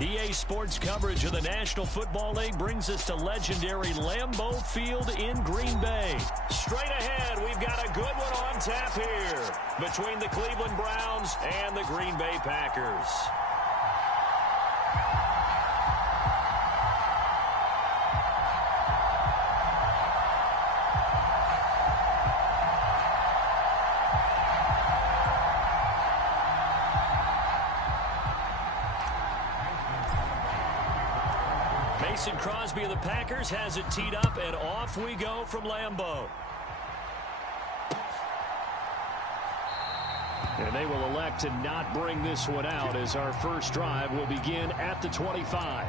EA Sports coverage of the National Football League brings us to legendary Lambeau Field in Green Bay. Straight ahead, we've got a good one on tap here between the Cleveland Browns and the Green Bay Packers. Mason Crosby of the Packers has it teed up, and off we go from Lambeau. And they will elect to not bring this one out as our first drive will begin at the 25.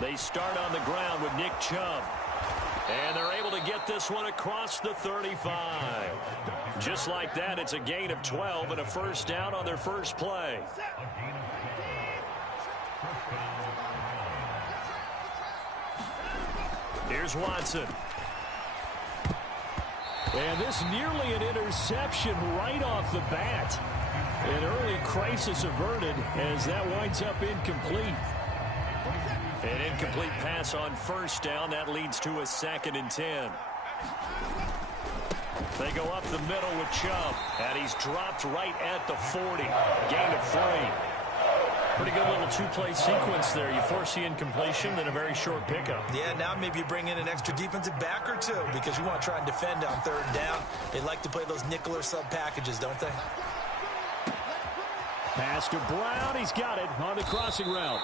They start on the ground with Nick Chubb. And they're able to get this one across the 35. Just like that, it's a gain of 12 and a first down on their first play. Here's Watson. And this nearly an interception right off the bat. An early crisis averted as that winds up incomplete. An incomplete pass on first down. That leads to a 2nd and 10. They go up the middle with Chubb. And he's dropped right at the 40. Gain of 3. Pretty good little two-play sequence there. You force the incompletion, then a very short pickup. Yeah, now maybe you bring in an extra defensive back or two because you want to try and defend on 3rd down. They like to play those nickel or sub packages, don't they? Pass to Brown. He's got it on the crossing route.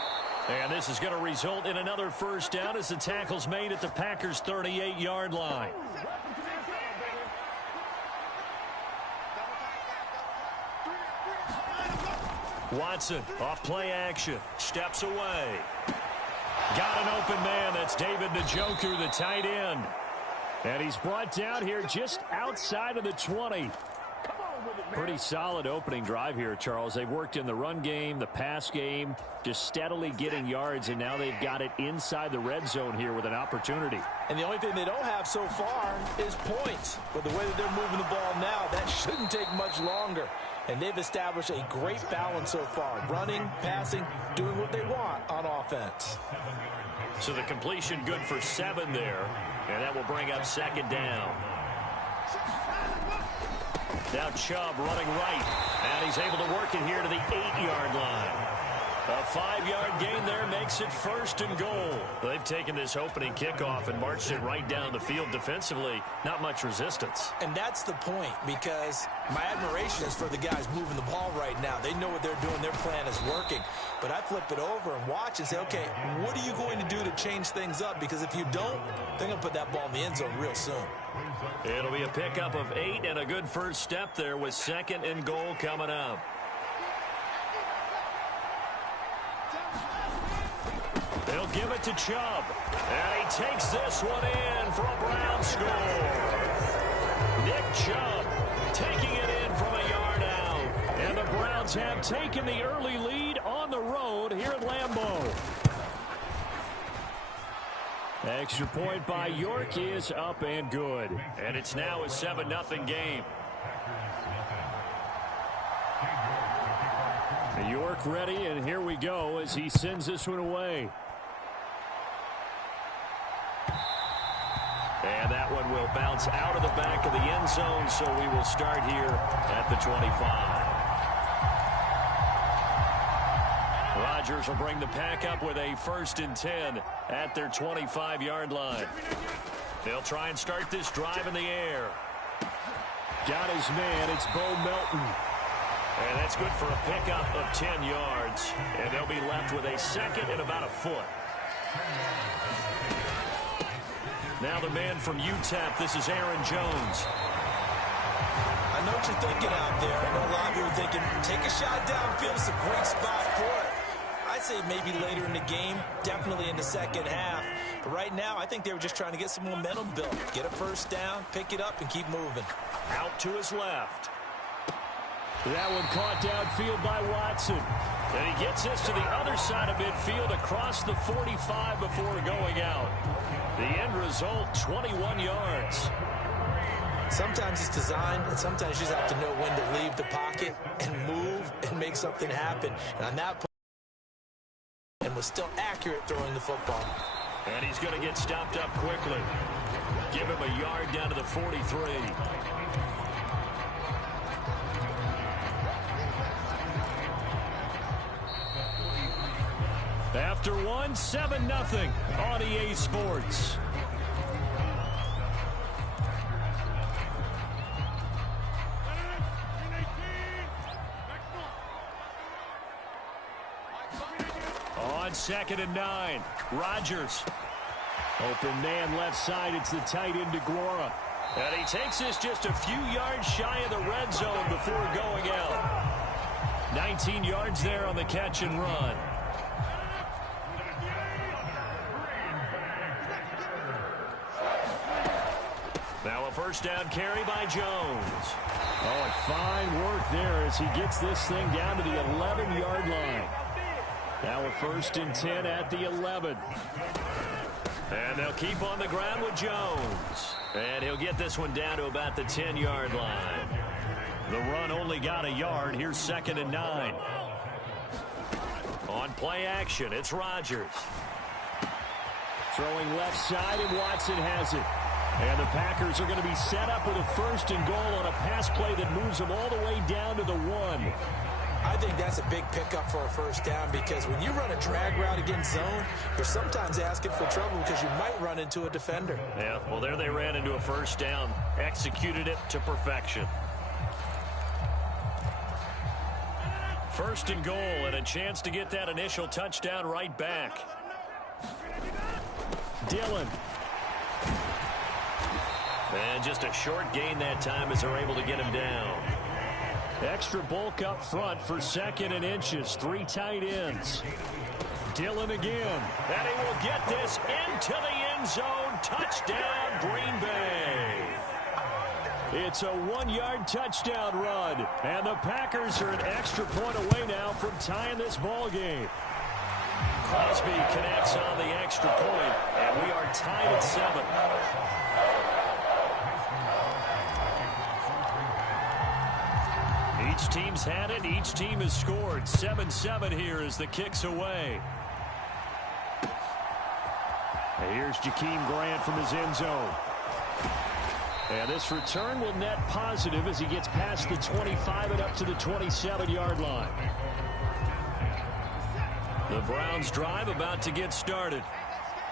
And this is going to result in another first down as the tackle's made at the Packers' 38-yard line. Watson, off play action, steps away. Got an open man. That's David Njoku, the tight end. And he's brought down here just outside of the 20. Pretty solid opening drive here, Charles. They've worked in the run game, the pass game, just steadily getting yards, and now they've got it inside the red zone here with an opportunity. And the only thing they don't have so far is points. But the way that they're moving the ball now, that shouldn't take much longer. And they've established a great balance so far. Running, passing, doing what they want on offense. So the completion good for 7 there, and that will bring up 2nd down. Now Chubb running right, and he's able to work it here to the 8-yard line. A 5-yard gain there makes it 1st and goal. They've taken this opening kickoff and marched it right down the field defensively. Not much resistance. And that's the point, because my admiration is for the guys moving the ball right now. They know what they're doing. Their plan is working. But I flip it over and watch and say, okay, what are you going to do to change things up? Because if you don't, they're going to put that ball in the end zone real soon. It'll be a pickup of 8 and a good first step there with 2nd and goal coming up. They'll give it to Chubb. And he takes this one in for a Brown score. Nick Chubb taking it in from a yard out. And the Browns have taken the early lead on the road here at Lambeau. Extra point by York is up and good. And it's now a 7-0 game. York ready, and here we go as he sends this one away. And that one will bounce out of the back of the end zone, so we will start here at the 25. Rodgers will bring the pack up with a 1st and 10 at their 25-yard line. They'll try and start this drive in the air. Got his man. It's Bo Melton. And that's good for a pickup of 10 yards. And they'll be left with a 2nd and about a foot. Now the man from UTEP, this is Aaron Jones. I know what you're thinking out there. I know a lot of you are thinking, take a shot downfield. It's a great spot for it. I'd say maybe later in the game, definitely in the second half. But right now, I think they were just trying to get some momentum built. Get a first down, pick it up, and keep moving. Out to his left. That one caught downfield by Watson. And he gets this to the other side of midfield across the 45 before going out. The end result, 21 yards. Sometimes it's designed, and sometimes you just have to know when to leave the pocket and move and make something happen. And on that point, and was still accurate throwing the football. And he's going to get stopped up quickly. Give him a yard down to the 43. After one, 7-0 on EA Sports. On 2nd and 9, Rodgers. Open man left side, it's the tight end DeGuara. And he takes this just a few yards shy of the red zone before going out. 19 yards there on the catch and run. Now a first down carry by Jones. Oh, and fine work there as he gets this thing down to the 11-yard line. Now a 1st and 10 at the 11. And they'll keep on the ground with Jones. And he'll get this one down to about the 10-yard line. The run only got a yard. Here's 2nd and 9. On play action, it's Rodgers. Throwing left side, and Watson has it. And the Packers are going to be set up with a 1st and goal on a pass play that moves them all the way down to the 1. I think that's a big pickup for a first down because when you run a drag route against zone, you're sometimes asking for trouble because you might run into a defender. Yeah, well, there they ran into a first down. Executed it to perfection. 1st and goal and a chance to get that initial touchdown right back. Dillon. And just a short gain that time as they're able to get him down. Extra bulk up front for 2nd and inches. 3 tight ends. Dillon again. And he will get this into the end zone. Touchdown, Green Bay. It's a 1-yard touchdown run. And the Packers are an extra point away now from tying this ball game. Crosby connects on the extra point, and we are tied at 7. Each team's had it. Each team has scored. 7-7 here as the kick's away. And here's Jakeem Grant from his end zone. And this return will net positive as he gets past the 25 and up to the 27-yard line. The Browns drive about to get started.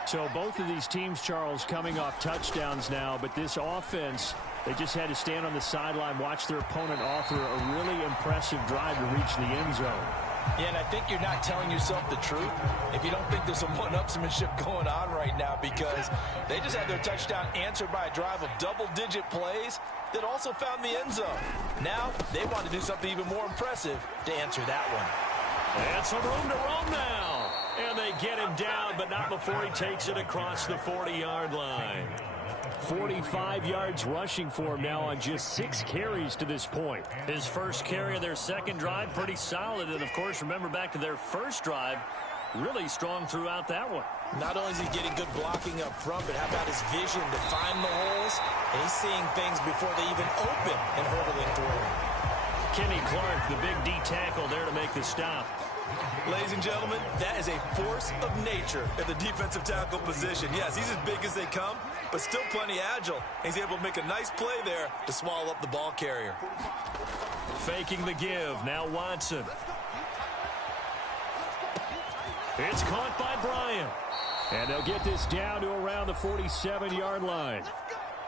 So both of these teams, Charles, coming off touchdowns now, but this offense, they just had to stand on the sideline, watch their opponent author a really impressive drive to reach the end zone. Yeah, and I think you're not telling yourself the truth if you don't think there's some one-upsmanship going on right now because they just had their touchdown answered by a drive of double-digit plays that also found the end zone. Now they want to do something even more impressive to answer that one. And some room to roam now. And they get him down, but not before he takes it across the 40-yard line. 45 yards rushing for him now on just 6 carries to this point. His first carry of their second drive, pretty solid. And, of course, remember back to their first drive, really strong throughout that one. Not only is he getting good blocking up front, but how about his vision to find the holes? And he's seeing things before they even open and hurdling through. Kenny Clark, the big D tackle there to make the stop. Ladies and gentlemen, that is a force of nature at the defensive tackle position. Yes, he's as big as they come, but still plenty agile. He's able to make a nice play there to swallow up the ball carrier. Faking the give. Now Watson. It's caught by Bryant. And they'll get this down to around the 47-yard line.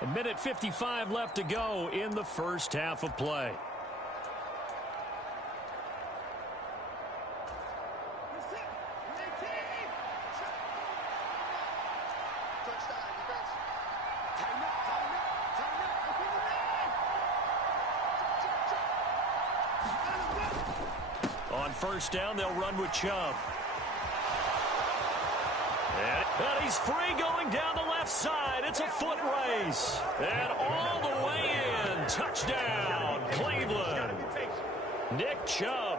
1:55 left to go in the first half of play. On first down, they'll run with Chubb. And he's free going down the left side. It's a foot race. And all the way in. Touchdown, Cleveland. Nick Chubb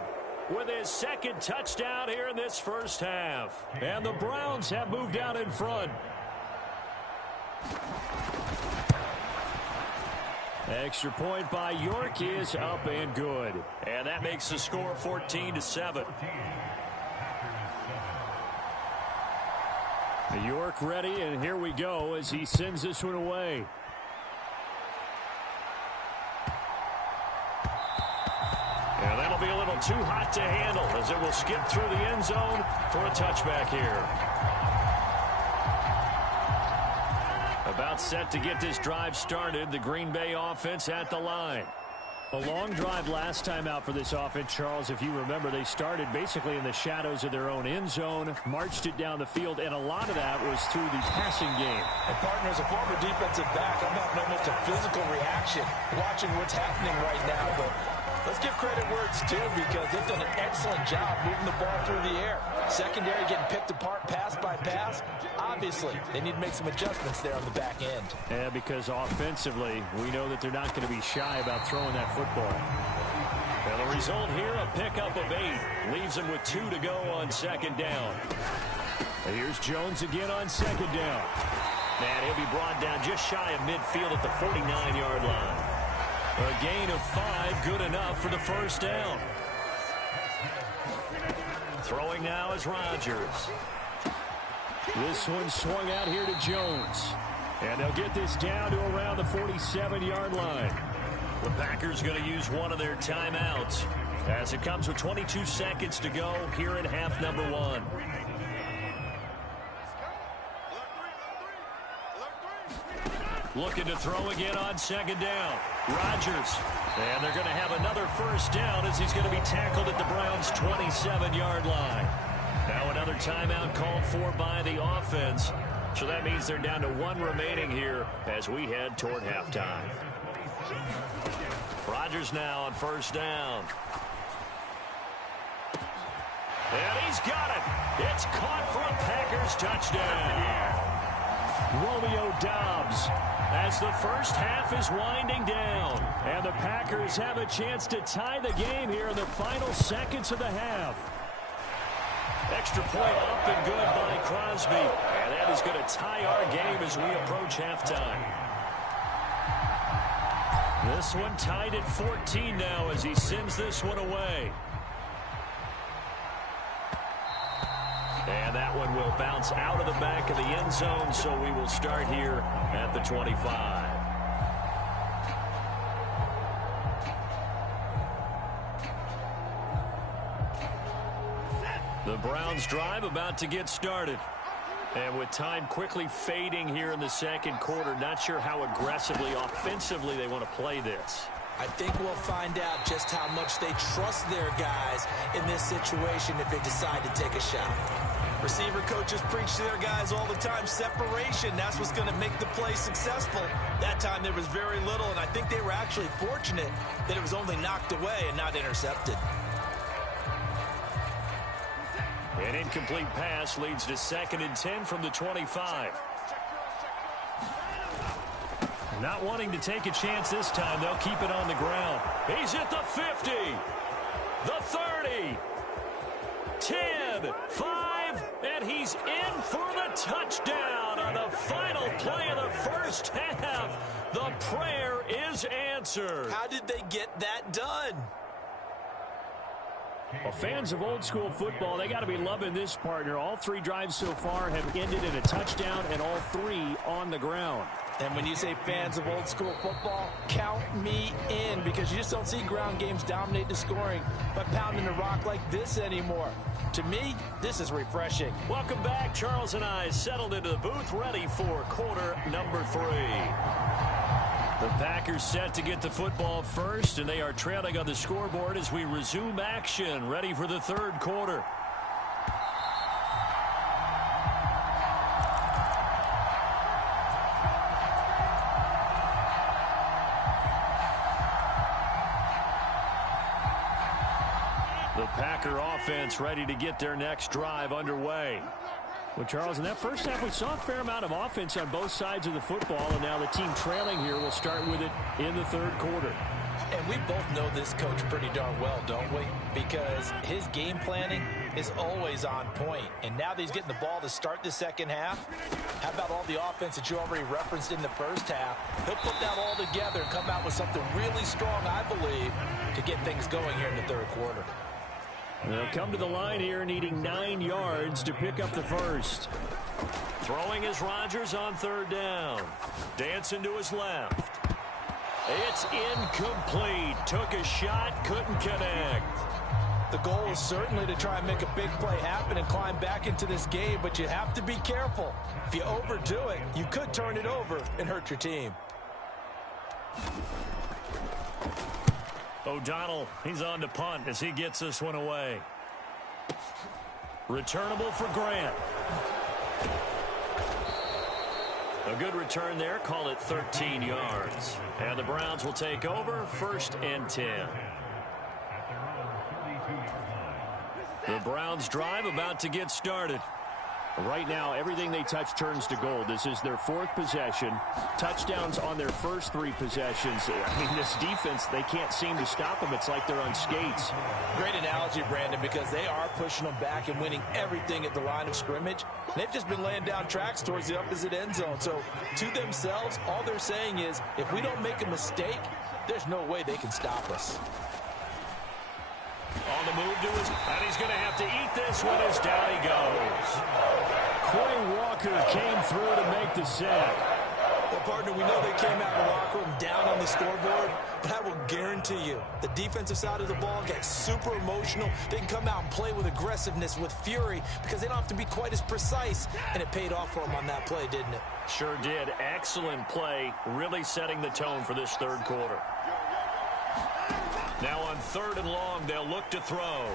with his second touchdown here in this first half. And the Browns have moved out in front. Extra point by York is up and good. And that makes the score 14-7. York ready, and here we go as he sends this one away. And that'll be a little too hot to handle as it will skip through the end zone for a touchback here. About set to get this drive started. The Green Bay offense at the line. A long drive last time out for this offense, Charles. If you remember, they started basically in the shadows of their own end zone, marched it down the field, and a lot of that was through the passing game. And partner, as a former defensive back, I'm having almost a physical reaction watching what's happening right now. But let's give credit where it's due because they've done an excellent job moving the ball through the air. Secondary getting picked apart pass by pass. Obviously, they need to make some adjustments there on the back end. Yeah, because offensively, we know that they're not going to be shy about throwing that football. And the result here, a pickup of 8. Leaves them with 2 to go on second down. And here's Jones again on second down. And he'll be brought down just shy of midfield at the 49-yard line. A gain of 5, good enough for the first down. Throwing now is Rodgers. This one swung out here to Jones. And they'll get this down to around the 47-yard line. The Packers going to use one of their timeouts as it comes with 22 seconds to go here in half number 1. Looking to throw again on second down. Rodgers. And they're going to have another first down as he's going to be tackled at the Browns' 27-yard line. Now another timeout called for by the offense. So that means they're down to 1 remaining here as we head toward halftime. Rodgers now on first down. And he's got it. It's caught for a Packers touchdown. Romeo Doubs as the first half is winding down. And the Packers have a chance to tie the game here in the final seconds of the half. Extra point up and good by Crosby. And that is going to tie our game as we approach halftime. This one tied at 14 now as he sends this one away. And that one will bounce out of the back of the end zone, so we will start here at the 25. The Browns drive about to get started. And with time quickly fading here in the second quarter, not sure how aggressively, offensively they want to play this. I think we'll find out just how much they trust their guys in this situation if they decide to take a shot. Receiver coaches preach to their guys all the time, separation, that's what's going to make the play successful. That time there was very little, and I think they were actually fortunate that it was only knocked away and not intercepted. An incomplete pass leads to 2nd and 10 from the 25. Not wanting to take a chance this time, they'll keep it on the ground. He's at the 50, the 30, 10, 5, and he's in for the touchdown on the final play of the first half. The prayer is answered. How did they get that done? Well, fans of old school football, they got to be loving this, partner. All 3 drives so far have ended in a touchdown, and all 3 on the ground. And when you say fans of old school football, count me in, because you just don't see ground games dominate the scoring by pounding the rock like this anymore. To me, this is refreshing. Welcome back. Charles and I settled into the booth, ready for quarter number 3. The Packers set to get the football first, and they are trailing on the scoreboard as we resume action, ready for the third quarter. The Packer offense ready to get their next drive underway. Well, Charles, in that first half, we saw a fair amount of offense on both sides of the football, and now the team trailing here will start with it in the third quarter. And we both know this coach pretty darn well, don't we? Because his game planning is always on point. And now that he's getting the ball to start the second half, how about all the offense that you already referenced in the first half? He'll put that all together and come out with something really strong, I believe, to get things going here in the third quarter. They'll come to the line here needing 9 yards to pick up the first. Throwing is Rodgers on third down. Dancing to his left. It's incomplete. Took a shot, couldn't connect. The goal is certainly to try and make a big play happen and climb back into this game, but you have to be careful. If you overdo it, you could turn it over and hurt your team. O'Donnell, he's on to punt as he gets this one away. Returnable for Grant. A good return there. Call it 13 yards. And the Browns will take over, 1st and 10. The Browns drive about to get started. Right now, everything they touch turns to gold. This is their 4th possession. Touchdowns on their first 3 possessions. I mean, this defense, they can't seem to stop them. It's like they're on skates. Great analogy, Brandon, because they are pushing them back and winning everything at the line of scrimmage. They've just been laying down tracks towards the opposite end zone. So, to themselves, all they're saying is, if we don't make a mistake, there's no way they can stop us. On the move to his, and he's going to have to eat this one as down he goes. Quay Walker came through to make the sack. Well, partner, we know they came out of the locker room down on the scoreboard, but I will guarantee you the defensive side of the ball gets super emotional. They can come out and play with aggressiveness, with fury, because they don't have to be quite as precise, and it paid off for them on that play, didn't it? Sure did. Excellent play, really setting the tone for this third quarter. Now on 3rd and long, they'll look to throw.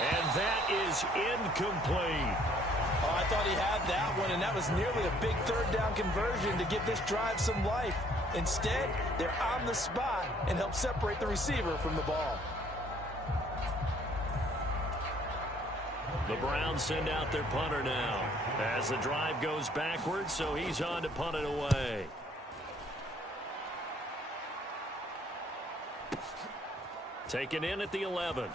And that is incomplete. Oh, I thought he had that one, and that was nearly a big 3rd down conversion to give this drive some life. Instead, they're on the spot and help separate the receiver from the ball. The Browns send out their punter now as the drive goes backwards, so he's on to punt it away. Taken in at the 11.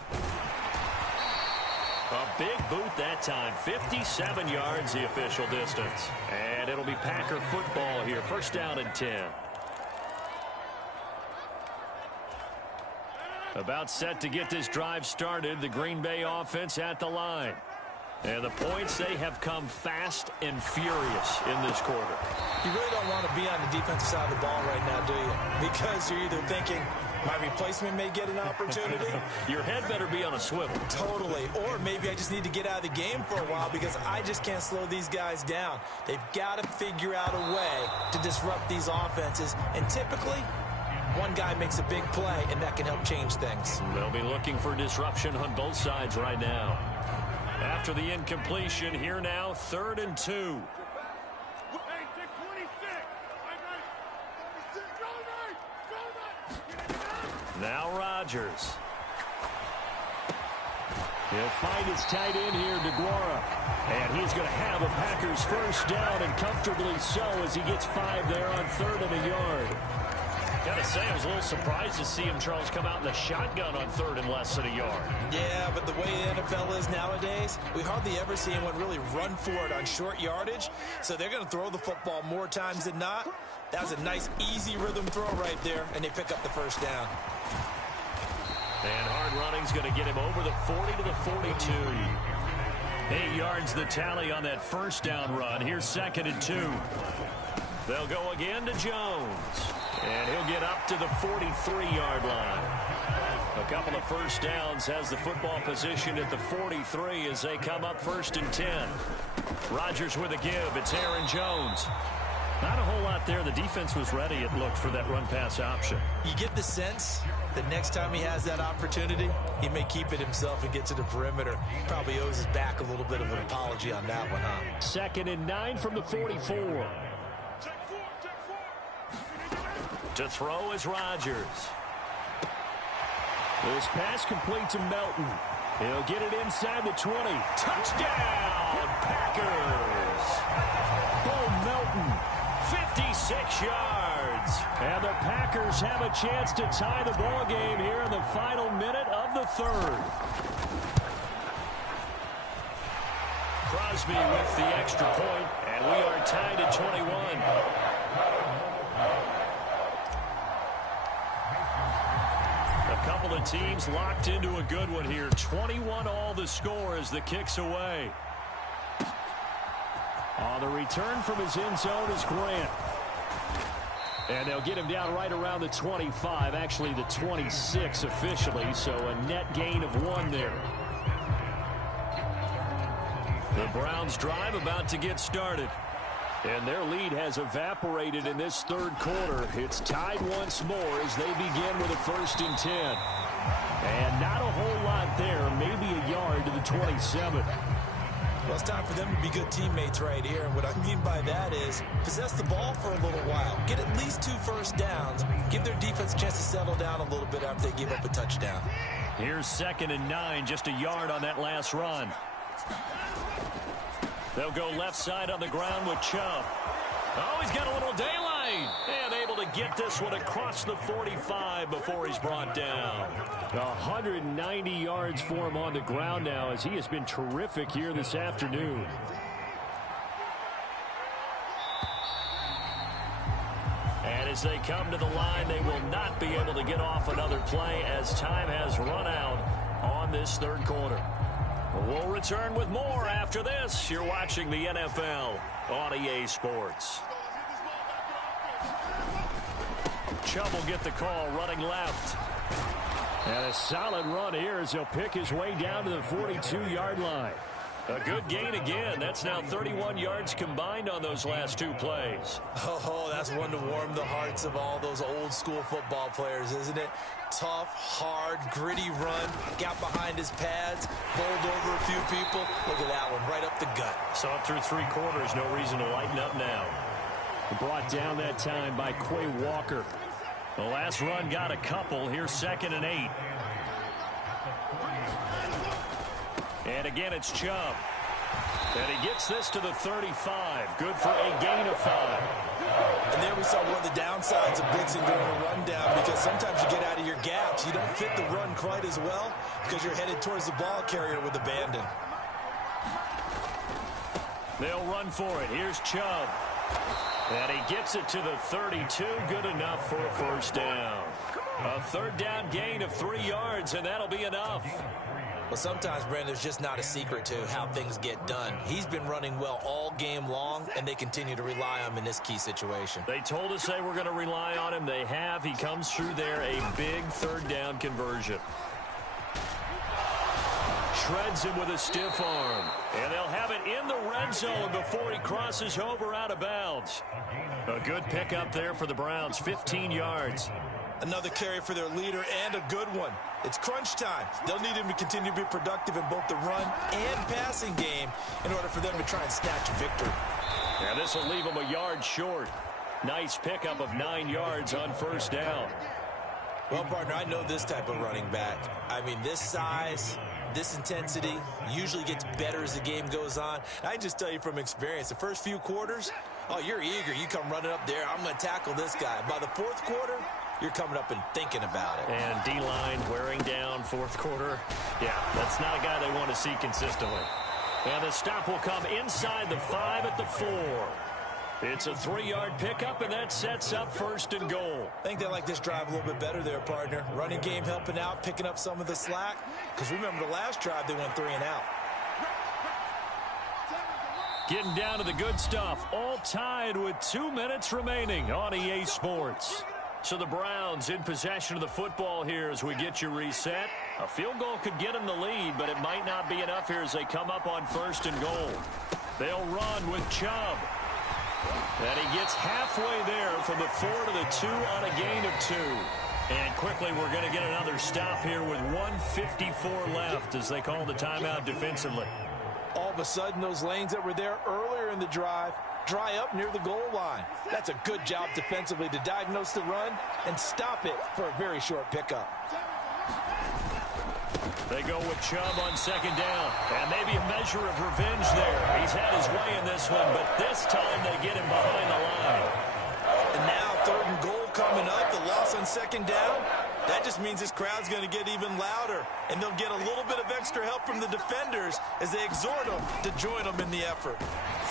A big boot that time. 57 yards the official distance. And it'll be Packer football here. 1st down and 10. About set to get this drive started. The Green Bay offense at the line. And the points, they have come fast and furious in this quarter. You really don't want to be on the defensive side of the ball right now, do you? Because you're either thinking, my replacement may get an opportunity. Your head better be on a swivel. Totally. Or maybe I just need to get out of the game for a while because I just can't slow these guys down. They've got to figure out a way to disrupt these offenses. And typically, one guy makes a big play, and that can help change things. They'll be looking for disruption on both sides right now. After the incompletion, here now, 3rd and 2. Now Rodgers. He'll find his tight end here, DeGuara. And he's going to have a Packers 1st down, and comfortably so as he gets 5 there on 3rd and a yard. Gotta say, I was a little surprised to see him, Charles, come out in the shotgun on 3rd and less than a yard. Yeah, but the way the NFL is nowadays, we hardly ever see anyone really run for it on short yardage. So they're going to throw the football more times than not. That was a nice, easy rhythm throw right there, and they pick up the 1st down. And hard running's going to get him over the 40 to the 42. 8 yards the tally on that 1st down run. Here's 2nd and 2. They'll go again to Jones. And he'll get up to the 43-yard line. A couple of 1st downs, has the football position at the 43 as they come up 1st and 10. Rodgers with a give. It's Aaron Jones. Not a whole lot there. The defense was ready, it looked, for that run-pass option. You get the sense that next time he has that opportunity, he may keep it himself and get to the perimeter. Probably owes his back a little bit of an apology on that one, huh? 2nd and 9 from the 44. To throw is Rodgers. This pass complete to Melton. He'll get it inside the 20. Touchdown, Packers. Bo Melton, 56 yards. And the Packers have a chance to tie the ball game here in the final minute of the third. Crosby with the extra point, and we are tied at 21. A couple of teams locked into a good one here. 21 all the score as the kick's away. On the return from his end zone is Grant. And they'll get him down right around the 25, actually the 26 officially, so a net gain of 1 there. The Browns drive about to get started. And their lead has evaporated in this third quarter. It's tied once more as they begin with a 1st and 10. And not a whole lot there, maybe a yard to the 27. Well, it's time for them to be good teammates right here. And what I mean by that is possess the ball for a little while. Get at least 2 first downs. Give their defense a chance to settle down a little bit after they give up a touchdown. Here's 2nd and 9, just a yard on that last run. They'll go left side on the ground with Chubb. Oh, he's got a little daylight. And able to get this one across the 45 before he's brought down. 190 yards for him on the ground now as he has been terrific here this afternoon. And as they come to the line, they will not be able to get off another play as time has run out on this third quarter. We'll return with more after this. You're watching the NFL on EA Sports. Chubb will get the call running left. And a solid run here as he'll pick his way down to the 42-yard line. A good gain again. That's now 31 yards combined on those last 2 plays. Oh, that's one to warm the hearts of all those old-school football players, isn't it? Tough, hard, gritty run. Got behind his pads, bowled over a few people. Look at that one, right up the gut. Saw it through 3 quarters. No reason to lighten up now. Brought down that time by Quay Walker. The last run got a couple. Here's 2nd and 8. And again, it's Chubb. And he gets this to the 35. Good for a gain of 5. And there we saw one of the downsides of blitzing during a rundown, because sometimes you get out of your gaps. You don't fit the run quite as well because you're headed towards the ball carrier with abandon. They'll run for it. Here's Chubb. And he gets it to the 32. Good enough for a 1st down. A 3rd down gain of 3 yards, and that'll be enough. Well, sometimes, Brandon, there's just not a secret to how things get done. He's been running well all game long, and they continue to rely on him in this key situation. They told us they were going to rely on him. They have. He comes through there, a big 3rd down conversion. Shreds him with a stiff arm. And they'll have it in the red zone before he crosses over out of bounds. A good pickup there for the Browns, 15 yards. Another carry for their leader, and a good one. It's crunch time. They'll need him to continue to be productive in both the run and passing game in order for them to try and snatch a victory. And this will leave him a yard short. Nice pickup of 9 yards on 1st down. Well, partner, I know this type of running back. I mean, this size, this intensity usually gets better as the game goes on. I can just tell you from experience, the first few quarters, oh, you're eager. You come running up there, I'm going to tackle this guy. By the 4th quarter, you're coming up and thinking about it. And D-line wearing down 4th quarter. Yeah, that's not a guy they want to see consistently. And the stop will come inside the 5 at the 4. It's a 3-yard pickup, and that sets up 1st and goal. I think they like this drive a little bit better there, partner. Running game helping out, picking up some of the slack. Because remember the last drive, they went 3 and out. Getting down to the good stuff. All tied with 2 minutes remaining on EA Sports. So the Browns in possession of the football here as we get you reset. A field goal could get them the lead, but it might not be enough here as they come up on 1st and goal. They'll run with Chubb. And he gets halfway there from the 4 to the 2 on a gain of 2. And quickly we're going to get another stop here with 1:54 left as they call the timeout defensively. All of a sudden, those lanes that were there earlier in the drive dry up near the goal line. That's a good job defensively to diagnose the run and stop it for a very short pickup. They go with Chubb on second down. And maybe a measure of revenge there. He's had his way in this one, but this time they get him behind the line. And now 3rd and goal coming up. The loss on second down. That just means this crowd's going to get even louder. And they'll get a little bit of extra help from the defenders as they exhort them to join them in the effort.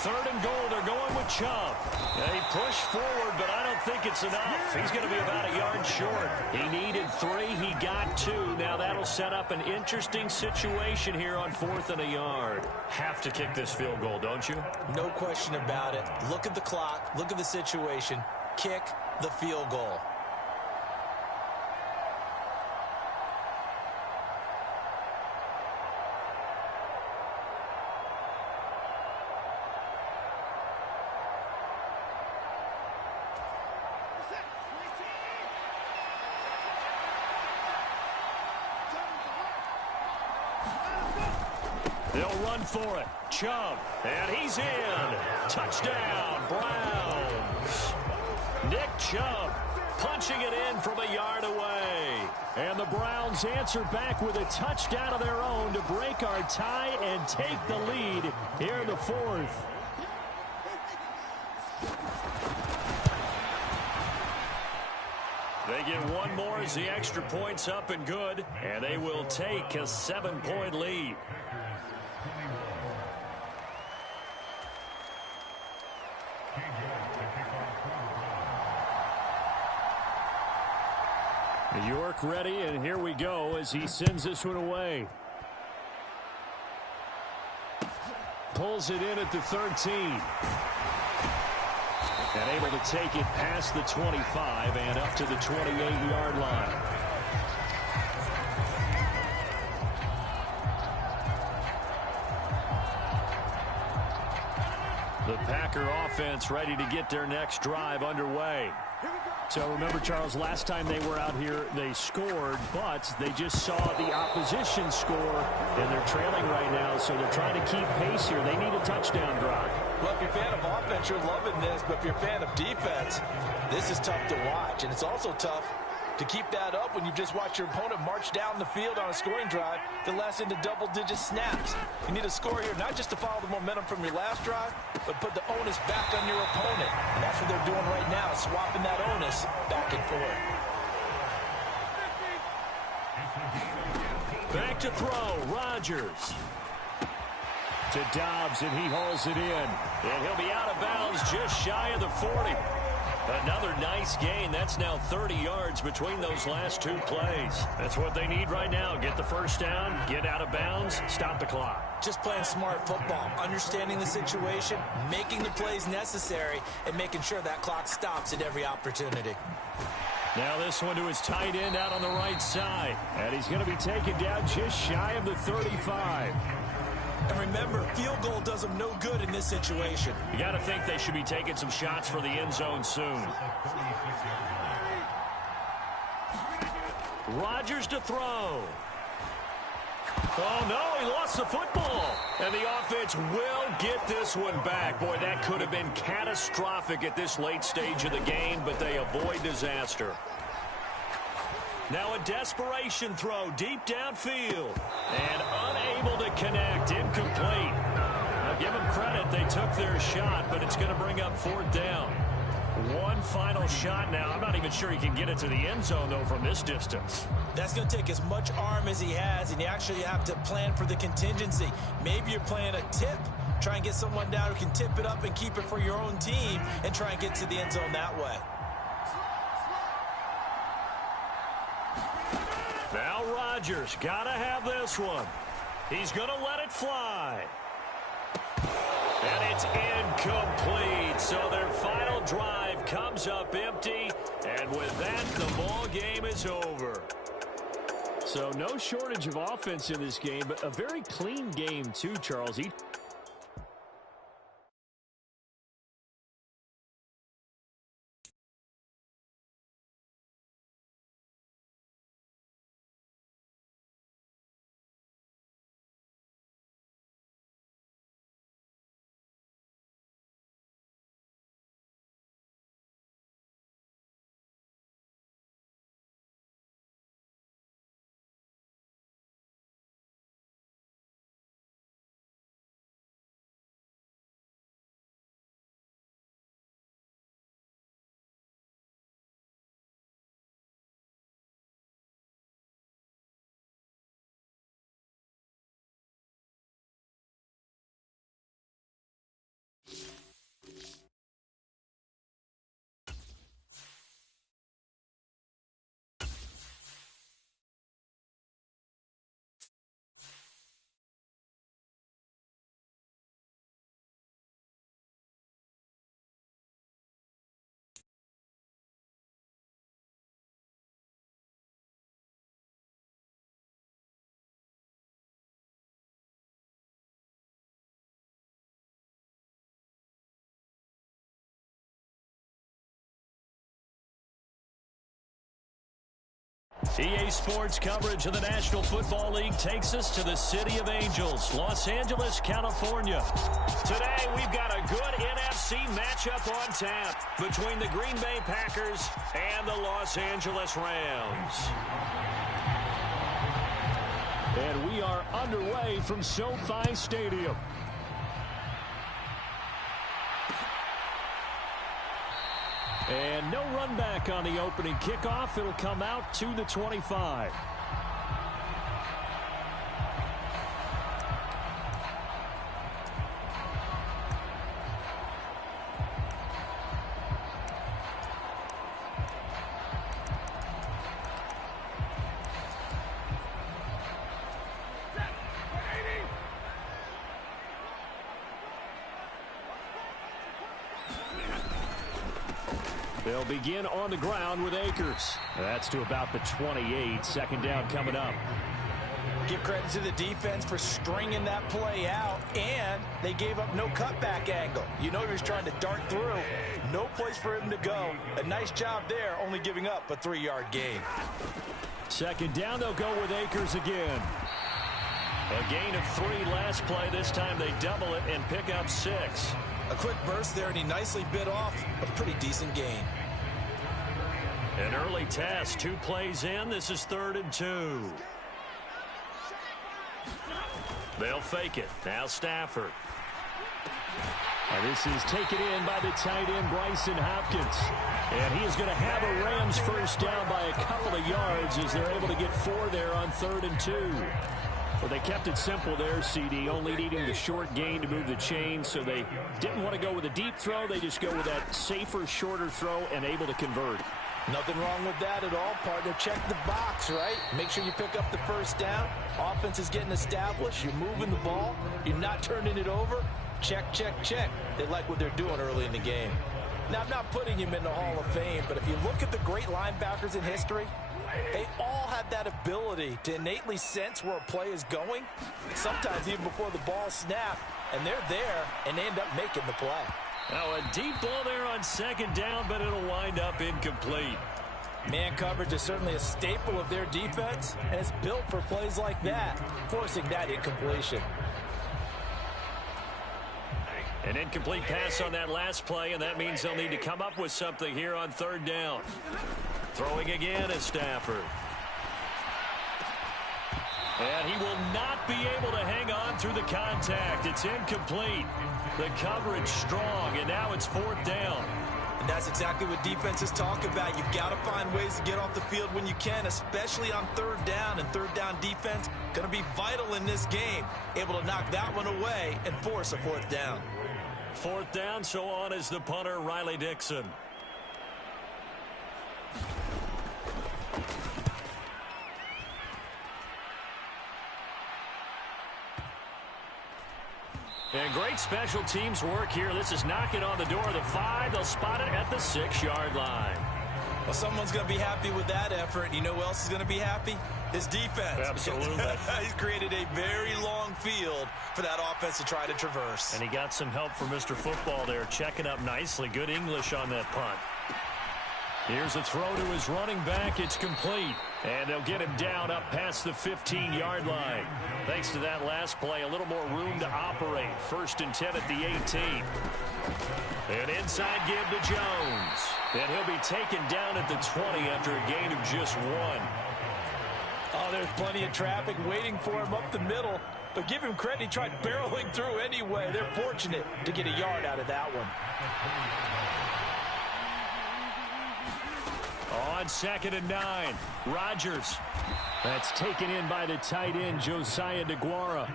3rd and goal, they're going with Chubb. They push forward, but I don't think it's enough. He's going to be about a yard short. He needed 3, he got 2. Now that'll set up an interesting situation here on 4th and a yard. Have to kick this field goal, don't you? No question about it. Look at the clock. Look at the situation. Kick the field goal. They'll run for it. Chubb. And he's in. Touchdown, Browns. Nick Chubb punching it in from a yard away. And the Browns answer back with a touchdown of their own to break our tie and take the lead here in the 4th. They get one more as the extra point's up and good, and they will take a 7-point lead. York ready, and here we go as he sends this one away. Pulls it in at the 13. And able to take it past the 25 and up to the 28-yard line. The Packer offense ready to get their next drive underway. So remember, Charles, last time they were out here, they scored, but they just saw the opposition score, and they're trailing right now, so they're trying to keep pace here. They need a touchdown drive. Well, if you're a fan of offense, you're loving this, but if you're a fan of defense, this is tough to watch, and it's also tough to keep that up when you've just watched your opponent march down the field on a scoring drive that lasts into double-digit snaps. You need a score here, not just to follow the momentum from your last drive, but put the onus back on your opponent. And that's what they're doing right now, swapping that onus back and forth. Back to throw, Rodgers. To Dobbs, and he hauls it in. And he'll be out of bounds just shy of the 40. Another nice gain. That's now 30 yards between those last 2 plays. That's what they need right now. Get the first down, get out of bounds, stop the clock. Just playing smart football, understanding the situation, making the plays necessary, and making sure that clock stops at every opportunity. Now this one to his tight end out on the right side. And he's going to be taken down just shy of the 35. And remember, field goal does them no good in this situation. You got to think they should be taking some shots for the end zone soon. Rodgers to throw. Oh, no, he lost the football. And the offense will get this one back. Boy, that could have been catastrophic at this late stage of the game, but they avoid disaster. Now a desperation throw deep downfield. And unable to connect. Incomplete. Now give them credit. They took their shot, but it's going to bring up 4th down. One final shot now. I'm not even sure he can get it to the end zone, though, from this distance. That's going to take as much arm as he has, and you actually have to plan for the contingency. Maybe you're playing a tip. Try and get someone down who can tip it up and keep it for your own team and try and get to the end zone that way. Now Rodgers got to have this one. He's going to let it fly. And it's incomplete. So their final drive comes up empty. And with that, the ball game is over. So no shortage of offense in this game, but a very clean game too, Charles. EA Sports coverage of the National Football League takes us to the City of Angels, Los Angeles, California. Today, we've got a good NFC matchup on tap between the Green Bay Packers and the Los Angeles Rams. And we are underway from SoFi Stadium. And no run back on the opening kickoff. It'll come out to the 25. They'll begin on the ground with Akers. That's to about the 28. Second down coming up. Give credit to the defense for stringing that play out, and they gave up no cutback angle. You know he was trying to dart through. No place for him to go. A nice job there, only giving up a 3-yard gain. Second down, they'll go with Akers again. A gain of 3 last play. This time they double it and pick up 6. A quick burst there, and he nicely bit off a pretty decent gain. An early test, 2 plays in. This is 3rd and 2. They'll fake it. Now Stafford. This is taken in by the tight end, Bryson Hopkins. And he is going to have a Rams first down by a couple of yards as they're able to get 4 there on 3rd and 2. Well, they kept it simple there, CD, only needing the short gain to move the chain, so they didn't want to go with a deep throw. They just go with that safer, shorter throw and able to convert. Nothing wrong with that at all, partner. Check the box, right? Make sure you pick up the first down. Offense is getting established. You're moving the ball. You're not turning it over. Check, check, check. They like what they're doing early in the game. Now, I'm not putting him in the Hall of Fame, but if you look at the great linebackers in history, they all have that ability to innately sense where a play is going, sometimes even before the ball snaps, and they're there, and they end up making the play. Now, a deep ball there on 2nd down, but it'll wind up incomplete. Man coverage is certainly a staple of their defense, and it's built for plays like that, forcing that incompletion. An incomplete pass on that last play, and that means they'll need to come up with something here on 3rd down. Throwing again is Stafford. And he will not be able to hang on through the contact. It's incomplete. The coverage strong, and now it's 4th down. And that's exactly what defenses talk about. You've got to find ways to get off the field when you can, especially on 3rd down. And 3rd down defense going to be vital in this game. Able to knock that one away and force a 4th down. 4th down, so on is the punter, Riley Dixon. And great special teams work here. This is knocking on the door of the 5. They'll spot it at the 6-yard line. Well, someone's going to be happy with that effort. You know who else is going to be happy? His defense. Absolutely. He's created a very long field for that offense to try to traverse. And he got some help from Mr. Football there, checking up nicely. Good English on that punt. Here's a throw to his running back. It's complete. And they'll get him down up past the 15-yard line. Thanks to that last play, a little more room to operate. 1st and 10 at the 18. An inside give to Jones. And he'll be taken down at the 20 after a gain of just 1. Oh, there's plenty of traffic waiting for him up the middle. But give him credit, he tried barreling through anyway. They're fortunate to get a yard out of that one. On 2nd and 9, Rodgers. That's taken in by the tight end, Josiah DeGuara.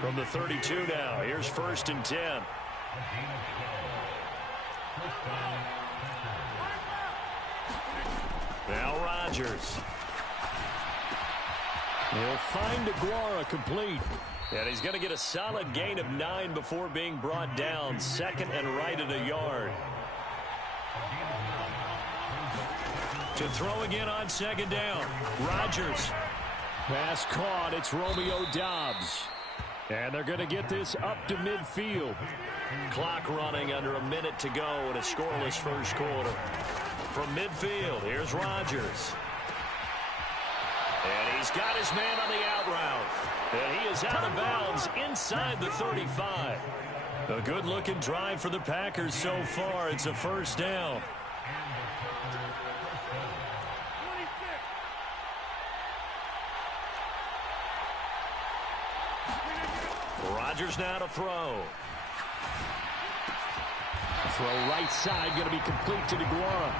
From the 32 now, here's 1st and 10. Now Rodgers. He'll find DeGuara complete. And he's going to get a solid gain of 9 before being brought down. 2nd and right at a yard. To throw again on 2nd down. Rodgers. Pass caught. It's Romeo Doubs. And they're going to get this up to midfield. Clock running under a minute to go in a scoreless first quarter. From midfield, here's Rodgers. He's got his man on the out route. And he is out of bounds inside the 35. A good-looking drive for the Packers so far. It's a first down. Rodgers now to throw. Throw right side, going to be complete to DeGuara.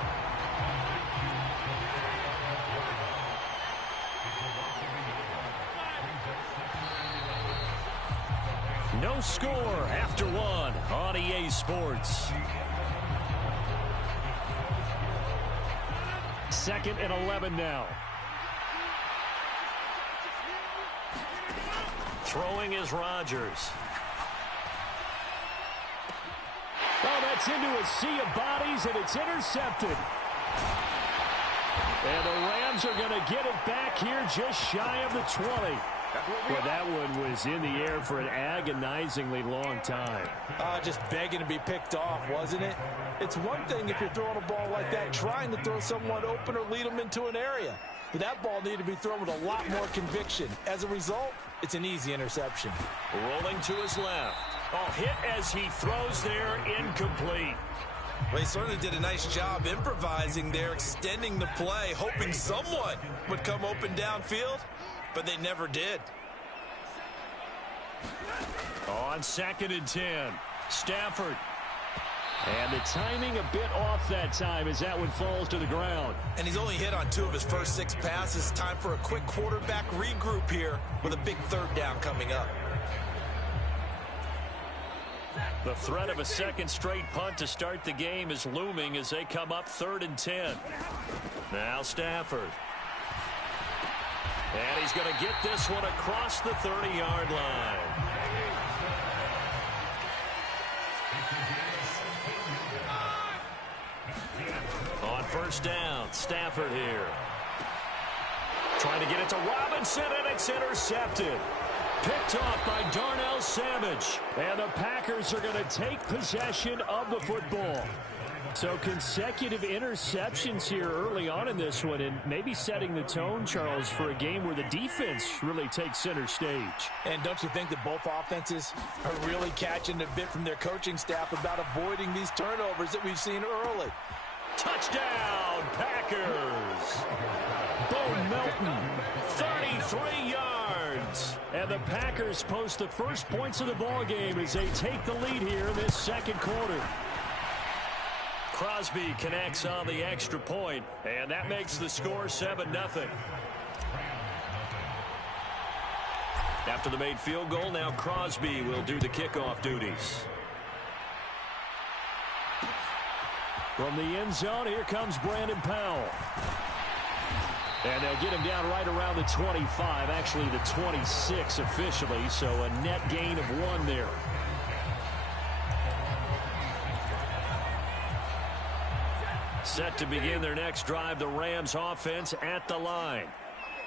No score after one on EA Sports. 2nd and 11 now. Throwing is Rodgers. Oh, that's into a sea of bodies, and it's intercepted. And the Rams are going to get it back here just shy of the 20. Well, that one was in the air for an agonizingly long time. Just begging to be picked off, wasn't it? It's one thing if you're throwing a ball like that, trying to throw someone open or lead them into an area. But that ball needed to be thrown with a lot more conviction. As a result, it's an easy interception. Rolling to his left. Oh, hit as he throws there, incomplete. Well, he certainly did a nice job improvising there, extending the play, hoping someone would come open downfield, but they never did. On 2nd and 10, Stafford. And the timing a bit off that time as that one falls to the ground. And he's only hit on 2 of his first 6 passes. Time for a quick quarterback regroup here with a big 3rd down coming up. The threat of a second straight punt to start the game is looming as they come up 3rd and 10. Now Stafford. And he's going to get this one across the 30-yard line. On 1st down, Stafford here. Trying to get it to Robinson, and it's intercepted. Picked off by Darnell Savage. And the Packers are going to take possession of the football. So consecutive interceptions here early on in this one, and maybe setting the tone, Charles, for a game where the defense really takes center stage. And don't you think that both offenses are really catching a bit from their coaching staff about avoiding these turnovers that we've seen early? Touchdown, Packers. Bo Melton, 33 yards. And the Packers post the first points of the ball game as they take the lead here in this 2nd quarter. Crosby connects on the extra point, and that makes the score 7-0. After the made field goal, now Crosby will do the kickoff duties. From the end zone, here comes Brandon Powell. And they'll get him down right around the 25, actually the 26 officially, so a net gain of 1 there. Set to begin their next drive, the Rams offense at the line.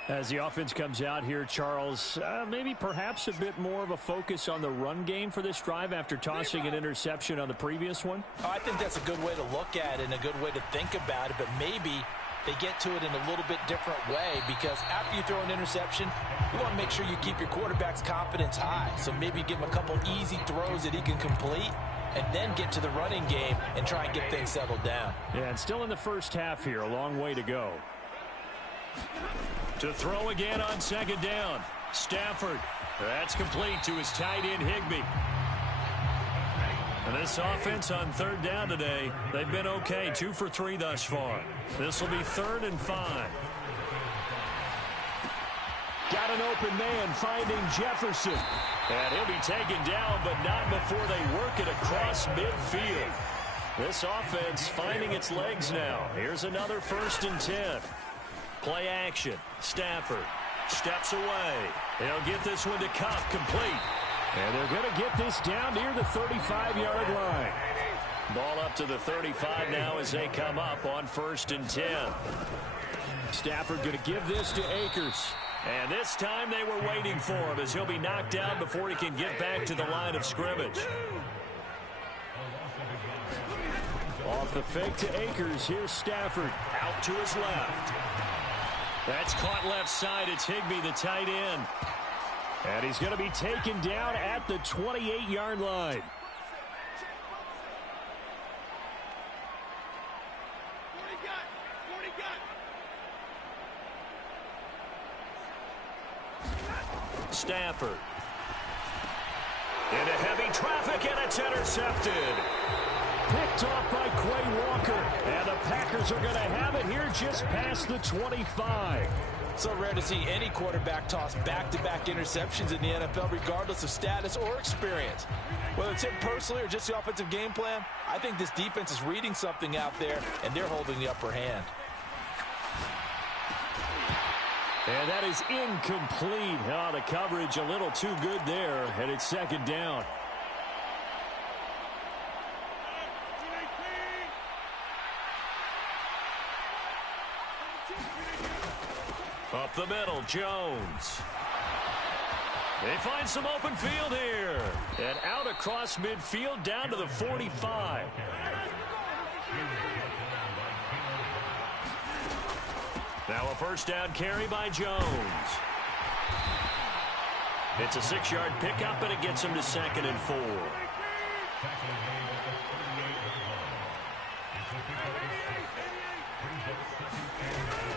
As the offense comes out here, Charles, maybe perhaps a bit more of a focus on the run game for this drive after tossing an interception on the previous one? I think that's a good way to look at it and a good way to think about it, but maybe they get to it in a little bit different way because after you throw an interception, you want to make sure you keep your quarterback's confidence high. So maybe give him a couple easy throws that he can complete and then get to the running game and try and get things settled down. Yeah, and still in the first half here, a long way to go. To throw again on 2nd down. Stafford. That's complete to his tight end, Higbee. And this offense on 3rd down today, they've been okay. 2 for 3 thus far. This will be 3rd and 5. Got an open man finding Jefferson. And he'll be taken down, but not before they work it across midfield. This offense finding its legs now. Here's another 1st and 10. Play action. Stafford steps away. They'll get this one to Cup, complete. And they're going to get this down near the 35-yard line. Ball up to the 35 now as they come up on 1st and 10. Stafford going to give this to Akers. And this time they were waiting for him as he'll be knocked down before he can get back to the line of scrimmage. Off the fake to Akers. Here's Stafford out to his left. That's caught left side. It's Higbee, the tight end. And he's going to be taken down at the 28-yard line. Stafford. Into heavy traffic, and it's intercepted. Picked off by Quay Walker. And the Packers are going to have it here just past the 25. So rare to see any quarterback toss back-to-back interceptions in the NFL, regardless of status or experience. Whether it's him personally or just the offensive game plan, I think this defense is reading something out there, and they're holding the upper hand. And that is incomplete. Oh, the coverage a little too good there, and it's second down. Up the middle, Jones. They find some open field here. And out across midfield down to the 45. Now a first down carry by Jones. It's a 6-yard pickup, and it gets him to 2nd and 4.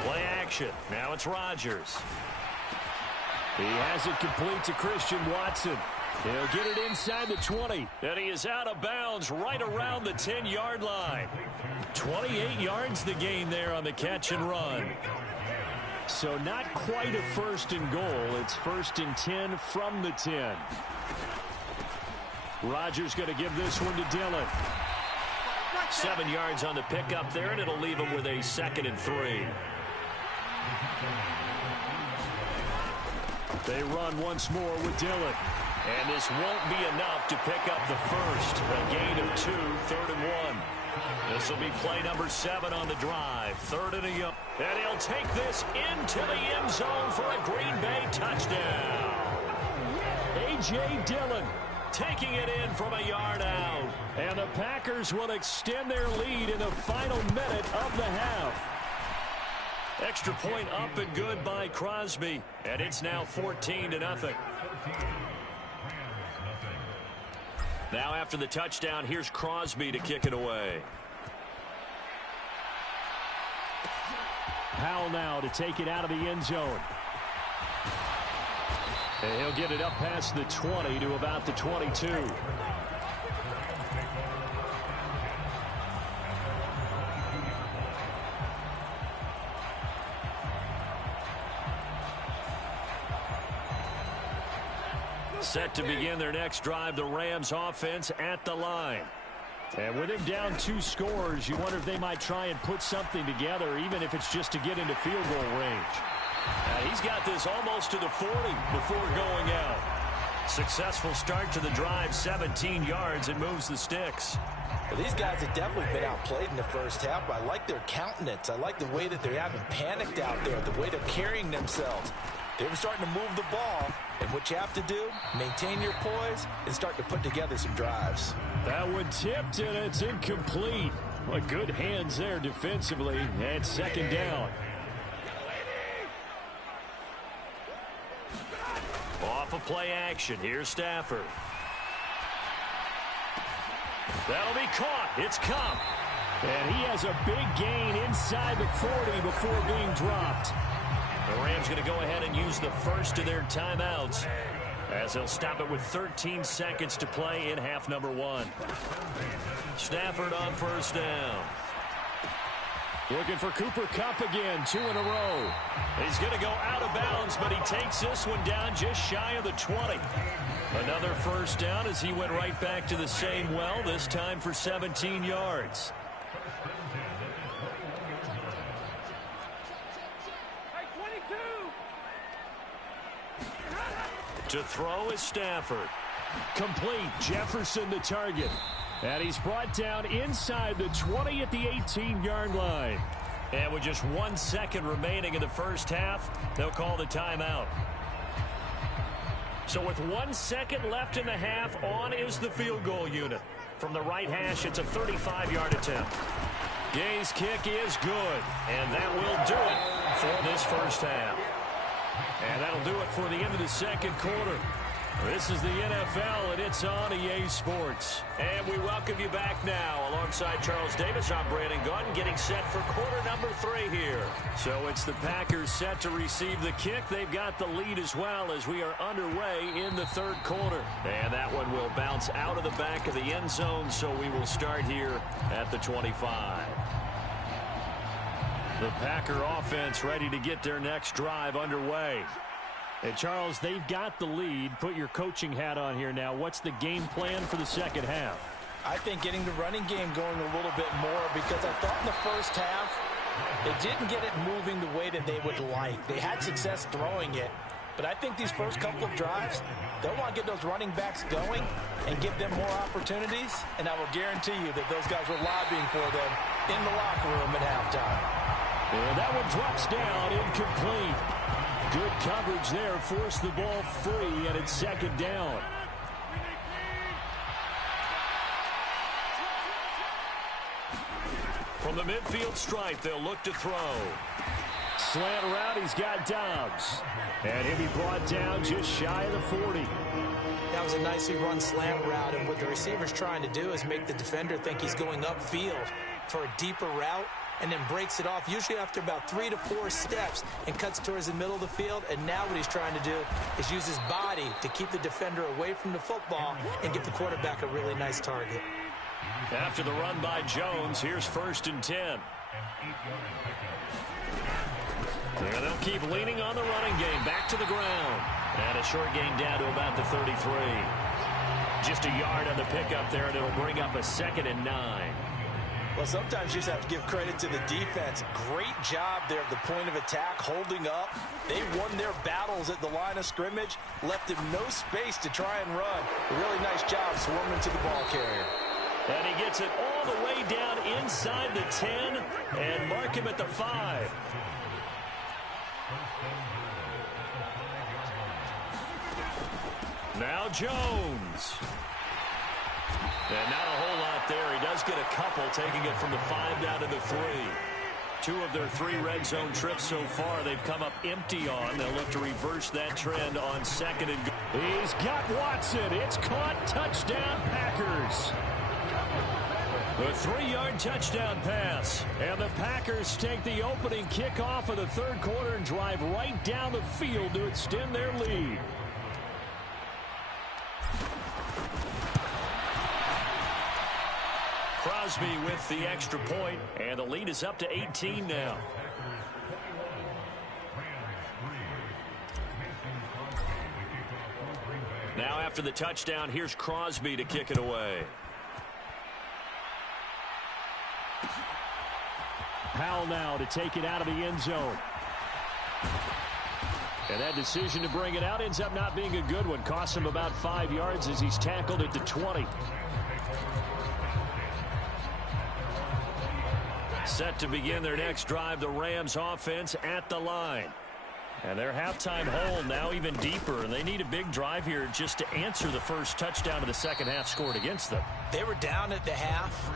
Play action. Now it's Rodgers. He has it complete to Christian Watson. He'll get it inside the 20. And he is out of bounds right around the 10-yard line. 28 yards the gain there on the catch and run. So not quite a 1st and goal. It's 1st and 10 from the 10. Rodgers going to give this one to Dillon. 7 yards on the pickup there, and it'll leave him with a 2nd and 3. They run once more with Dillon. And this won't be enough to pick up the first. A gain of 2, 3rd and 1. This will be play number 7 on the drive. 3rd and a yard. And he'll take this into the end zone for a Green Bay touchdown. A.J. Dillon taking it in from a yard out. And the Packers will extend their lead in the final minute of the half. Extra point up and good by Crosby. And it's now 14-0. Now after the touchdown, here's Crosby to kick it away. Powell now to take it out of the end zone. And he'll get it up past the 20 to about the 22. Set to begin their next drive, the Rams offense at the line. And with him down 2 scores, you wonder if they might try and put something together, even if it's just to get into field goal range. He's got this almost to the 40 before going out. Successful start to the drive, 17 yards, and moves the sticks. Well, these guys have definitely been outplayed in the first half, but I like their countenance. I like the way that they haven't panicked out there, the way they're carrying themselves. They're starting to move the ball, and what you have to do, maintain your poise and start to put together some drives. That one tipped, and it's incomplete. Well, good hands there defensively, and 2nd down. Off of play action, here's Stafford. That'll be caught. It's come. And he has a big gain inside the 40 before being dropped. The Rams going to go ahead and use the first of their timeouts as they'll stop it with 13 seconds to play in half number 1. Stafford on first down. Looking for Cooper Kupp again, 2 in a row. He's going to go out of bounds, but he takes this one down just shy of the 20. Another first down as he went right back to the same well, this time for 17 yards. To throw is Stafford. Complete. Jefferson the target. And he's brought down inside the 20 at the 18-yard line. And with just 1 second remaining in the first half, they'll call the timeout. So with 1 second left in the half, on is the field goal unit. From the right hash, it's a 35-yard attempt. Gay's kick is good, and that will do it. for this first half. And that'll do it for the end of the second quarter. This is the NFL, and it's on EA Sports. And we welcome you back now. Alongside Charles Davis, I'm Brandon Gaudin, getting set for quarter number 3 here. So it's the Packers set to receive the kick. They've got the lead as well as we are underway in the third quarter. And that one will bounce out of the back of the end zone, so we will start here at the 25. The Packer offense ready to get their next drive underway. And Charles, they've got the lead. Put your coaching hat on here now. What's the game plan for the second half? I think getting the running game going a little bit more, because I thought in the first half they didn't get it moving the way that they would like. They had success throwing it, but I think these first couple of drives, they'll want to get those running backs going and give them more opportunities, and I will guarantee you that those guys were lobbying for them in the locker room at halftime. And that one drops down, incomplete. Good coverage there, forced the ball free, and it's second down. From the midfield stripe, they'll look to throw. Slant route, he's got Dobbs. And he'll be brought down just shy of the 40. That was a nicely run slant route, and what the receiver's trying to do is make the defender think he's going upfield for a deeper route, and then breaks it off, usually after about 3 to 4 steps, and cuts towards the middle of the field. And now what he's trying to do is use his body to keep the defender away from the football and give the quarterback a really nice target. After the run by Jones, here's 1st and 10. And they'll keep leaning on the running game. Back to the ground. And a short gain down to about the 33. Just a yard on the pickup there, and it'll bring up a 2nd and 9. Well, sometimes you just have to give credit to the defense. Great job there at the point of attack, holding up. They won their battles at the line of scrimmage, left him no space to try and run. A really nice job swarming to the ball carrier. And he gets it all the way down inside the 10 and mark him at the 5. Now Jones. And not a whole lot there. He does get a couple, taking it from the 5 down to the 3. 2 of their 3 red zone trips so far, they've come up empty on. They'll look to reverse that trend on 2nd and goal. He's got Watson. It's caught. Touchdown, Packers. The 3-yard touchdown pass. And the Packers take the opening kickoff of the third quarter and drive right down the field to extend their lead. Crosby with the extra point, and the lead is up to 18 now. Now after the touchdown, here's Crosby to kick it away. Powell now to take it out of the end zone. And that decision to bring it out ends up not being a good one. Costs him about 5 yards as he's tackled at the 20. Set to begin their next drive, the Rams offense at the line. And their halftime hole now even deeper, and they need a big drive here just to answer the first touchdown of the second half scored against them. They were down at the half.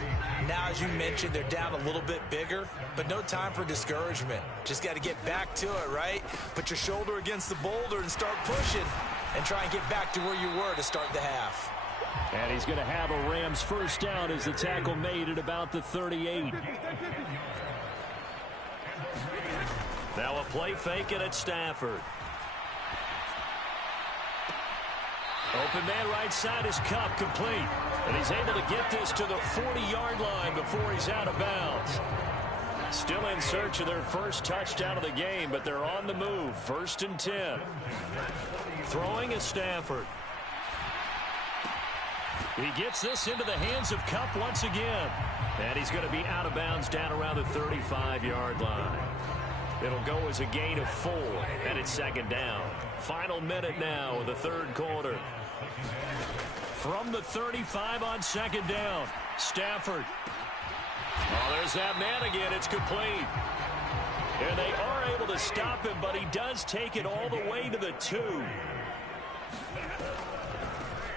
Now, as you mentioned, they're down a little bit bigger, but no time for discouragement. Just got to get back to it, right? Put your shoulder against the boulder and start pushing and try and get back to where you were to start the half. And he's going to have a Rams first down as the tackle made at about the 38. Now a play fake it at Stafford. Open man right side is Kupp, complete. And he's able to get this to the 40-yard line before he's out of bounds. Still in search of their first touchdown of the game, but they're on the move. 1st and 10. Throwing is Stafford. He gets this into the hands of Kupp once again. And he's going to be out of bounds down around the 35-yard line. It'll go as a gain of 4, and it's 2nd down. Final minute now of the third quarter. From the 35 on 2nd down, Stafford. Oh, there's that man again. It's complete. And they are able to stop him, but he does take it all the way to the 2.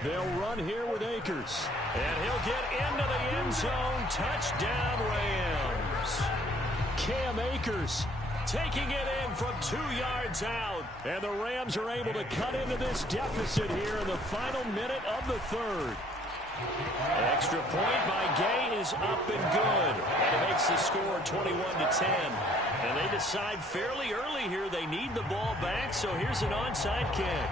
They'll run here with Akers. And he'll get into the end zone. Touchdown, Rams. Cam Akers taking it in from 2 yards out. And the Rams are able to cut into this deficit here in the final minute of the third. An extra point by Gay is up and good. And it makes the score 21-10. And they decide fairly early here they need the ball back, so here's an onside kick.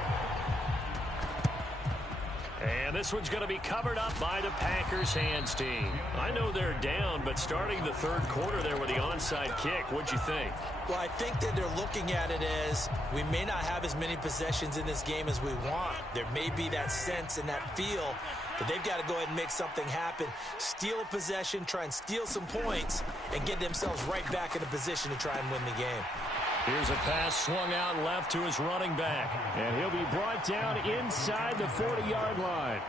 And this one's going to be covered up by the Packers hands team. I know they're down, but starting the third quarter there with the onside kick, what'd you think? Well, I think that they're looking at it as we may not have as many possessions in this game as we want. There may be that sense and that feel that they've got to go ahead and make something happen, steal a possession, try and steal some points, and get themselves right back in a position to try and win the game. Here's a pass swung out left to his running back. And he'll be brought down inside the 40-yard line.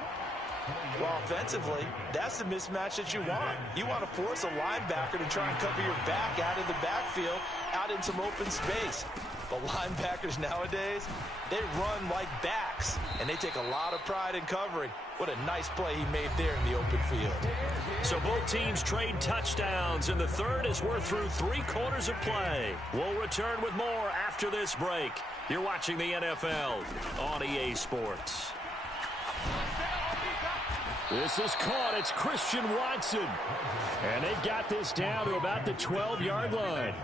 Well, offensively, that's the mismatch that you want. You want to force a linebacker to try and cover your back out of the backfield, out in some open space. But linebackers nowadays, they run like backs, and they take a lot of pride in covering. What a nice play he made there in the open field. So both teams trade touchdowns in the third as we're through 3 quarters of play. We'll return with more after this break. You're watching the NFL on EA Sports. This is caught. It's Christian Watson. And they've got this down to about the 12-yard line.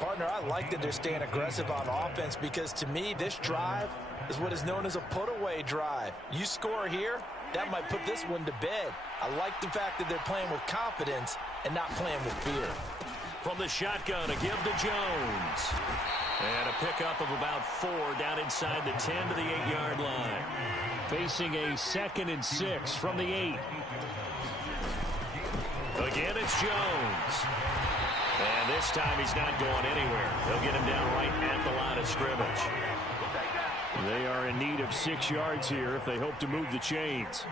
Partner, I like that they're staying aggressive on offense because, to me, this drive is what is known as a put-away drive. You score here, that might put this one to bed. I like the fact that they're playing with confidence and not playing with fear. From the shotgun, a give to Jones. And a pickup of about 4 down inside the 10 to the 8-yard line. Facing a 2nd and 6 from the 8. Again, it's Jones. And this time he's not going anywhere. They'll get him down right at the line of scrimmage. They are in need of 6 yards here if they hope to move the chains.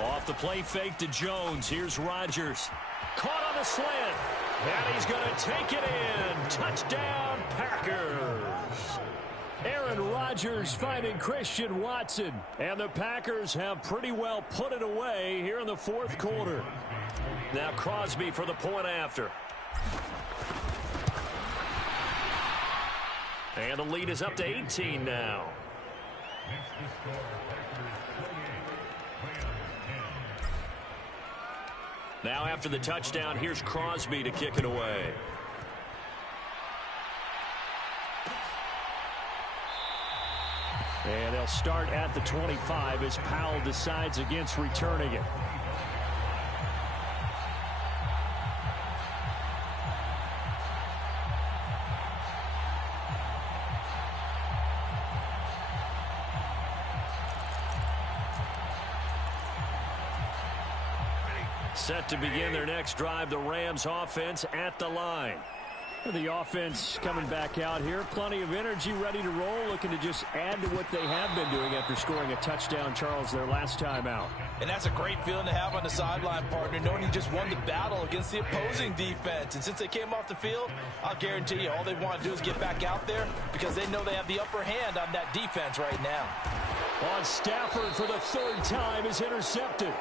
Off the play fake to Jones. Here's Rodgers. Caught on the slant. And he's going to take it in. Touchdown, Packers. Aaron Rodgers finding Christian Watson. And the Packers have pretty well put it away here in the fourth quarter. Now Crosby for the point after. And the lead is up to 18 now. Now after the touchdown, here's Crosby to kick it away. And they'll start at the 25 as Powell decides against returning it. Set to begin their next drive, the Rams offense at the line. The offense coming back out here. Plenty of energy, ready to roll, looking to just add to what they have been doing after scoring a touchdown, Charles, their last time out. And that's a great feeling to have on the sideline, partner, knowing you just won the battle against the opposing defense. And since they came off the field, I'll guarantee you all they want to do is get back out there because they know they have the upper hand on that defense right now. On Stafford for the 3rd time is intercepted.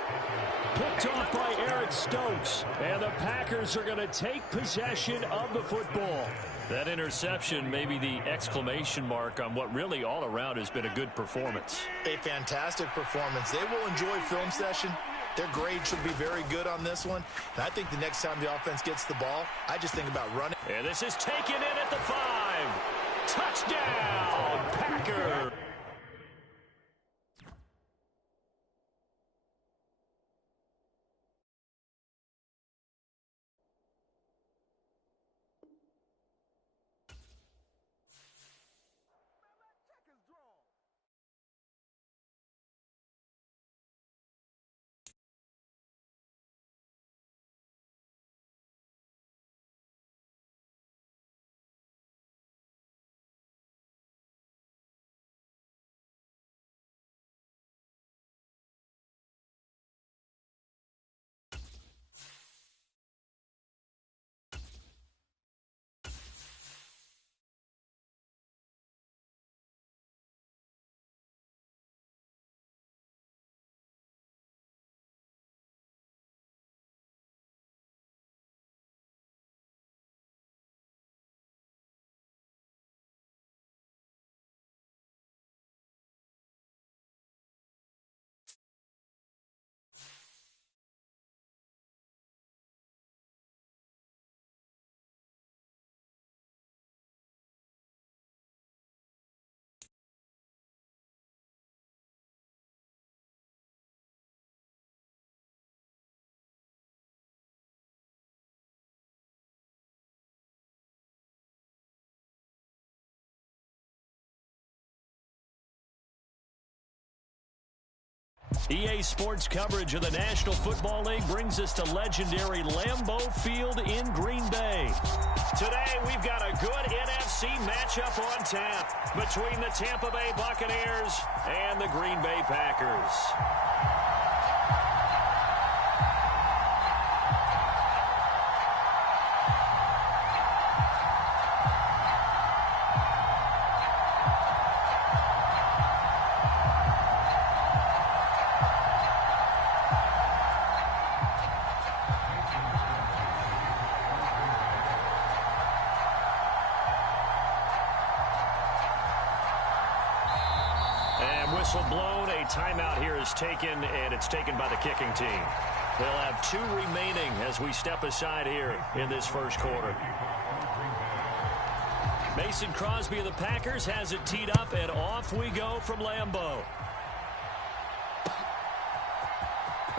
Picked off by Eric Stokes. And the Packers are going to take possession of the football. That interception may be the exclamation mark on what really all around has been a good performance. A fantastic performance. They will enjoy film session. Their grade should be very good on this one. And I think the next time the offense gets the ball, I just think about running. And this is taken in at the 5. Touchdown, Packers. EA Sports coverage of the National Football League brings us to legendary Lambeau Field in Green Bay. Today, we've got a good NFC matchup on tap between the Tampa Bay Buccaneers and the Green Bay Packers. Whistle blown. A timeout here is taken, and it's taken by the kicking team. They'll have 2 remaining as we step aside here in this first quarter. Mason Crosby of the Packers has it teed up, and off we go from Lambeau.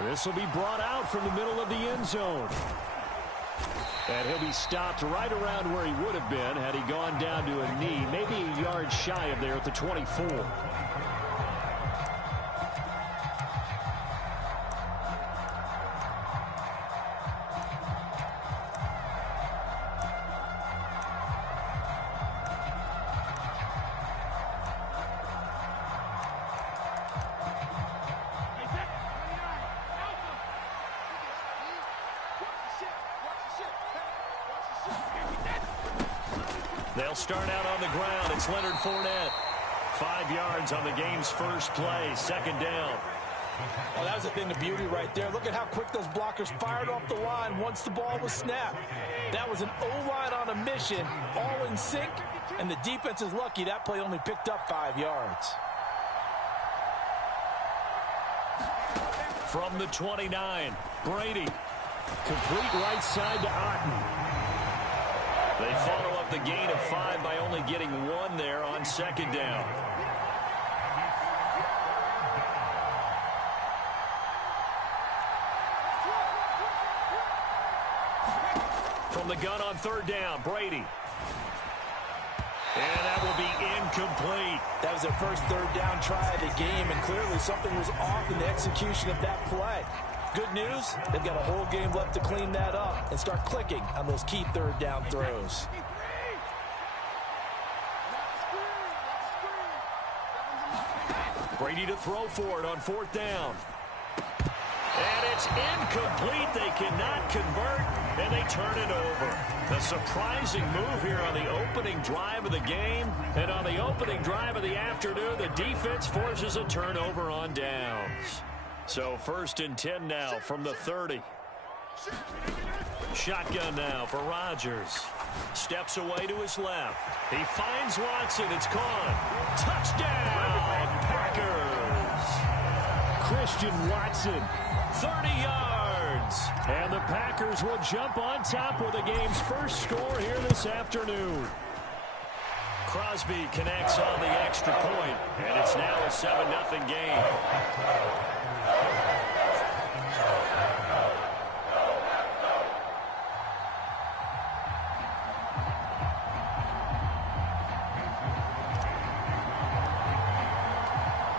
This will be brought out from the middle of the end zone. And he'll be stopped right around where he would have been had he gone down to a knee, maybe a yard shy of there at the 24. They'll start out on the ground. It's Leonard Fournette. 5 yards on the game's first play. Second down. Well, that was a thing of beauty right there. Look at how quick those blockers fired off the line once the ball was snapped. That was an O-line on a mission, all in sync, and the defense is lucky that play only picked up 5 yards. From the 29, Brady. Complete right side to Otten. They follow up the gain of 5 by only getting 1 there on second down. From the gun on third down, Brady. And that will be incomplete. That was their first third down try of the game, and clearly something was off in the execution of that play. Good news, they've got a whole game left to clean that up and start clicking on those key third down throws. Brady to throw for it on fourth down. And it's incomplete. They cannot convert, and they turn it over. A surprising move here on the opening drive of the game. And on the opening drive of the afternoon, the defense forces a turnover on downs. So first and 10 now from the 30. Shotgun now for Rodgers. Steps away to his left. He finds Watson. It's caught. Touchdown, Packers. Christian Watson, 30 yards. And the Packers will jump on top with the game's first score here this afternoon. Crosby connects on the extra point, and it's now a 7-0 game.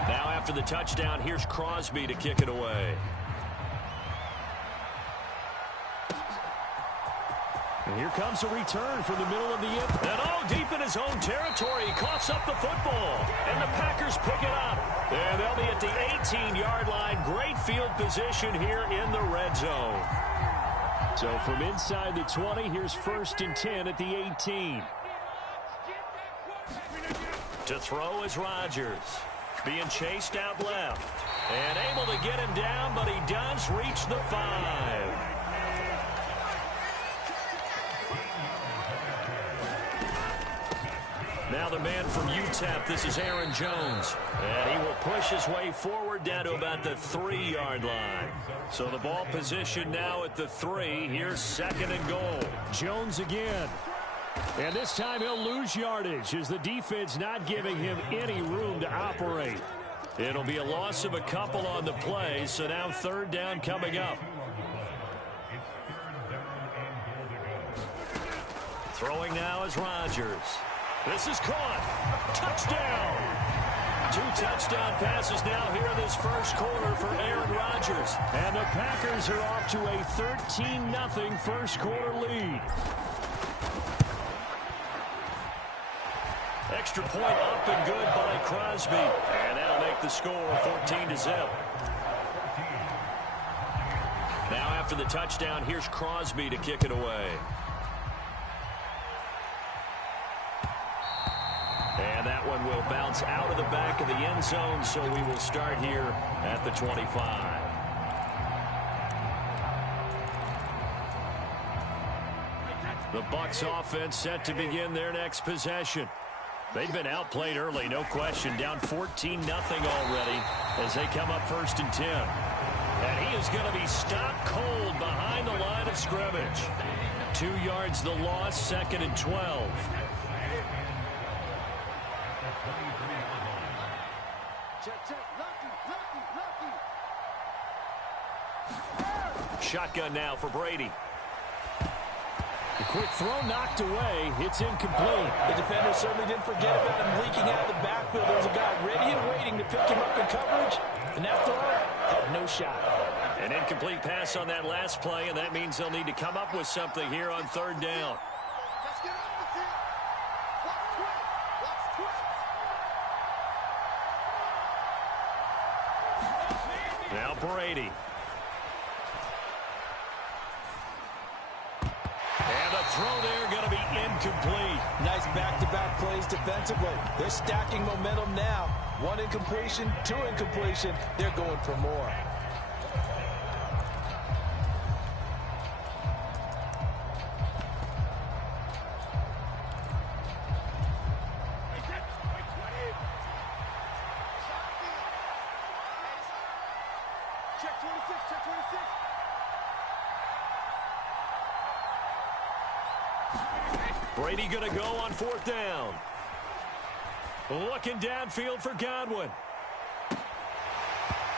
Now after the touchdown, here's Crosby to kick it away. And here comes a return from the middle of the end. And deep in his own territory, he coughs up the football. And the Packers pick it up. And they'll be at the 18-yard line. Great field position here in the red zone. So from inside the 20, here's first and 10 at the 18. To throw is Rodgers. Being chased out left. And able to get him down, but he does reach the 5. Now the man from UTEP, this is Aaron Jones. And he will push his way forward down to about the 3-yard line. So the ball position now at the 3. Here's second and goal. Jones again. And this time he'll lose yardage as the defense not giving him any room to operate. It'll be a loss of a couple on the play, so now third down coming up. Throwing now is Rodgers. This is caught. Touchdown. 2 touchdown passes now here in this first quarter for Aaron Rodgers. And the Packers are off to a 13-0 first quarter lead. Extra point up and good by Crosby. And that'll make the score 14-0. Now after the touchdown, here's Crosby to kick it away. And that one will bounce out of the back of the end zone, so we will start here at the 25. The Bucs offense set to begin their next possession. They've been outplayed early, no question. Down 14-0 already as they come up 1st and 10. And he is going to be stopped cold behind the line of scrimmage. 2 yards the loss, 2nd and 12. Shotgun now for Brady. The quick throw knocked away. It's incomplete. The defender certainly didn't forget about him leaking out of the backfield. There was a guy ready and waiting to pick him up in coverage. And that throw had no shot. An incomplete pass on that last play, and that means they'll need to come up with something here on 3rd down. Now Brady. And the throw there going to be incomplete. Nice back-to-back plays defensively. They're stacking momentum now. 1 incompletion, 2 incompletion. They're going for more. Brady going to go on 4th down. Looking downfield for Godwin.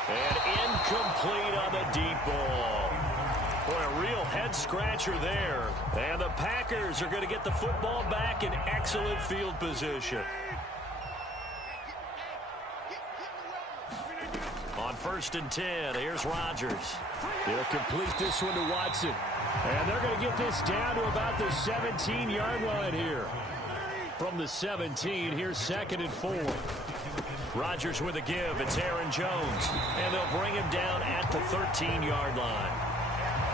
And incomplete on the deep ball. Boy, a real head-scratcher there. And the Packers are going to get the football back in excellent field position. On 1st and 10, here's Rodgers. He'll complete this one to Watson. And they're going to get this down to about the 17-yard line here. From the 17, here's 2nd and 4. Rodgers with a give. It's Aaron Jones. And they'll bring him down at the 13-yard line.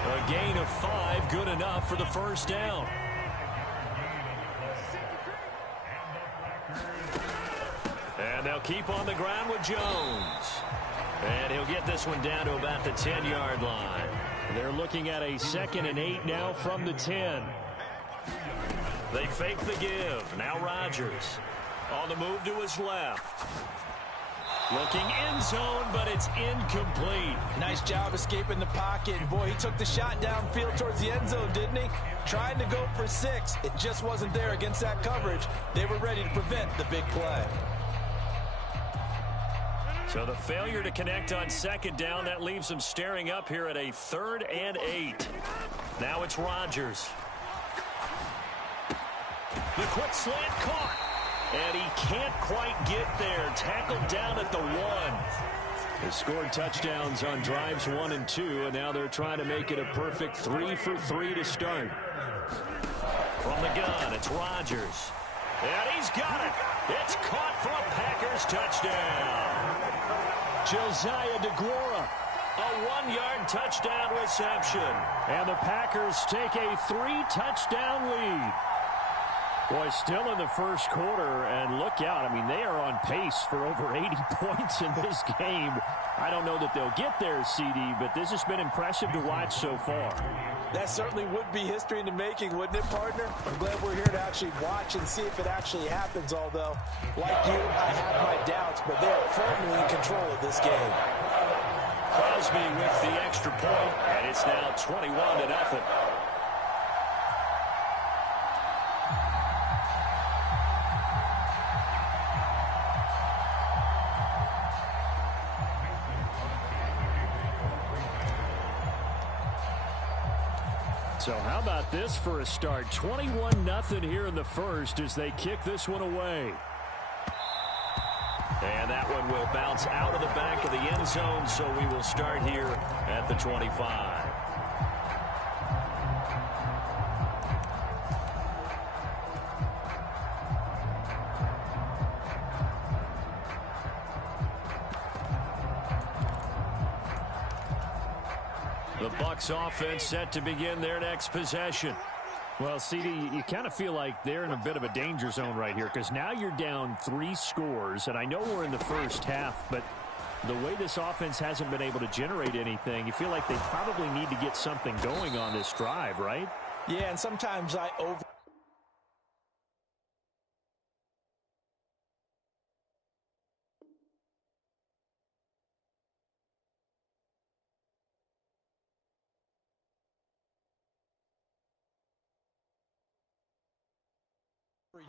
A gain of 5, good enough for the 1st down. And they'll keep on the ground with Jones. And he'll get this one down to about the 10-yard line. They're looking at a 2nd and 8 now from the 10. They fake the give. Now Rodgers on the move to his left. Looking end zone, but it's incomplete. Nice job escaping the pocket. Boy, he took the shot downfield towards the end zone, didn't he? Trying to go for 6. It just wasn't there against that coverage. They were ready to prevent the big play. So the failure to connect on 2nd down, that leaves them staring up here at a 3rd and 8. Now it's Rodgers. The quick slant caught. And he can't quite get there. Tackled down at the 1. They scored touchdowns on drives 1 and 2, and now they're trying to make it a perfect 3 for 3 to start. From the gun, it's Rodgers. And he's got it. It's caught for a Packers touchdown. Josiah DeGuara, a 1-yard touchdown reception. And the Packers take a 3-touchdown lead. Boy, still in the first quarter, and look out. I mean, they are on pace for over 80 points in this game. I don't know that they'll get there, CD, but this has been impressive to watch so far. That certainly would be history in the making, wouldn't it, partner? I'm glad we're here to actually watch and see if it actually happens, although, like you, I have my doubts, but they are firmly in control of this game. Crosby with the extra point, and it's now 21-0. So how about this for a start? 21-0 here in the first as they kick this one away. And that one will bounce out of the back of the end zone, so we will start here at the 25. The Bucs offense set to begin their next possession. Well, CD, you kind of feel like they're in a bit of a danger zone right here because now you're down 3 scores, and I know we're in the first half, but the way this offense hasn't been able to generate anything, you feel like they probably need to get something going on this drive, right? Yeah, and sometimes I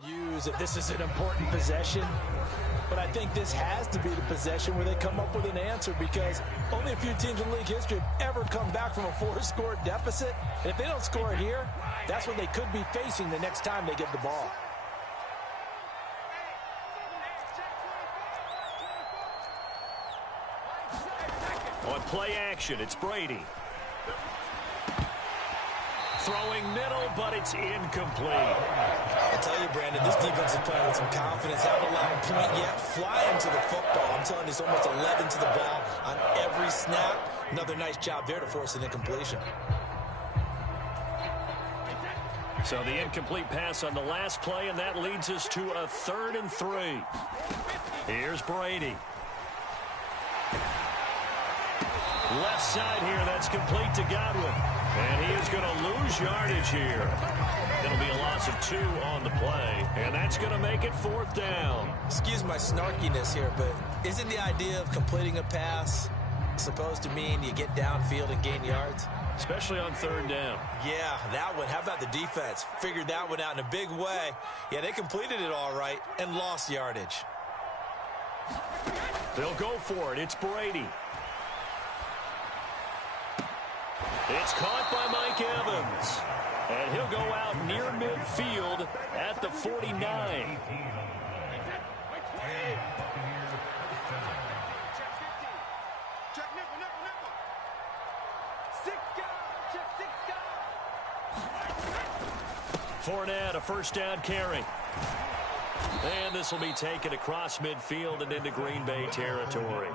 use if this is an important possession, but I think this has to be the possession where they come up with an answer because only a few teams in league history have ever come back from a 4-score deficit. And if they don't score it here, that's what they could be facing the next time they get the ball. On play action, it's Brady. Throwing middle, but it's incomplete. I tell you, Brandon, this defense is playing with some confidence. Haven't allowed a point yet. Flying to the football. I'm telling you, it's almost 11 to the ball on every snap. Another nice job there to force an incompletion. So the incomplete pass on the last play, and that leads us to a 3rd and 3. Here's Brady. Left side here, that's complete to Godwin. And he is going to lose yardage here. It'll be a loss of 2 on the play, and that's going to make it 4th down. Excuse my snarkiness here, but isn't the idea of completing a pass supposed to mean you get downfield and gain yards? Especially on 3rd down. Yeah, that one. How about the defense? Figured that one out in a big way. Yeah, they completed it all right and lost yardage. They'll go for it. It's Brady. It's caught by Mike Evans. And he'll go out near midfield at the 49. Fournette, a 1st down carry. And this will be taken across midfield and into Green Bay territory.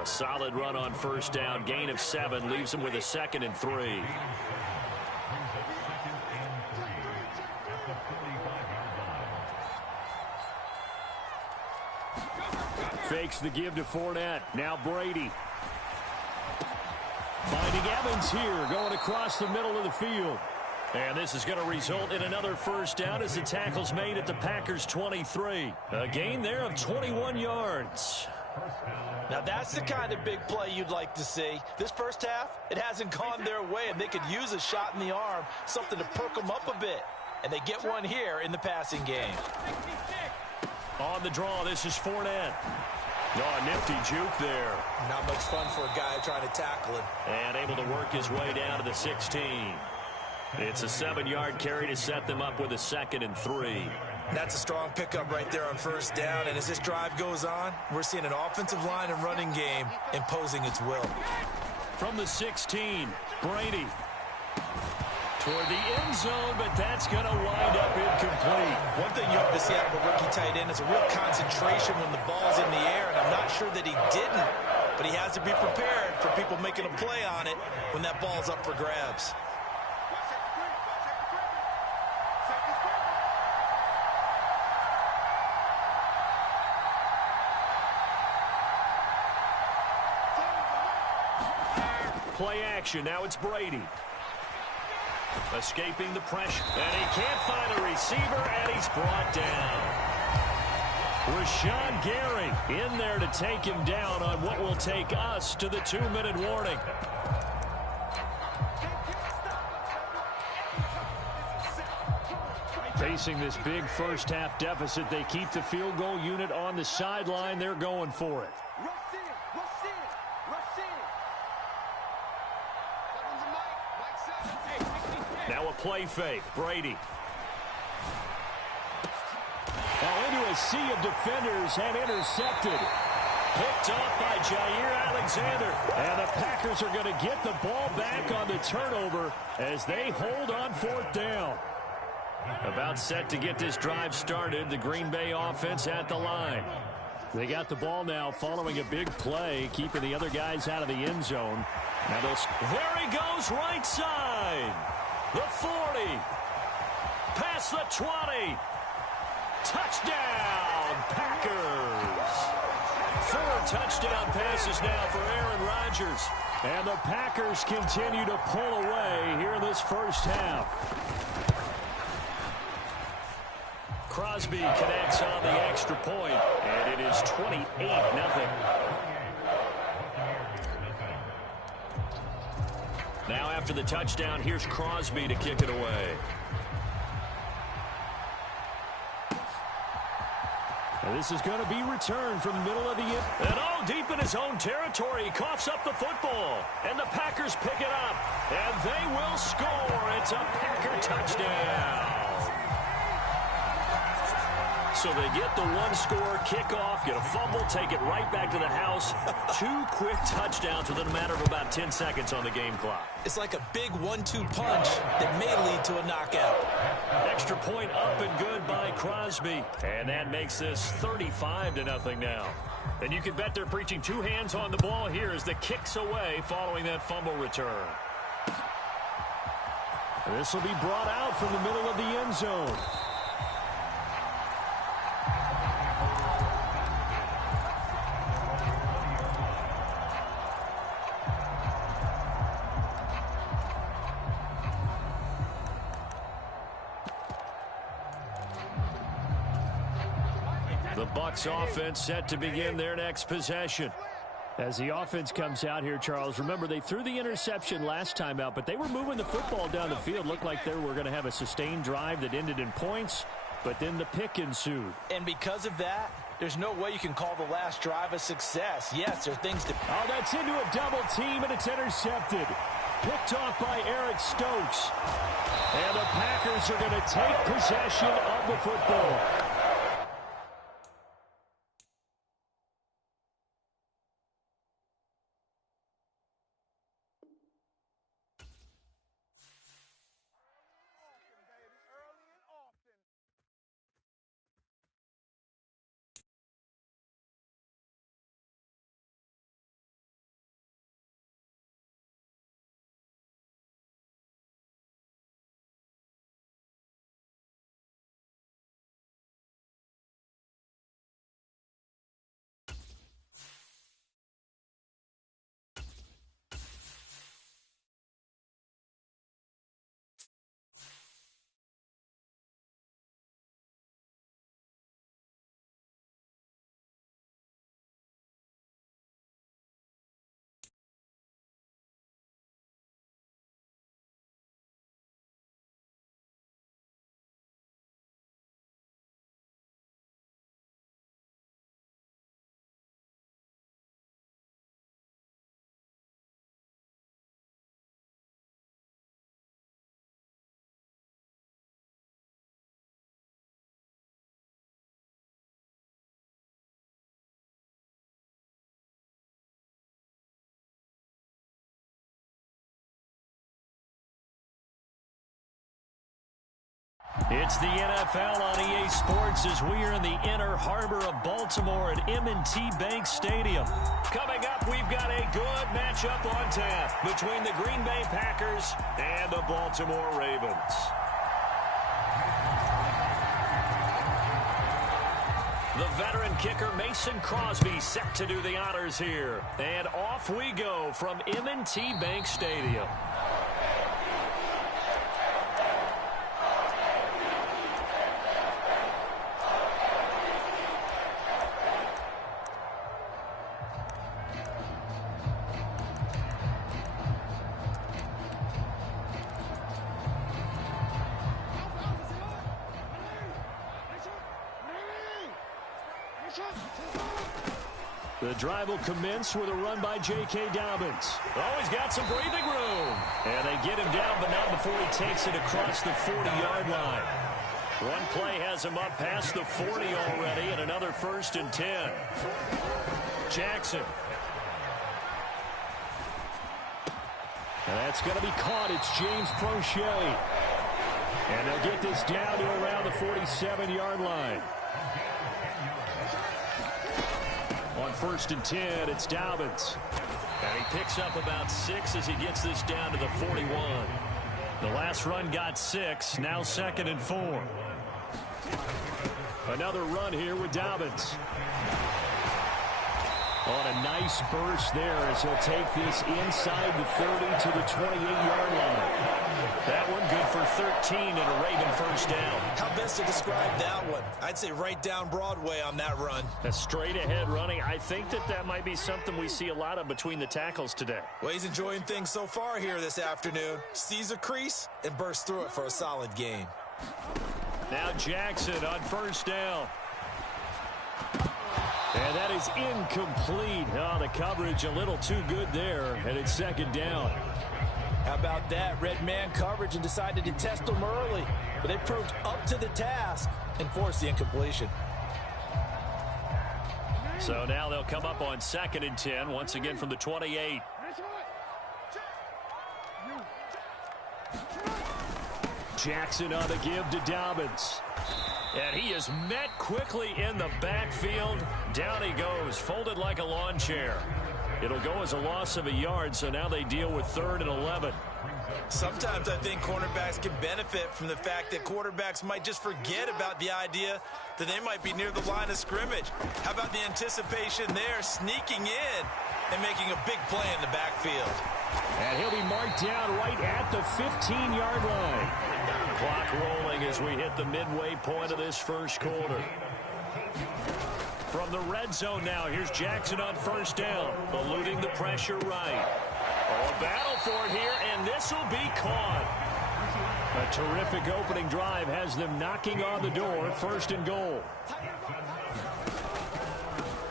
A solid run on 1st down. Gain of 7 leaves him with a 2nd and 3. Fakes the give to Fournette. Now Brady. Finding Evans here, going across the middle of the field. And this is going to result in another 1st down as the tackle's made at the Packers' 23. A gain there of 21 yards. Now that's the kind of big play you'd like to see. This first half, it hasn't gone their way, and they could use a shot in the arm, something to perk them up a bit. And they get one here in the passing game. On the draw, this is Fournette. Oh, nifty juke there. Not much fun for a guy trying to tackle him. And able to work his way down to the 16. It's a 7-yard carry to set them up with a 2nd and 3. That's a strong pickup right there on 1st down. And as this drive goes on, we're seeing an offensive line and running game imposing its will. From the 16, Brady. Toward the end zone, but that's going to wind up incomplete. One thing you have to see out of a rookie tight end is a real concentration when the ball's in the air, and I'm not sure that he didn't, but he has to be prepared for people making a play on it when that ball's up for grabs. Play action, now it's Brady. Escaping the pressure, and he can't find a receiver, and he's brought down. Rashawn Gary in there to take him down on what will take us to the 2-minute warning. Facing this big first-half deficit, they keep the field goal unit on the sideline. They're going for it. Now a play fake. Brady. Into a sea of defenders and intercepted. Picked off by Jair Alexander. And the Packers are going to get the ball back on the turnover as they hold on fourth down. About set to get this drive started. The Green Bay offense at the line. They got the ball now following a big play, keeping the other guys out of the end zone. Now there he goes, right side. The 40. Past the 20. Touchdown, Packers. 4 touchdown passes now for Aaron Rodgers. And the Packers continue to pull away here in this first half. Crosby connects on the extra point, and it is 28-0. Now after the touchdown, here's Crosby to kick it away. And this is going to be returned from the middle of the end. And all deep in his own territory, he coughs up the football. And the Packers pick it up. And they will score. It's a Packer touchdown. So they get the one-score kickoff, get a fumble, take it right back to the house. 2 quick touchdowns within a matter of about 10 seconds on the game clock. It's like a big 1-2 punch that may lead to a knockout. Extra point up and good by Crosby. And that makes this 35-0 now. And you can bet they're preaching 2 hands on the ball here as the kick's away following that fumble return. This will be brought out from the middle of the end zone. The Bucs offense set to begin their next possession. As the offense comes out here, Charles, remember they threw the interception last time out, but they were moving the football down the field. Looked like they were going to have a sustained drive that ended in points, but then the pick ensued. And because of that, there's no way you can call the last drive a success. Yes, there are things to... Oh, that's into a double team, and it's intercepted. Picked off by Eric Stokes. And the Packers are going to take possession of the football. It's the NFL on EA Sports as we are in the inner harbor of Baltimore at M&T Bank Stadium. Coming up, we've got a good matchup on tap between the Green Bay Packers and the Baltimore Ravens. The veteran kicker Mason Crosby set to do the honors here. And off we go from M&T Bank Stadium. The drive will commence with a run by J.K. Dobbins. Oh, he's got some breathing room. And they get him down, but not before he takes it across the 40-yard line. One play has him up past the 40 already, and another 1st and 10. Jackson. And that's going to be caught. It's James Prochet. And they'll get this down to around the 47-yard line. On 1st and 10, it's Dobbins. And he picks up about 6 as he gets this down to the 41. The last run got 6, now 2nd and 4. Another run here with Dobbins. On a nice burst there as he'll take this inside the 30 to the 28-yard line. That one good for 13 and a Raven 1st down. How best to describe that one? I'd say right down Broadway on that run. A straight ahead running. I think that might be something we see a lot of between the tackles today. Well, he's enjoying things so far here this afternoon. Sees a crease and bursts through it for a solid gain. Now Jackson on 1st down. And that is incomplete. Oh, the coverage a little too good there, and it's 2nd down. How about that? Red man coverage and decided to test them early. But they proved up to the task and forced the incompletion. So now they'll come up on 2nd and 10, once again from the 28. Jackson on the give to Dobbins. And he is met quickly in the backfield. Down he goes, folded like a lawn chair. It'll go as a loss of a yard, so now they deal with 3rd and 11. Sometimes I think cornerbacks can benefit from the fact that quarterbacks might just forget about the idea that they might be near the line of scrimmage. How about the anticipation there, sneaking in and making a big play in the backfield? And he'll be marked down right at the 15-yard line. Clock rolling as we hit the midway point of this 1st quarter. From the red zone now, here's Jackson on 1st down, eluding the pressure right. Oh, a battle for it here, and this will be caught. A terrific opening drive has them knocking on the door, 1st and goal.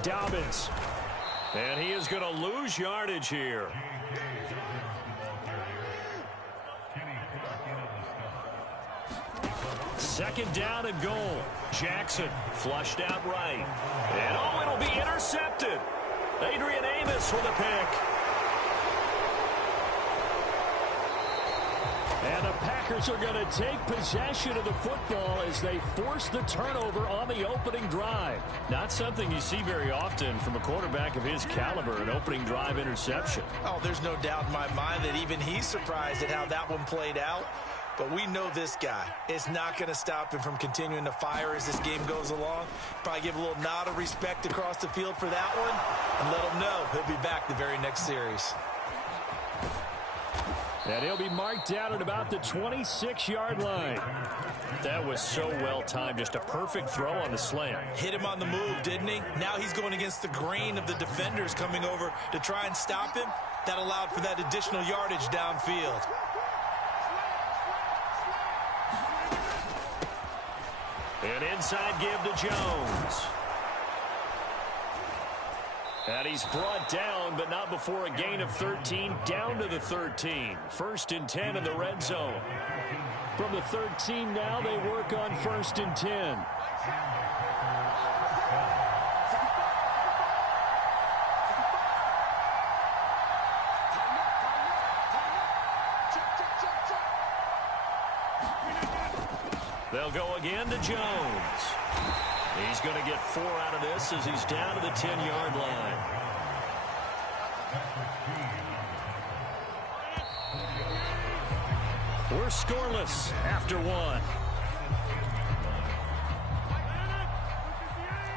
Dobbins. And he is going to lose yardage here. Second down and goal. Jackson flushed out right. And oh, it'll be intercepted. Adrian Amos with a pick. And the Packers are going to take possession of the football as they force the turnover on the opening drive. Not something you see very often from a quarterback of his caliber, an opening drive interception. Oh, there's no doubt in my mind that even he's surprised at how that one played out. But we know this guy is not going to stop him from continuing to fire as this game goes along. Probably give a little nod of respect across the field for that one and let him know he'll be back the very next series. And he'll be marked down at about the 26-yard line. That was so well timed. Just a perfect throw on the slant. Hit him on the move, didn't he? Now he's going against the grain of the defenders coming over to try and stop him. That allowed for that additional yardage downfield. An inside give to Jones. And he's brought down, but not before a gain of 13, down to the 13. 1st and 10 in the red zone. From the 13 now, they work on 1st and 10. They'll go again to Jones. He's going to get 4 out of this as he's down to the 10-yard line. We're scoreless after 1.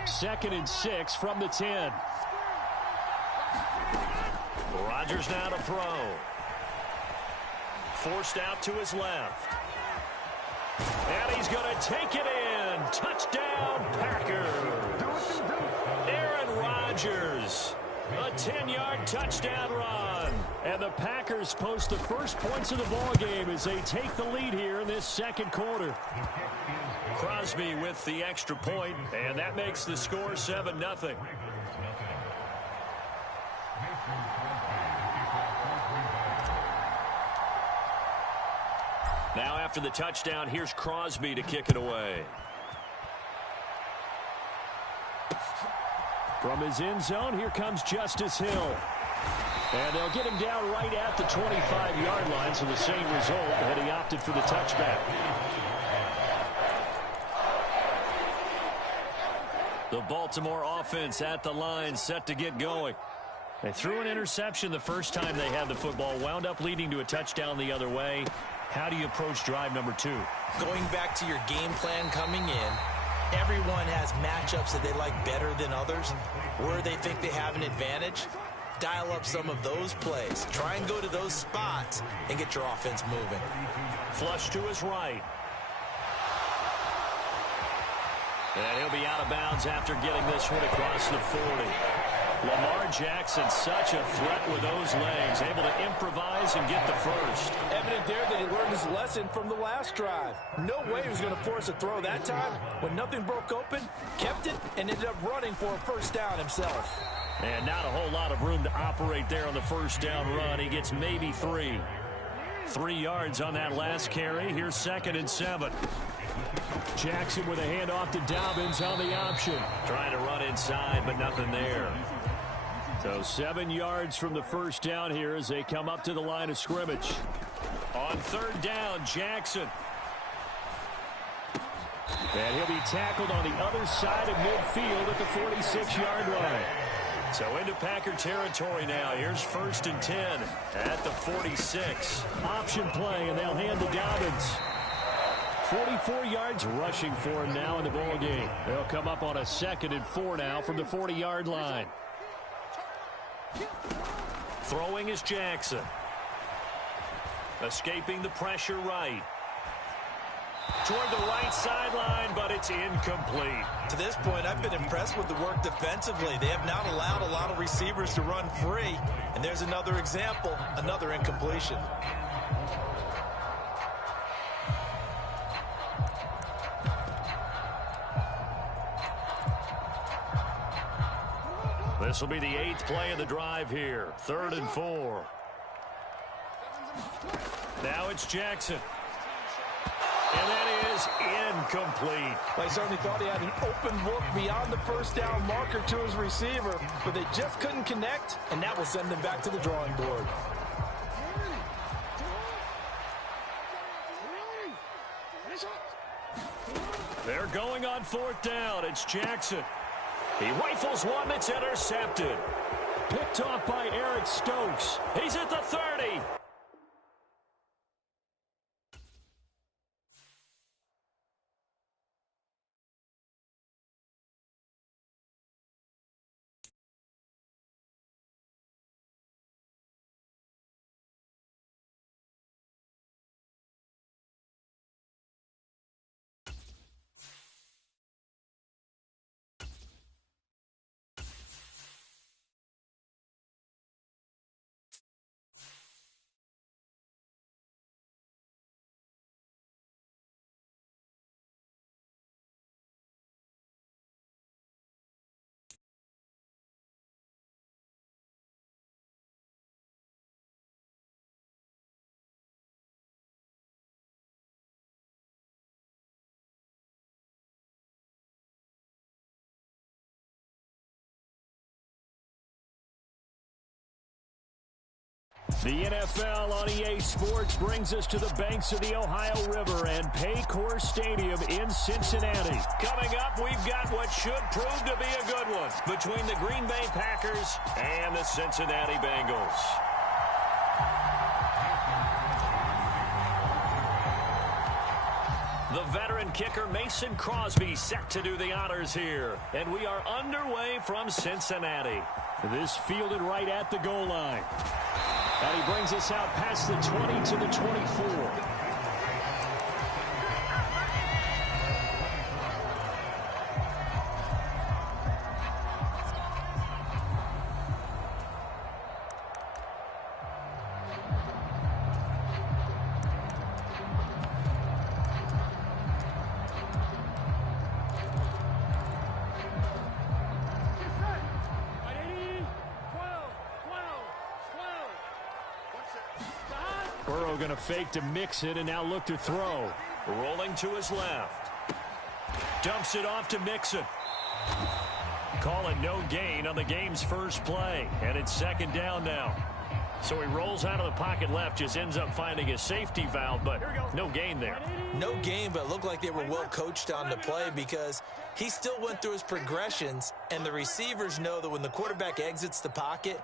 2nd and 6 from the 10. Rodgers now to throw. Forced out to his left. And he's going to take it in. Touchdown, Packers. Aaron Rodgers. A 10-yard touchdown run. And the Packers post the first points of the ballgame as they take the lead here in this 2nd quarter. Crosby with the extra point, and that makes the score 7-0. Now after the touchdown, here's Crosby to kick it away. From his end zone, here comes Justice Hill. And they'll get him down right at the 25-yard line, so the same result, and he opted for the touchback. The Baltimore offense at the line, set to get going. They threw an interception the first time they had the football, wound up leading to a touchdown the other way. How do you approach drive number 2? Going back to your game plan coming in, everyone has matchups that they like better than others, where they think they have an advantage. Dial up some of those plays. Try and go to those spots and get your offense moving. Flush to his right. And he'll be out of bounds after getting this one across the 40. Lamar Jackson, such a threat with those legs, able to improvise and get the first. Evident there that he learned his lesson from the last drive. No way he was going to force a throw that time. When nothing broke open, kept it, and ended up running for a first down himself. And not a whole lot of room to operate there on the first down run. He gets maybe 3. 3 yards on that last carry. Here's 2nd and 7. Jackson with a handoff to Dobbins on the option. Trying to run inside, but nothing there. So 7 yards from the first down here as they come up to the line of scrimmage. On 3rd down, Jackson. And he'll be tackled on the other side of midfield at the 46-yard line. So into Packer territory now. Here's 1st and 10 at the 46. Option play, and they'll hand to Dobbins. 44 yards rushing for him now in the ball game. They'll come up on a 2nd and 4 now from the 40-yard line. Throwing is Jackson. Escaping the pressure right. Toward the right sideline, but it's incomplete. To this point, I've been impressed with the work defensively. They have not allowed a lot of receivers to run free. And there's another example, another incompletion. This will be the 8th play of the drive here. 3rd and 4. Now it's Jackson. And that is incomplete. They certainly thought he had an open look beyond the first down marker to his receiver, but they just couldn't connect, and that will send them back to the drawing board. They're going on 4th down. It's Jackson. He rifles one that's intercepted. Picked off by Eric Stokes. He's at the 30. The NFL on EA Sports brings us to the banks of the Ohio River and Paycor Stadium in Cincinnati. Coming up, we've got what should prove to be a good one between the Green Bay Packers and the Cincinnati Bengals. The veteran kicker Mason Crosby set to do the honors here. And we are underway from Cincinnati. This fielded right at the goal line. And he brings us out past the 20 to the 24. Burrow going to fake to mix it and now look to throw. Rolling to his left. Dumps it off to Mixon. Call it no gain on the game's first play. And it's second down now. So he rolls out of the pocket left, just ends up finding a safety valve, but no gain there. No gain, but it looked like they were well coached on the play because he still went through his progressions, and the receivers know that when the quarterback exits the pocket,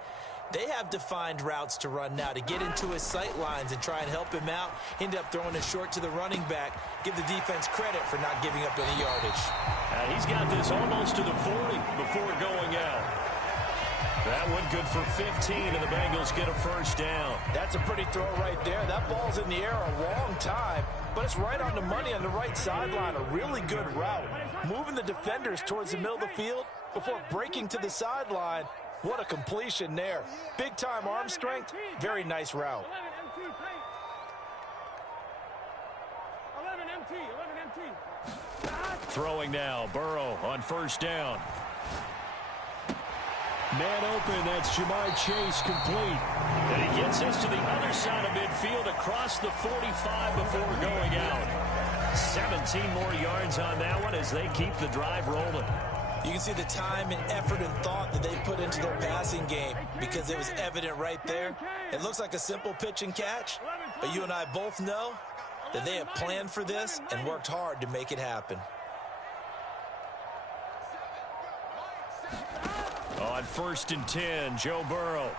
they have defined routes to run now to get into his sight lines and try and help him out. End up throwing it short to the running back. Give the defense credit for not giving up any yardage. He's got this almost to the 40 before going out. That one good for 15, and the Bengals get a first down. That's a pretty throw right there. That ball's in the air a long time, but it's right on the money on the right sideline. A really good route. Moving the defenders towards the middle of the field before breaking to the sideline. What a completion there. Big-time arm strength. Very nice route. 11 MT. Throwing now, Burrow on first down. Man open, that's Jamar Chase complete. And he gets us to the other side of midfield across the 45 before going out. 17 more yards on that one as they keep the drive rolling. You can see the time and effort and thought that they put into their passing game because it was evident right there. It looks like a simple pitch and catch, but you and I both know that they have planned for this and worked hard to make it happen. On first and 10, Joe Burrow.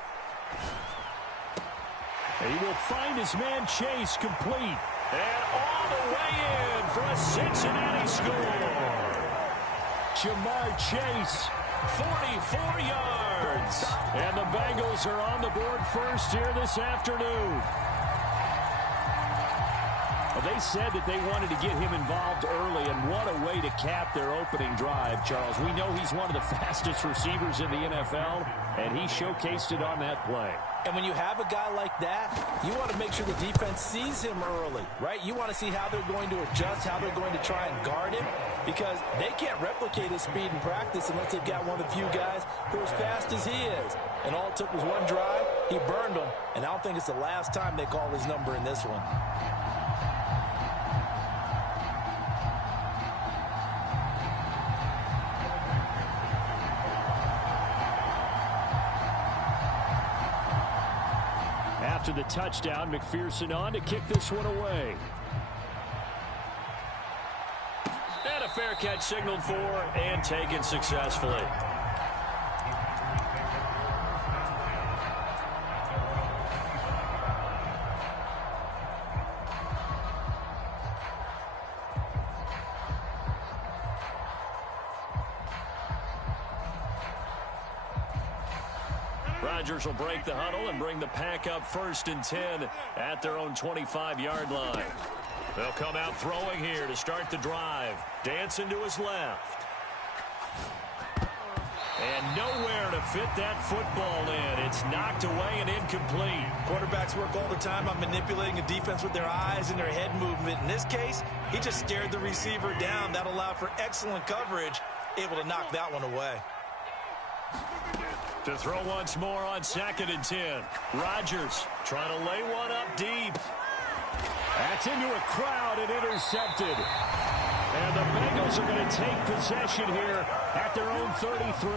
He will find his man Chase complete. And all the way in for a Cincinnati score. Jamar Chase, 44 yards. And the Bengals are on the board first here this afternoon. Well, they said that they wanted to get him involved early, and what a way to cap their opening drive, Charles. We know he's one of the fastest receivers in the NFL, and he showcased it on that play. And when you have a guy like that, you want to make sure the defense sees him early, right? You want to see how they're going to adjust, how they're going to try and guard him, because they can't replicate his speed in practice unless they've got one of the few guys who are as fast as he is. And all it took was one drive. He burned them, and I don't think it's the last time they call his number in this one. After the touchdown, McPherson on to kick this one away. And a fair catch signaled for and taken successfully. Rodgers will break the huddle and bring the pack up first and 10 at their own 25-yard line. They'll come out throwing here to start the drive. Dancing to his left. And nowhere to fit that football in. It's knocked away and incomplete. Quarterbacks work all the time on manipulating a defense with their eyes and their head movement. In this case, he just stared the receiver down. That allowed for excellent coverage, able to knock that one away. To throw once more on second and 10. Rodgers trying to lay one up deep. That's into a crowd and intercepted. And the Bengals are going to take possession here at their own 33.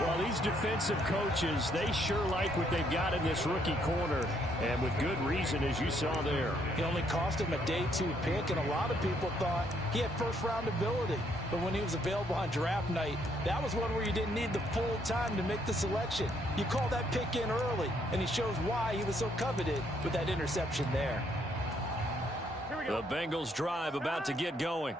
Well, these defensive coaches, they sure like what they've got in this rookie corner. And with good reason, as you saw there. He only cost him a day 2 pick, and a lot of people thought he had first-round ability. But when he was available on draft night, that was one where you didn't need the full time to make the selection. You call that pick in early, and he shows why he was so coveted with that interception there. The Bengals drive about to get going.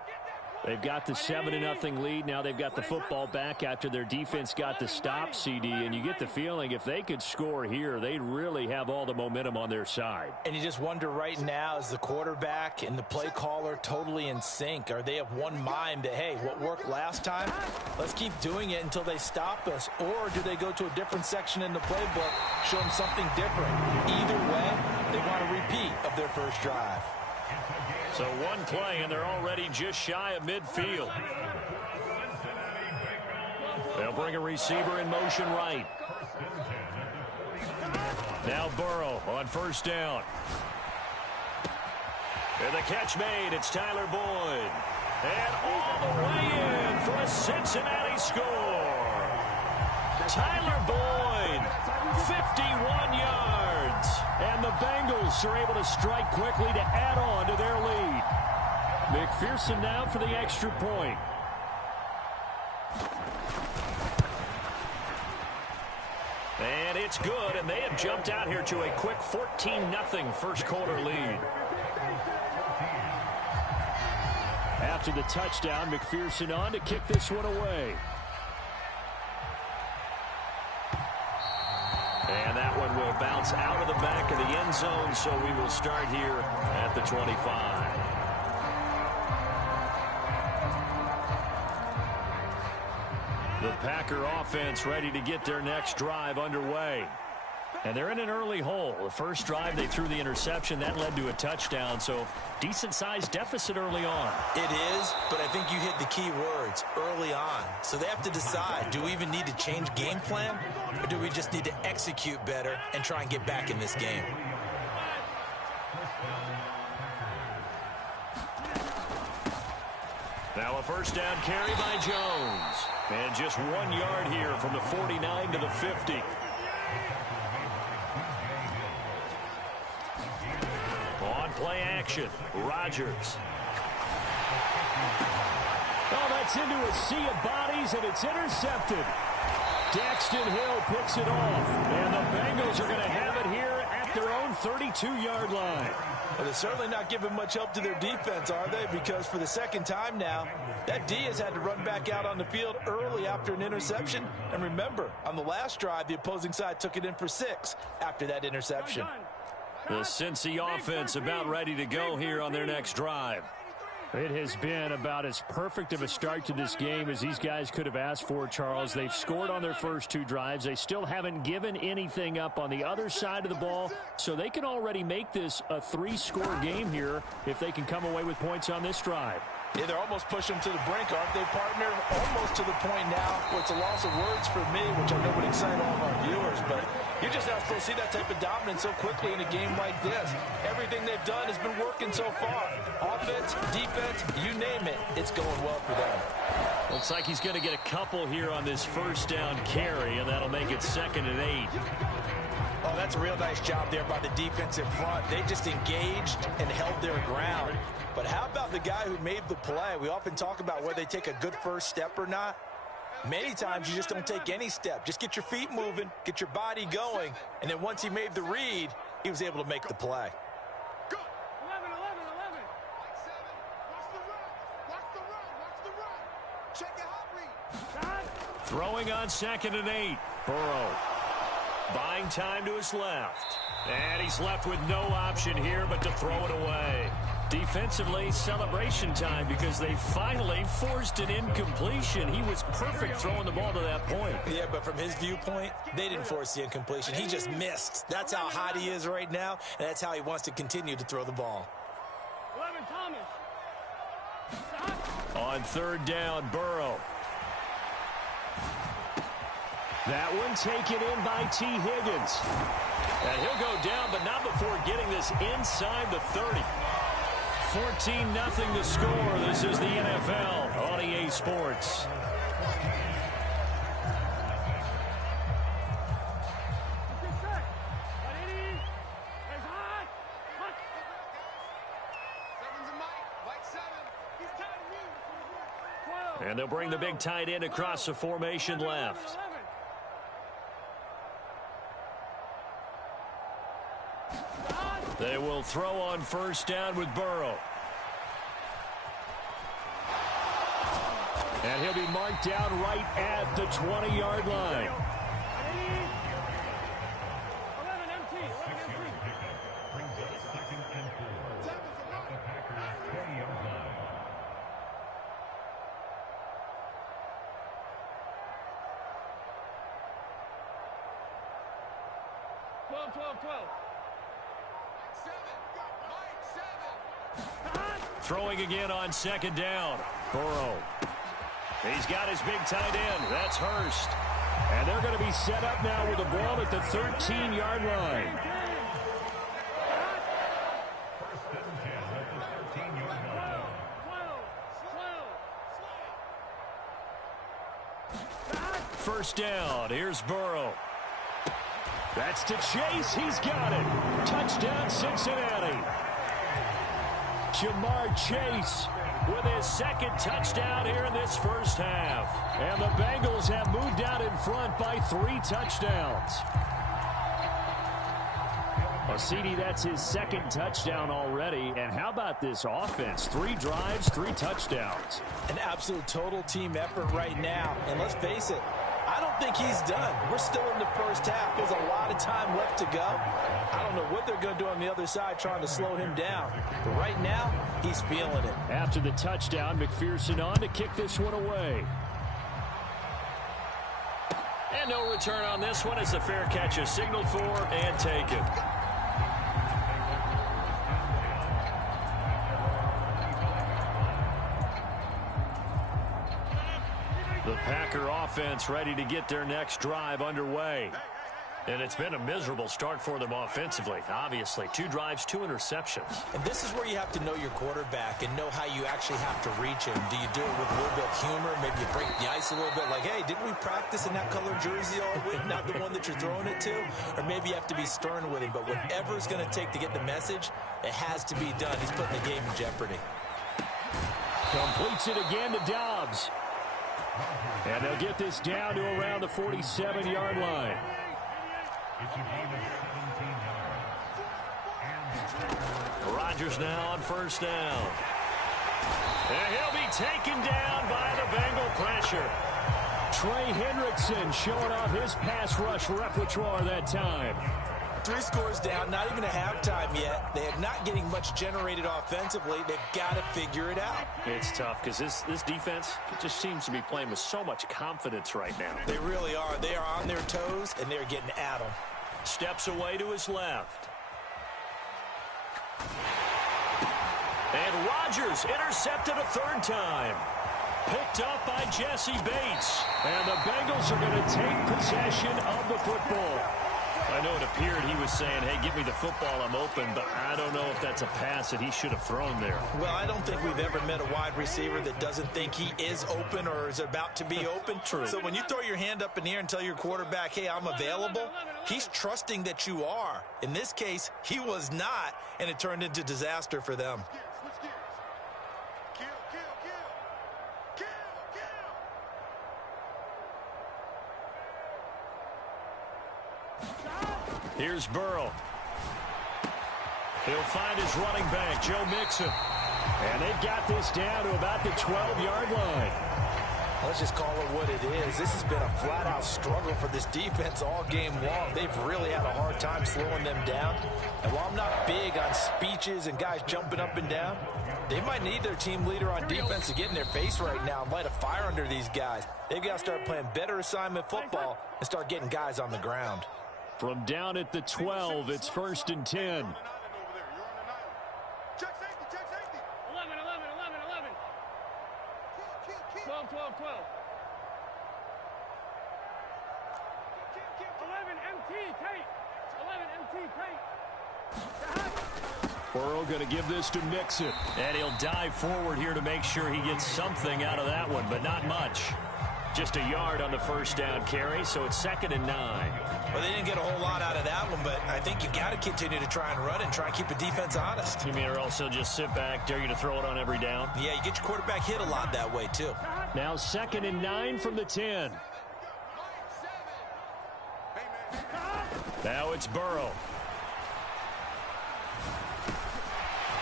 They've got the 7-0 lead. Now they've got the football back after their defense got the stop, CD. And you get the feeling if they could score here, they'd really have all the momentum on their side. And you just wonder right now, is the quarterback and the play caller totally in sync? Are they of one mind that, hey, what worked last time, let's keep doing it until they stop us? Or do they go to a different section in the playbook, show them something different? Either way, they want a repeat of their first drive. So one play, and they're already just shy of midfield. They'll bring a receiver in motion right. Now Burrow on first down. And the catch made. It's Tyler Boyd. And all the way in for a Cincinnati score. Tyler Boyd, 51 yards. And the Bengals are able to strike quickly to add on to their lead. McPherson now for the extra point. And it's good, and they have jumped out here to a quick 14-0 first quarter lead. After the touchdown, McPherson on to kick this one away. And that one will bounce out of the back of the end zone, so we will start here at the 25. The Packer offense ready to get their next drive underway. And they're in an early hole. The first drive, they threw the interception. That led to a touchdown, so decent-sized deficit early on. It is, but I think you hit the key words, early on. So they have to decide, do we even need to change game plan, or do we just need to execute better and try and get back in this game? Now a first down carry by Jones. And just 1 yard here from the 49 to the 50. On play action, Rodgers. Oh, that's into a sea of bodies, and it's intercepted. Daxton Hill picks it off. And the Bengals are going to have it here at their own 32-yard line. Well, they're certainly not giving much help to their defense, are they? Because for the second time now, that D has had to run back out on the field early after an interception. And remember, on the last drive, the opposing side took it in for 6 after that interception. The Cincy offense about ready to go here on their next drive. It has been about as perfect of a start to this game as these guys could have asked for, Charles. They've scored on their first 2 drives. They still haven't given anything up on the other side of the ball, so they can already make this a 3-score game here if they can come away with points on this drive. Yeah, they're almost pushing them to the brink, aren't they, partner? Almost to the point now where it's a loss of words for me, which I know would excite all of our viewers, but you're just not supposed to see that type of dominance so quickly in a game like this. Everything they've done has been working so far. Offense, defense, you name it, it's going well for them. Looks like he's going to get a couple here on this first down carry, and that'll make it 2nd and 8. Oh, that's a real nice job there by the defensive front. They just engaged and held their ground. But how about the guy who made the play? We often talk about whether they take a good first step or not. Many times you just don't take any step. Just get your feet moving, get your body going, and then once he made the read, he was able to make the play. Go. 11, 11, 11. Like 7. Watch the run. Watch the run. Watch the run. Check your hot read. Throwing on 2nd and 8. Burrow buying time to his left. And he's left with no option here but to throw it away. Defensively, celebration time because they finally forced an incompletion. He was perfect throwing the ball to that point. Yeah, but from his viewpoint, they didn't force the incompletion. He just missed. That's how hot he is right now, and that's how he wants to continue to throw the ball. 11, Thomas. On 3rd down, Burrow. That one taken in by T. Higgins. And he'll go down, but not before getting this inside the 30. 14-0 the score. This is the NFL on EA Sports. And they'll bring the big tight end across the formation left. They will throw on 1st down with Burrow. And he'll be marked down right at the 20-yard line. 11 MT. 12, 12, 12. Throwing again on 2nd down. Burrow. He's got his big tight end. That's Hurst. And they're going to be set up now with the ball at the 13-yard line. first down. Here's Burrow. That's to Chase. He's got it. Touchdown, Cincinnati. Jamar Chase with his second touchdown here in this first half. And the Bengals have moved out in front by 3 touchdowns. Well, CD, that's his second touchdown already. And how about this offense? 3 drives, 3 touchdowns. An absolute total team effort right now. And let's face it, I don't think he's done. We're still in the first half. There's a lot of time left to go. I don't know what they're going to do on the other side trying to slow him down. But right now, he's feeling it. After the touchdown, McPherson on to kick this one away. And no return on this one as the fair catch is signaled for and taken. The Packer offense ready to get their next drive underway. And it's been a miserable start for them offensively. Obviously, 2 drives, 2 interceptions. And this is where you have to know your quarterback and know how you actually have to reach him. Do you do it with a little bit of humor? Maybe you break the ice a little bit like, hey, didn't we practice in that colored jersey all week? Not the one that you're throwing it to? Or maybe you have to be stern with him. But whatever it's going to take to get the message, it has to be done. He's putting the game in jeopardy. Completes it again to Dobbs. And they'll get this down to around the 47-yard line. Rodgers now on first down. And he'll be taken down by the Bengal pressure. Trey Hendrickson showing off his pass rush repertoire that time. 3 scores down, not even a halftime yet. They are not getting much generated offensively. They've got to figure it out. It's tough because this defense just seems to be playing with so much confidence right now. They really are. They are on their toes, and they're getting at them. Steps away to his left. And Rodgers intercepted a 3rd time. Picked up by Jesse Bates. And the Bengals are going to take possession of the football. I know it appeared he was saying, hey, give me the football, I'm open, but I don't know if that's a pass that he should have thrown there. Well, I don't think we've ever met a wide receiver that doesn't think he is open or is about to be open. True. So when you throw your hand up in the air and tell your quarterback, hey, I'm available, he's trusting that you are. In this case, he was not, and it turned into disaster for them. Here's Burrow. He'll find his running back, Joe Mixon. And they've got this down to about the 12-yard line. Let's just call it what it is. This has been a flat-out struggle for this defense all game long. They've really had a hard time slowing them down. And while I'm not big on speeches and guys jumping up and down, they might need their team leader on defense to get in their face right now and light a fire under these guys. They've got to start playing better assignment football and start getting guys on the ground. From down at the 12, it's 1st and 10. Check safety, check safety. 11, 11. 12. 11 MT, tight. 11 MT, tight. Burrow going to give this to Mixon. And he'll dive forward here to make sure he gets something out of that one, but not much. Just a yard on the first down carry, so it's 2nd and 9. Well, they didn't get a whole lot out of that one, but I think you've got to continue to try and run and try and keep the defense honest. You mean or else he'll just sit back, dare you to throw it on every down? Yeah, you get your quarterback hit a lot that way, too. Now 2nd and 9 from the 10. Now it's Burrow.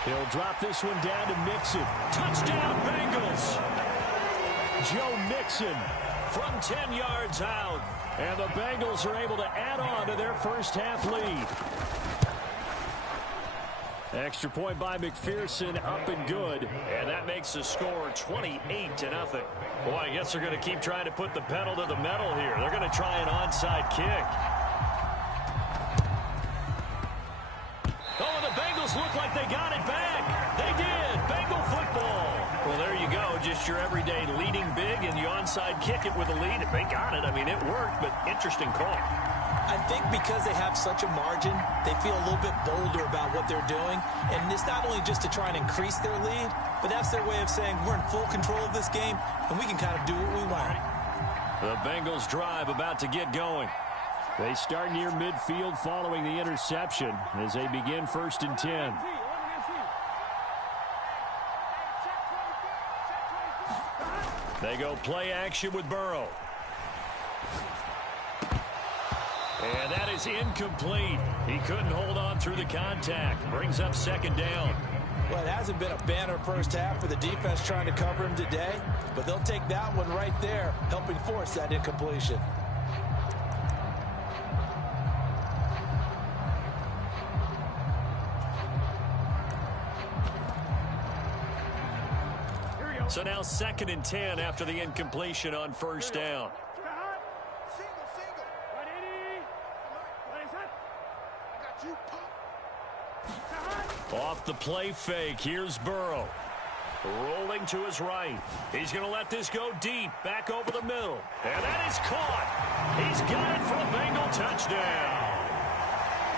He'll drop this one down to Mixon. Touchdown, Bengals! Joe Mixon from 10 yards out. And the Bengals are able to add on to their first half lead. Extra point by McPherson, up and good. And that makes the score 28-0. Boy, I guess they're going to keep trying to put the pedal to the metal here. They're going to try an onside kick. Oh, and the Bengals look like they got it back. They did. Bengal football. Well, there you go. Just your everyday leading big, and you onside kick it with a lead. They got it. I mean, it worked, but interesting call. I think because they have such a margin, they feel a little bit bolder about what they're doing. And it's not only just to try and increase their lead, but that's their way of saying we're in full control of this game, and we can kind of do what we want. The Bengals drive about to get going. They start near midfield following the interception as they begin 1st and 10. They go play action with Burrow. And that is incomplete. He couldn't hold on through the contact. Brings up 2nd down. Well, it hasn't been a banner first half for the defense trying to cover him today, but they'll take that one right there, helping force that incompletion. So now 2nd and 10 after the incompletion on 1st down. Off the play fake, here's Burrow. Rolling to his right. He's going to let this go deep, back over the middle. And that is caught. He's got it for a Bengal touchdown.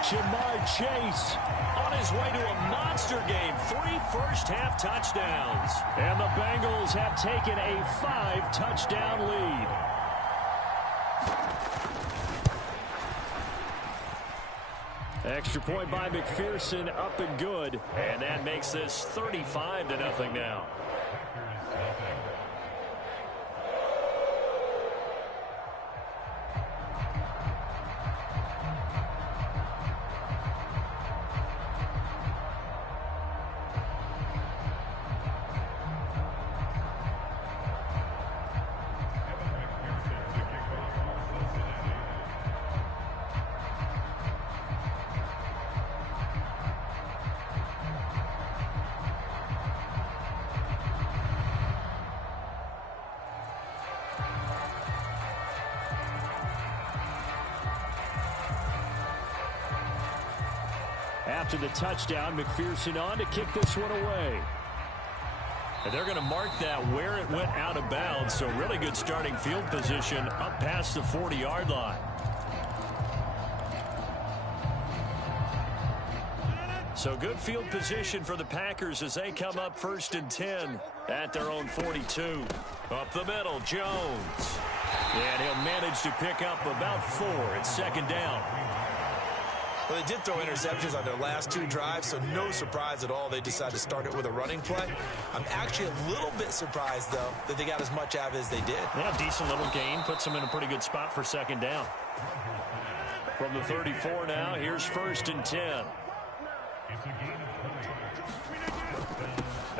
Jamar Chase on his way to a monster game. 3 first-half touchdowns. And the Bengals have taken a 5-touchdown lead. Extra point by McPherson, up and good. And that makes this 35-0 now. After the touchdown, McPherson on to kick this one away. And they're going to mark that where it went out of bounds, so really good starting field position up past the 40-yard line. So good field position for the Packers as they come up 1st and 10 at their own 42. Up the middle, Jones. And he'll manage to pick up about 4 at 2nd down. Well, they did throw interceptions on their last 2 drives, so no surprise at all they decided to start it with a running play. I'm actually a little bit surprised, though, that they got as much out of it as they did. Yeah, decent little gain. Puts them in a pretty good spot for 2nd down. From the 34 now, here's 1st and 10.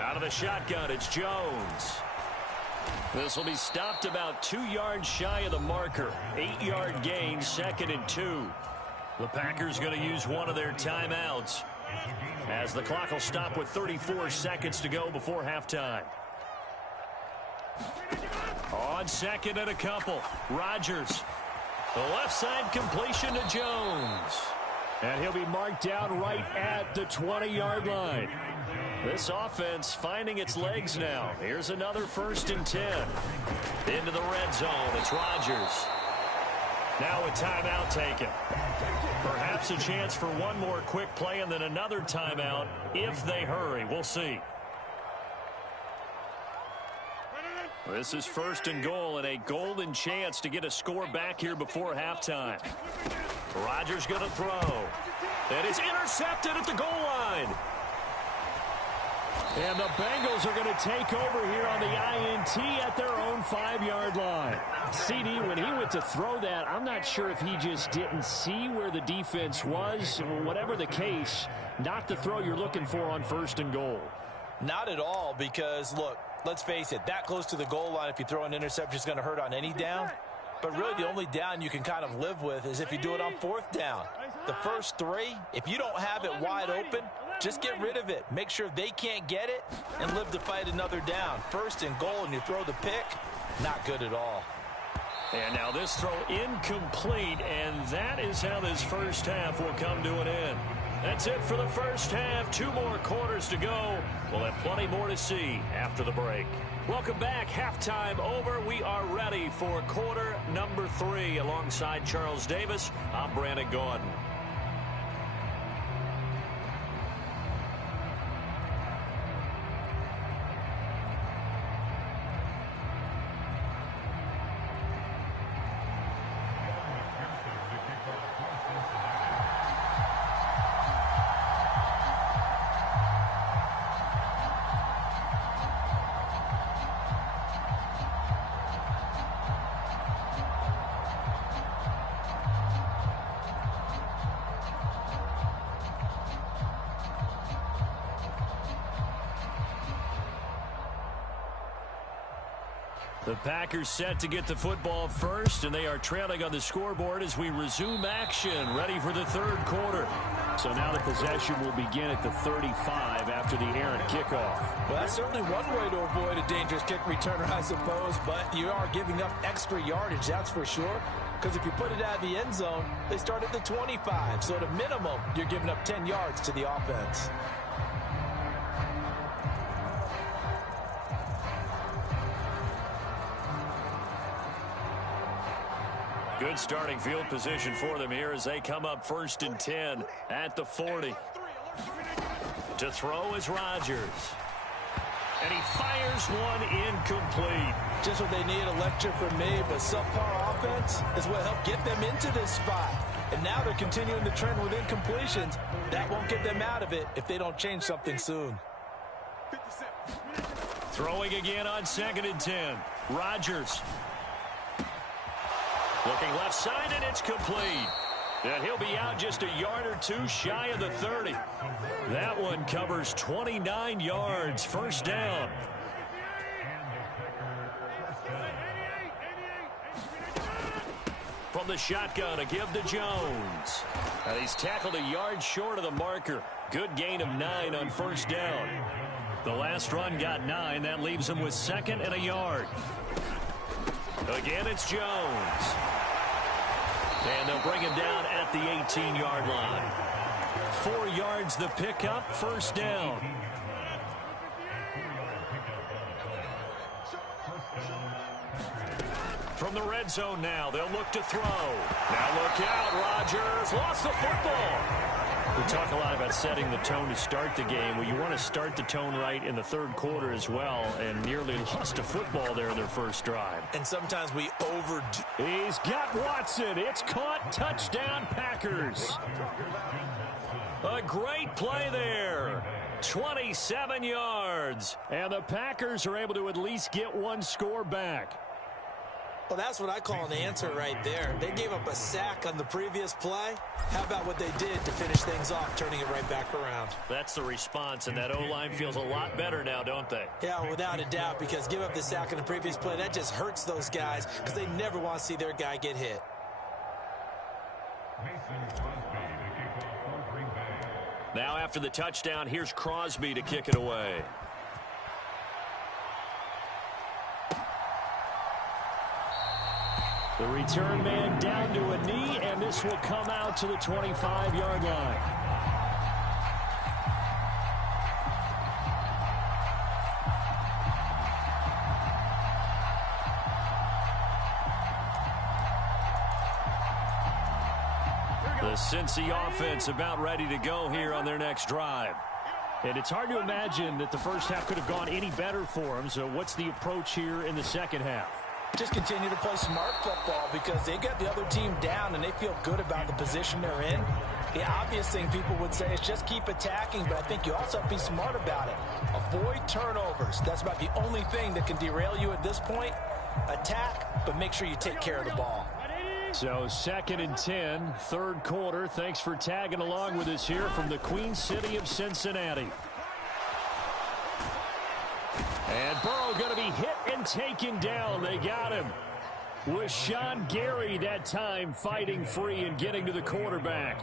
Out of the shotgun, it's Jones. This will be stopped about 2 yards shy of the marker. 8-yard gain, 2nd and 2. The Packers going to use one of their timeouts as the clock will stop with 34 seconds to go before halftime. On 2nd and a couple, Rodgers. The left side completion to Jones. And he'll be marked down right at the 20-yard line. This offense finding its legs now. Here's another 1st and 10. Into the red zone, it's Rodgers. Now a timeout taken. Perhaps a chance for one more quick play and then another timeout if they hurry. We'll see. This is 1st and goal and a golden chance to get a score back here before halftime. Rodgers going to throw. That is intercepted at the goal line. And the Bengals are going to take over here on the INT at their own 5-yard line. CD, when he went to throw that, I'm not sure if he just didn't see where the defense was. Whatever the case, not the throw you're looking for on 1st and goal. Not at all, because, look, let's face it, that close to the goal line, if you throw an interception, is going to hurt on any down. But really, the only down you can kind of live with is if you do it on 4th down. The first 3, if you don't have it wide open, just get rid of it. Make sure they can't get it and live to fight another down. 1st and goal and you throw the pick, not good at all. And now this throw incomplete, and that is how this first half will come to an end. That's it for the first half. 2 more quarters to go. We'll have plenty more to see after the break. Welcome back. Halftime over. We are ready for quarter number 3. Alongside Charles Davis, I'm Brandon Gordon. The Packers set to get the football first, and they are trailing on the scoreboard as we resume action, ready for the third quarter. So now the possession will begin at the 35 after the errant kickoff. Well, that's certainly one way to avoid a dangerous kick returner, I suppose, but you are giving up extra yardage, that's for sure. Because if you put it out of the end zone, they start at the 25. So at a minimum, you're giving up 10 yards to the offense. Good starting field position for them here as they come up 1st and 10 at the 40. To throw is Rodgers. And he fires one incomplete. Just what they need, a lecture from me, but subpar offense is what helped get them into this spot. And now they're continuing the trend with incompletions. That won't get them out of it if they don't change something soon. Throwing again on 2nd and 10. Rodgers. Looking left side, and it's complete. And he'll be out just a yard or two shy of the 30. That one covers 29 yards. 1st down. From the shotgun, a give to Jones. And he's tackled a yard short of the marker. Good gain of 9 on 1st down. The last run got 9. That leaves him with 2nd and a yard. Again, it's Jones. And they'll bring him down at the 18-yard line. 4 yards the pickup, 1st down. From the red zone now, they'll look to throw. Now look out, Rodgers lost the football. We talk a lot about setting the tone to start the game. Well, you want to start the tone right in the 3rd quarter as well, and nearly lost a football there in their first drive. And sometimes we overdo. He's got Watson. It's caught. Touchdown, Packers. A great play there. 27 yards. And the Packers are able to at least get one score back. Well, that's what I call an answer right there. They gave up a sack on the previous play. How about what they did to finish things off, turning it right back around? That's the response, and that O-line feels a lot better now, don't they? Yeah, without a doubt, because give up the sack on the previous play, that just hurts those guys because they never want to see their guy get hit. Now after the touchdown, here's Crosby to kick it away. The return man down to a knee, and this will come out to the 25-yard line. The Cincy offense about ready to go here on their next drive. And it's hard to imagine that the first half could have gone any better for them. So what's the approach here in the second half? Just continue to play smart football because they got the other team down and they feel good about the position they're in. The obvious thing people would say is just keep attacking, but I think you also have to be smart about it. Avoid turnovers. That's about the only thing that can derail you at this point. Attack, but make sure you take care of the ball. So 2nd and 10, 3rd quarter. Thanks for tagging along with us here from the Queen City of Cincinnati. And Burrow going to be hit and taken down. They got him. With Sean Gary that time fighting free and getting to the quarterback.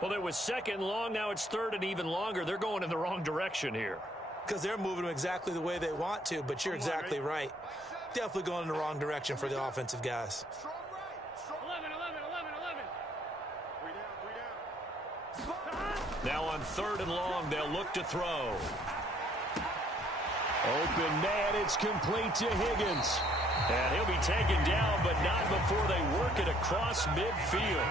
Well, it was 2nd long. Now it's 3rd and even longer. They're going in the wrong direction here. Because they're moving them exactly the way they want to, but you're exactly right. Definitely going in the wrong direction for the offensive guys. 11. Now on 3rd and long, they'll look to throw. Open man, it's complete to Higgins. And he'll be taken down, but not before they work it across midfield.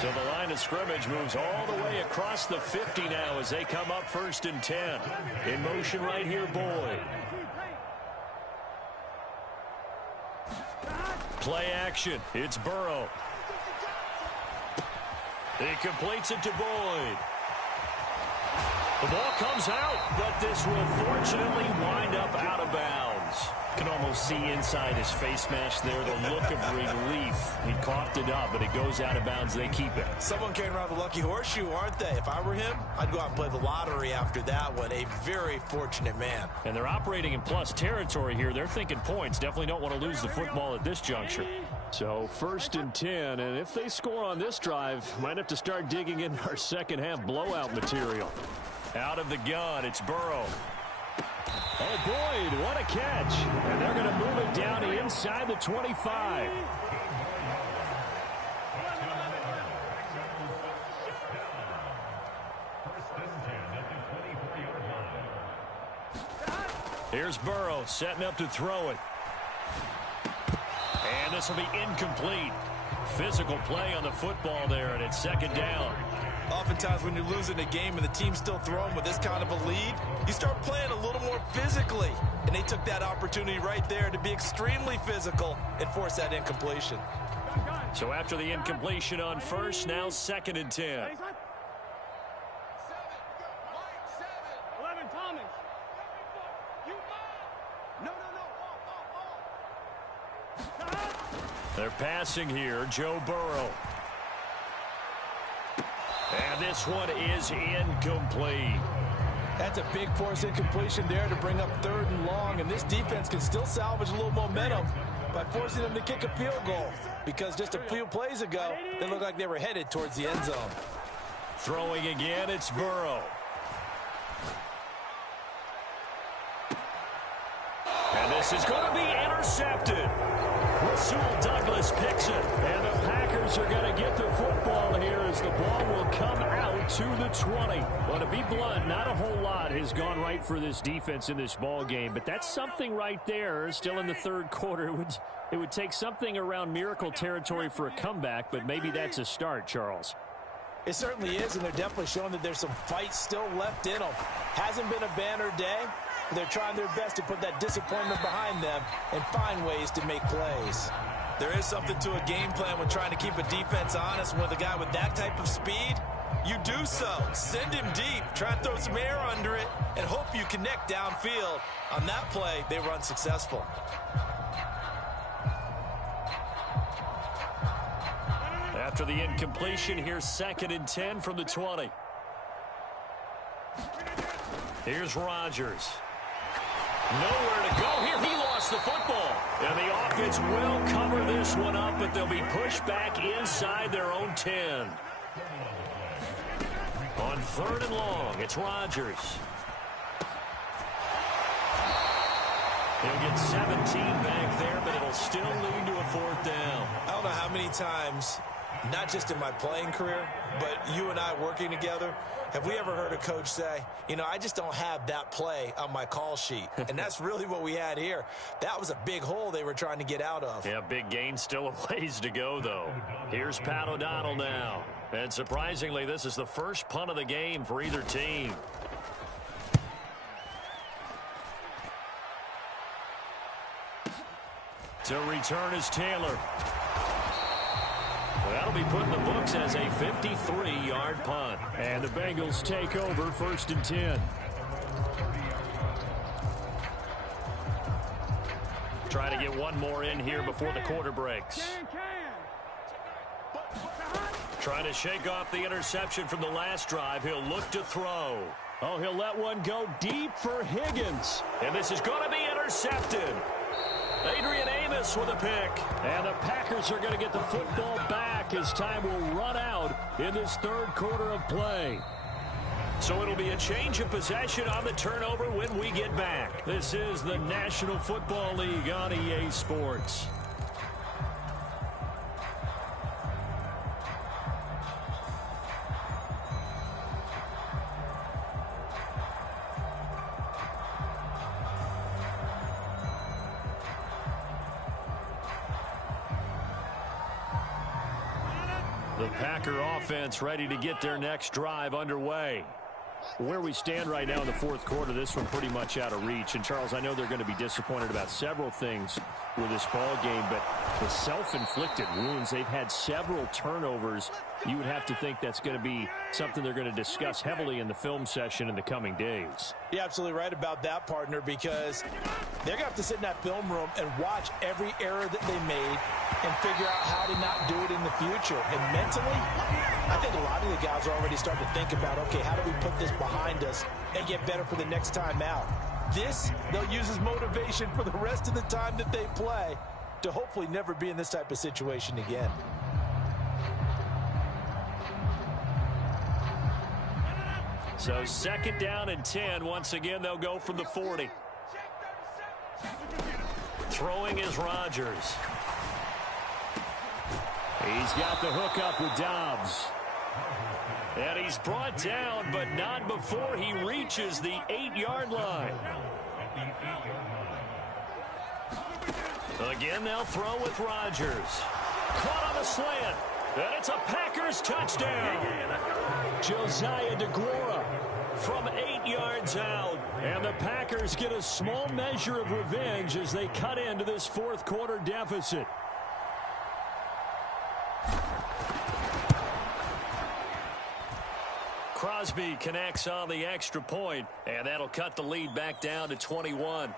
So the line of scrimmage moves all the way across the 50 now as they come up 1st and 10. In motion right here, Boyd. Play action. It's Burrow. He completes it to Boyd. The ball comes out, but this will fortunately wind up out of bounds. Can almost see inside his face mask there the look of relief. He coughed it up, but it goes out of bounds. They keep it. Someone came around the lucky horseshoe, aren't they? If I were him, I'd go out and play the lottery after that one. A very fortunate man. And they're operating in plus territory here. They're thinking points. Definitely don't want to lose the football at this juncture. So 1st and 10, and if they score on this drive, might have to start digging in our second half blowout material. Out of the gun, it's Burrow. Oh, Boyd, what a catch. And they're going to move it down to inside the 25. Here's Burrow setting up to throw it. And this will be incomplete. Physical play on the football there, and it's 2nd down. Oftentimes when you're losing a game and the team's still throwing with this kind of a lead, you start playing a little more physically. And they took that opportunity right there to be extremely physical and force that incompletion. So after the incompletion on 1st, now 2nd and 10. 11, Thomas. They're passing here, Joe Burrow. And this one is incomplete. That's a big force incompletion there to bring up 3rd and long, and this defense can still salvage a little momentum by forcing them to kick a field goal, because just a few plays ago, they looked like they were headed towards the end zone. Throwing again, it's Burrow. And this is going to be intercepted. Rasul Douglas picks it. And the Packers are going to get the football here as the ball will come out to the 20. Well, to be blunt, not a whole lot has gone right for this defense in this ball game, but that's something right there. Still in the 3rd quarter. It would take something around miracle territory for a comeback, but maybe that's a start, Charles. It certainly is, and they're definitely showing that there's some fight still left in them. Hasn't been a banner day. They're trying their best to put that disappointment behind them and find ways to make plays. There is something to a game plan when trying to keep a defense honest. With a guy with that type of speed, you do so. Send him deep, try and throw some air under it, and hope you connect downfield. On that play, they were unsuccessful. After the incompletion, here's 2nd and 10 from the 20. Here's Rodgers. Nowhere to go here. He lost the football. And the offense will cover this one up, but they'll be pushed back inside their own 10. On 3rd and long, it's Rodgers. He'll get 17 back there, but it'll still lead to a 4th down. I don't know how many times, not just in my playing career, but you and I working together, have we ever heard a coach say, you know, I just don't have that play on my call sheet? And that's really what we had here. That was a big hole they were trying to get out of. Yeah, big gain, still a ways to go, though. Here's Pat O'Donnell now. And surprisingly, this is the first punt of the game for either team. To return is Taylor. That'll be put in the books as a 53-yard punt. And the Bengals take over 1st and 10. Try to get one more in here before the quarter breaks. Trying to shake off the interception from the last drive. He'll look to throw. Oh, he'll let one go deep for Higgins. And this is going to be intercepted. Adrian Amos with a pick. And the Packers are going to get the football back as time will run out in this 3rd quarter of play. So it'll be a change of possession on the turnover when we get back. This is the National Football League on EA Sports. The Packer offense ready to get their next drive underway. Where we stand right now in the 4th quarter, this one pretty much out of reach. And, Charles, I know they're going to be disappointed about several things with this ball game, but the self-inflicted wounds, they've had several turnovers you would have to think that's going to be something they're going to discuss heavily in the film session in the coming days. You're absolutely right about that, partner, because they're going to have to sit in that film room and watch every error that they made and figure out how to not do it in the future. And mentally, I think a lot of the guys are already starting to think about, okay, how do we put this behind us and get better for the next time out? This, they'll use as motivation for the rest of the time that they play to hopefully never be in this type of situation again. So 2nd down and 10. Once again, they'll go from the 40. Throwing is Rodgers. He's got the hook up with Dobbs. And he's brought down, but not before he reaches the 8-yard line. Again, they'll throw with Rodgers. Caught on the slant. And it's a Packers touchdown. Josiah DeGuara from 8 yards out. And the Packers get a small measure of revenge as they cut into this 4th quarter deficit. Crosby connects on the extra point, and that'll cut the lead back down to 21.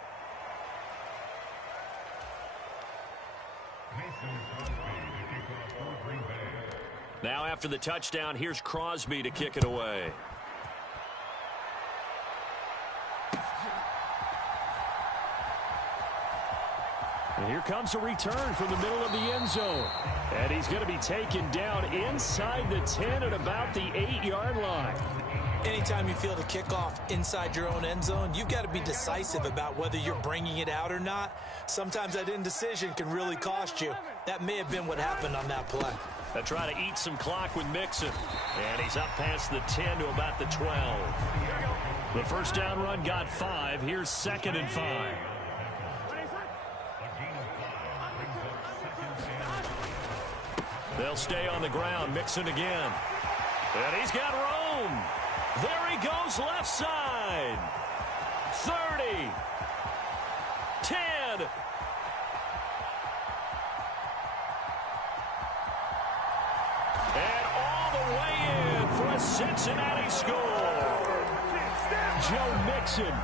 Now after the touchdown, here's Crosby to kick it away. And here comes a return from the middle of the end zone. And he's going to be taken down inside the 10 at about the 8-yard line. Anytime you feel the kickoff inside your own end zone, you've got to be decisive about whether you're bringing it out or not. Sometimes that indecision can really cost you. That may have been what happened on that play. They try to eat some clock with Mixon. And he's up past the 10 to about the 12. The first down run got 5. Here's 2nd and 5. They'll stay on the ground. Mixon again. And he's got room. There he goes left side. 30. 10. And all the way in for a Cincinnati score. Joe Mixon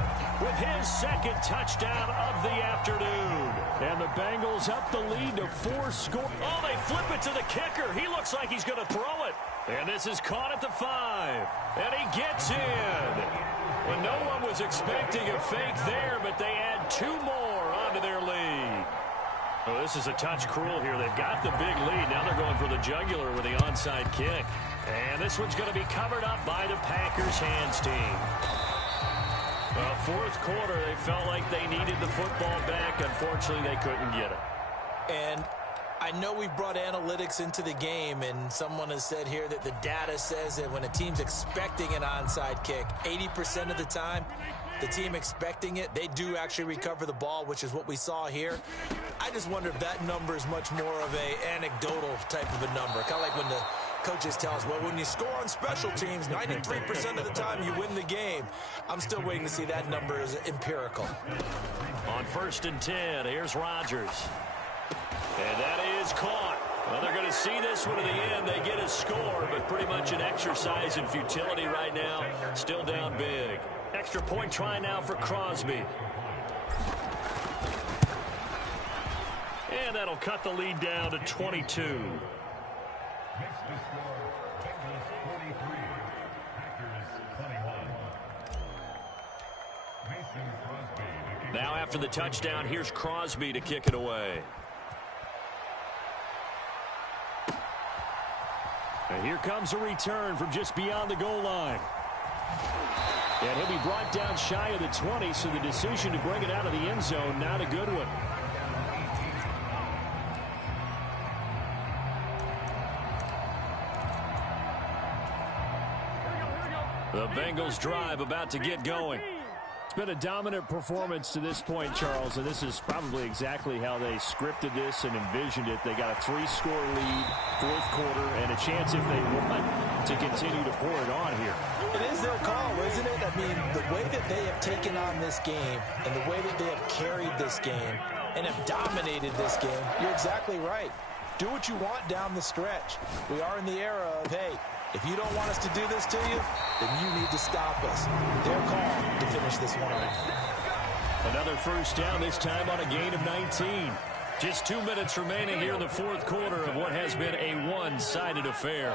with his 2nd touchdown of the afternoon. And the Bengals up the lead to 4 score. Oh, they flip it to the kicker. He looks like he's going to throw it. And this is caught at the 5. And he gets in. Well, no one was expecting a fake there, but they add 2 more onto their lead. Oh, this is a touch cruel here. They've got the big lead. Now they're going for the jugular with the onside kick. And this one's going to be covered up by the Packers hands team. Well, 4th quarter, they felt like they needed the football back. Unfortunately, they couldn't get it. And I know we brought analytics into the game, and someone has said here that the data says that when a team's expecting an onside kick, 80% of the time, the team expecting it, they do actually recover the ball, which is what we saw here. I just wonder if that number is much more of a anecdotal type of a number. Kind of like when the coaches tell us, well, when you score on special teams, 93% of the time you win the game. I'm still waiting to see that number is empirical. On 1st and 10, here's Rodgers. And that is caught. Well, they're going to see this one to the end. They get a score, but pretty much an exercise in futility right now. Still down big. Extra point try now for Crosby. And that'll cut the lead down to 22. Now after the touchdown, here's Crosby to kick it away. And here comes a return from just beyond the goal line. And he'll be brought down shy of the 20, so the decision to bring it out of the end zone, not a good one. The Bengals drive about to get going. It's been a dominant performance to this point, Charles, and this is probably exactly how they scripted this and envisioned it. They got a 3-score lead, 4th quarter, and a chance if they want to continue to pour it on here. It is their call, isn't it? I mean, the way that they have taken on this game and the way that they have carried this game and have dominated this game, you're exactly right. do what you want down the stretch. We are in the era of, hey, if you don't want us to do this to you, then you need to stop us. Their call to finish this one off. Another first down, this time on a gain of 19. Just 2 minutes remaining here in the fourth quarter of what has been a one-sided affair.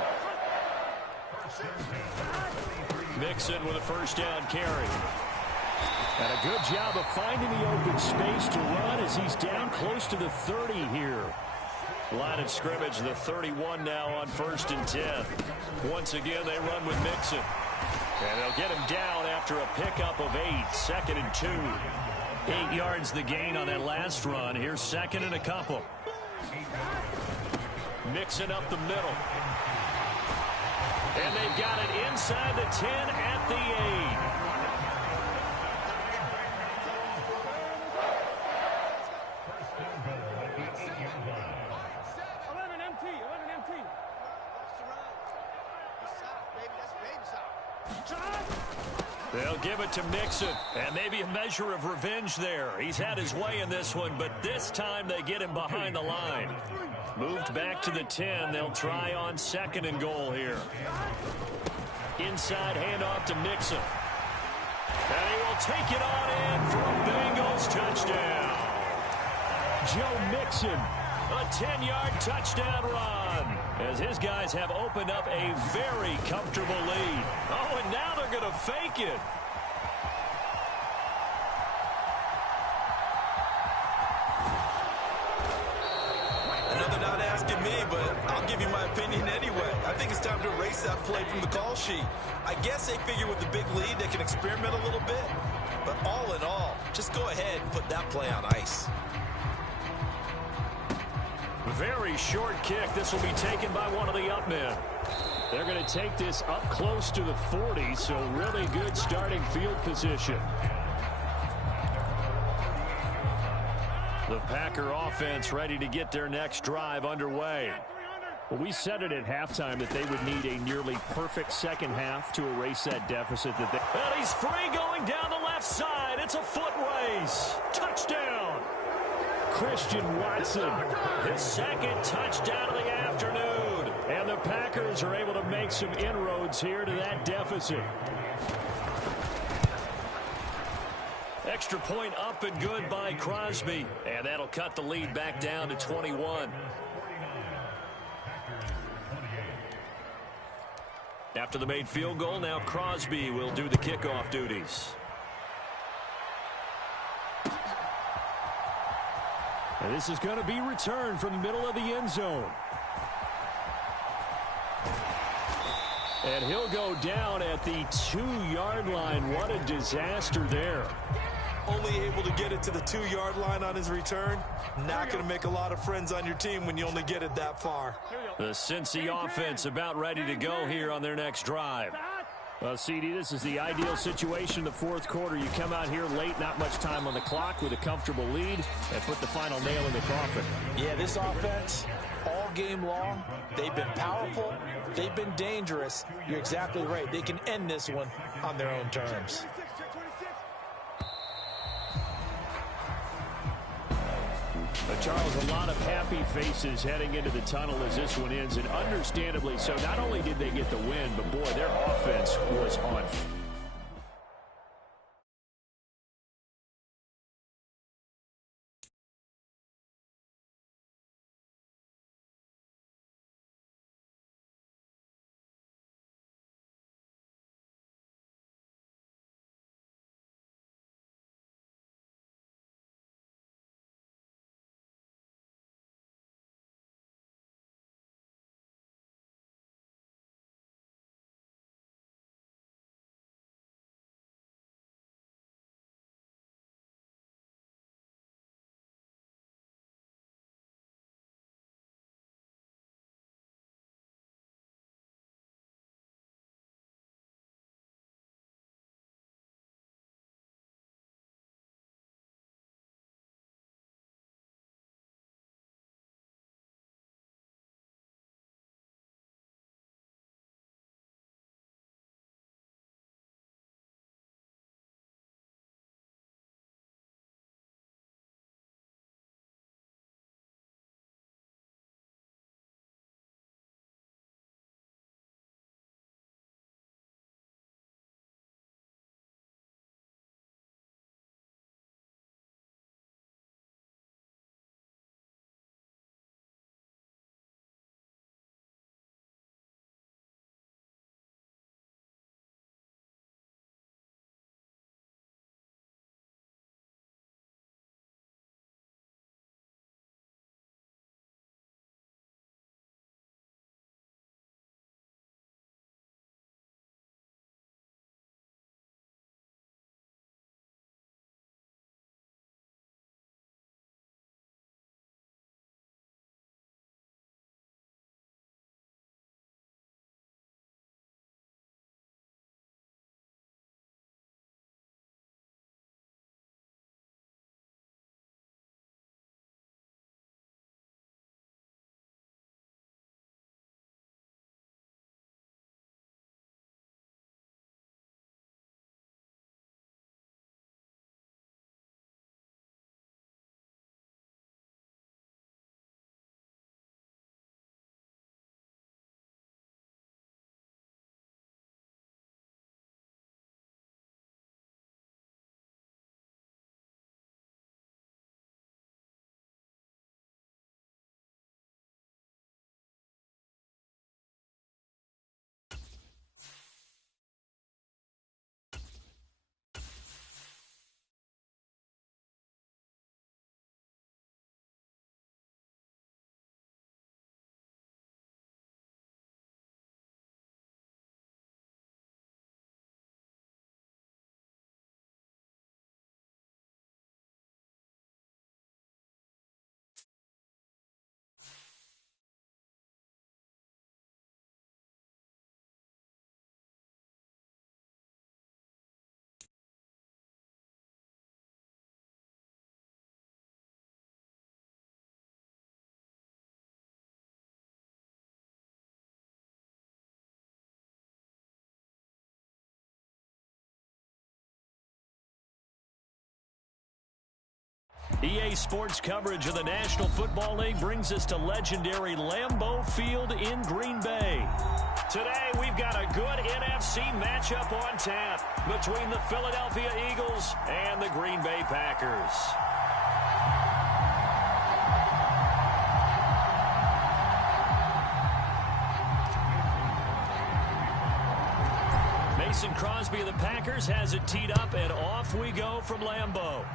Mixon with a first down carry. And a good job of finding the open space to run as he's down close to the 30 here. Line of scrimmage, the 31 now on 1st and 10. Once again, they run with Mixon. And they'll get him down after a pickup of 8, 2nd and 2. 8 yards the gain on that last run. Here's 2nd and a couple. Mixon up the middle. And they've got it inside the 10 at the 8. They'll give it to Mixon, and maybe a measure of revenge there. He's had his way in this one, but this time they get him behind the line. Moved back to the 10. They'll try on 2nd and goal here. Inside handoff to Mixon. And he will take it on in for a Bengals touchdown. Joe Mixon, a 10-yard touchdown run, as his guys have opened up a very comfortable lead. Oh, and now they're going to fake it. Another not asking me, but I'll give you my opinion anyway. I think it's time to erase that play from the call sheet. I guess they figure with the big lead they can experiment a little bit. But all in all, just go ahead and put that play on ice. Very short kick. This will be taken by one of the up men. They're going to take this up close to the 40, so really good starting field position. The Packer offense ready to get their next drive underway. Well, we said it at halftime that they would need a nearly perfect second half to erase that deficit. And he's free going down the left side. It's a foot race. Touchdown. Christian Watson, his 2nd touchdown of the afternoon. And the Packers are able to make some inroads here to that deficit. Extra point up and good by Crosby. And that'll cut the lead back down to 21. After the made field goal, now Crosby will do the kickoff duties. And this is going to be returned from the middle of the end zone. And he'll go down at the 2-yard line. What a disaster there. Only able to get it to the 2-yard line on his return. Not going to make a lot of friends on your team when you only get it that far. The Cincy offense about ready to go here on their next drive. Well, CD, this is the ideal situation in the fourth quarter. You come out here late, not much time on the clock, with a comfortable lead, and put the final nail in the coffin. Yeah, this offense, all game long, they've been powerful, they've been dangerous. You're exactly right. They can end this one on their own terms. But Charles, a lot of happy faces heading into the tunnel as this one ends, and understandably so. Not only did they get the win, but boy, their offense was on EA Sports coverage of the National Football League brings us to legendary Lambeau Field in Green Bay. Today, we've got a good NFC matchup on tap between the Philadelphia Eagles and the Green Bay Packers. Mason Crosby of the Packers has it teed up, and off we go from Lambeau.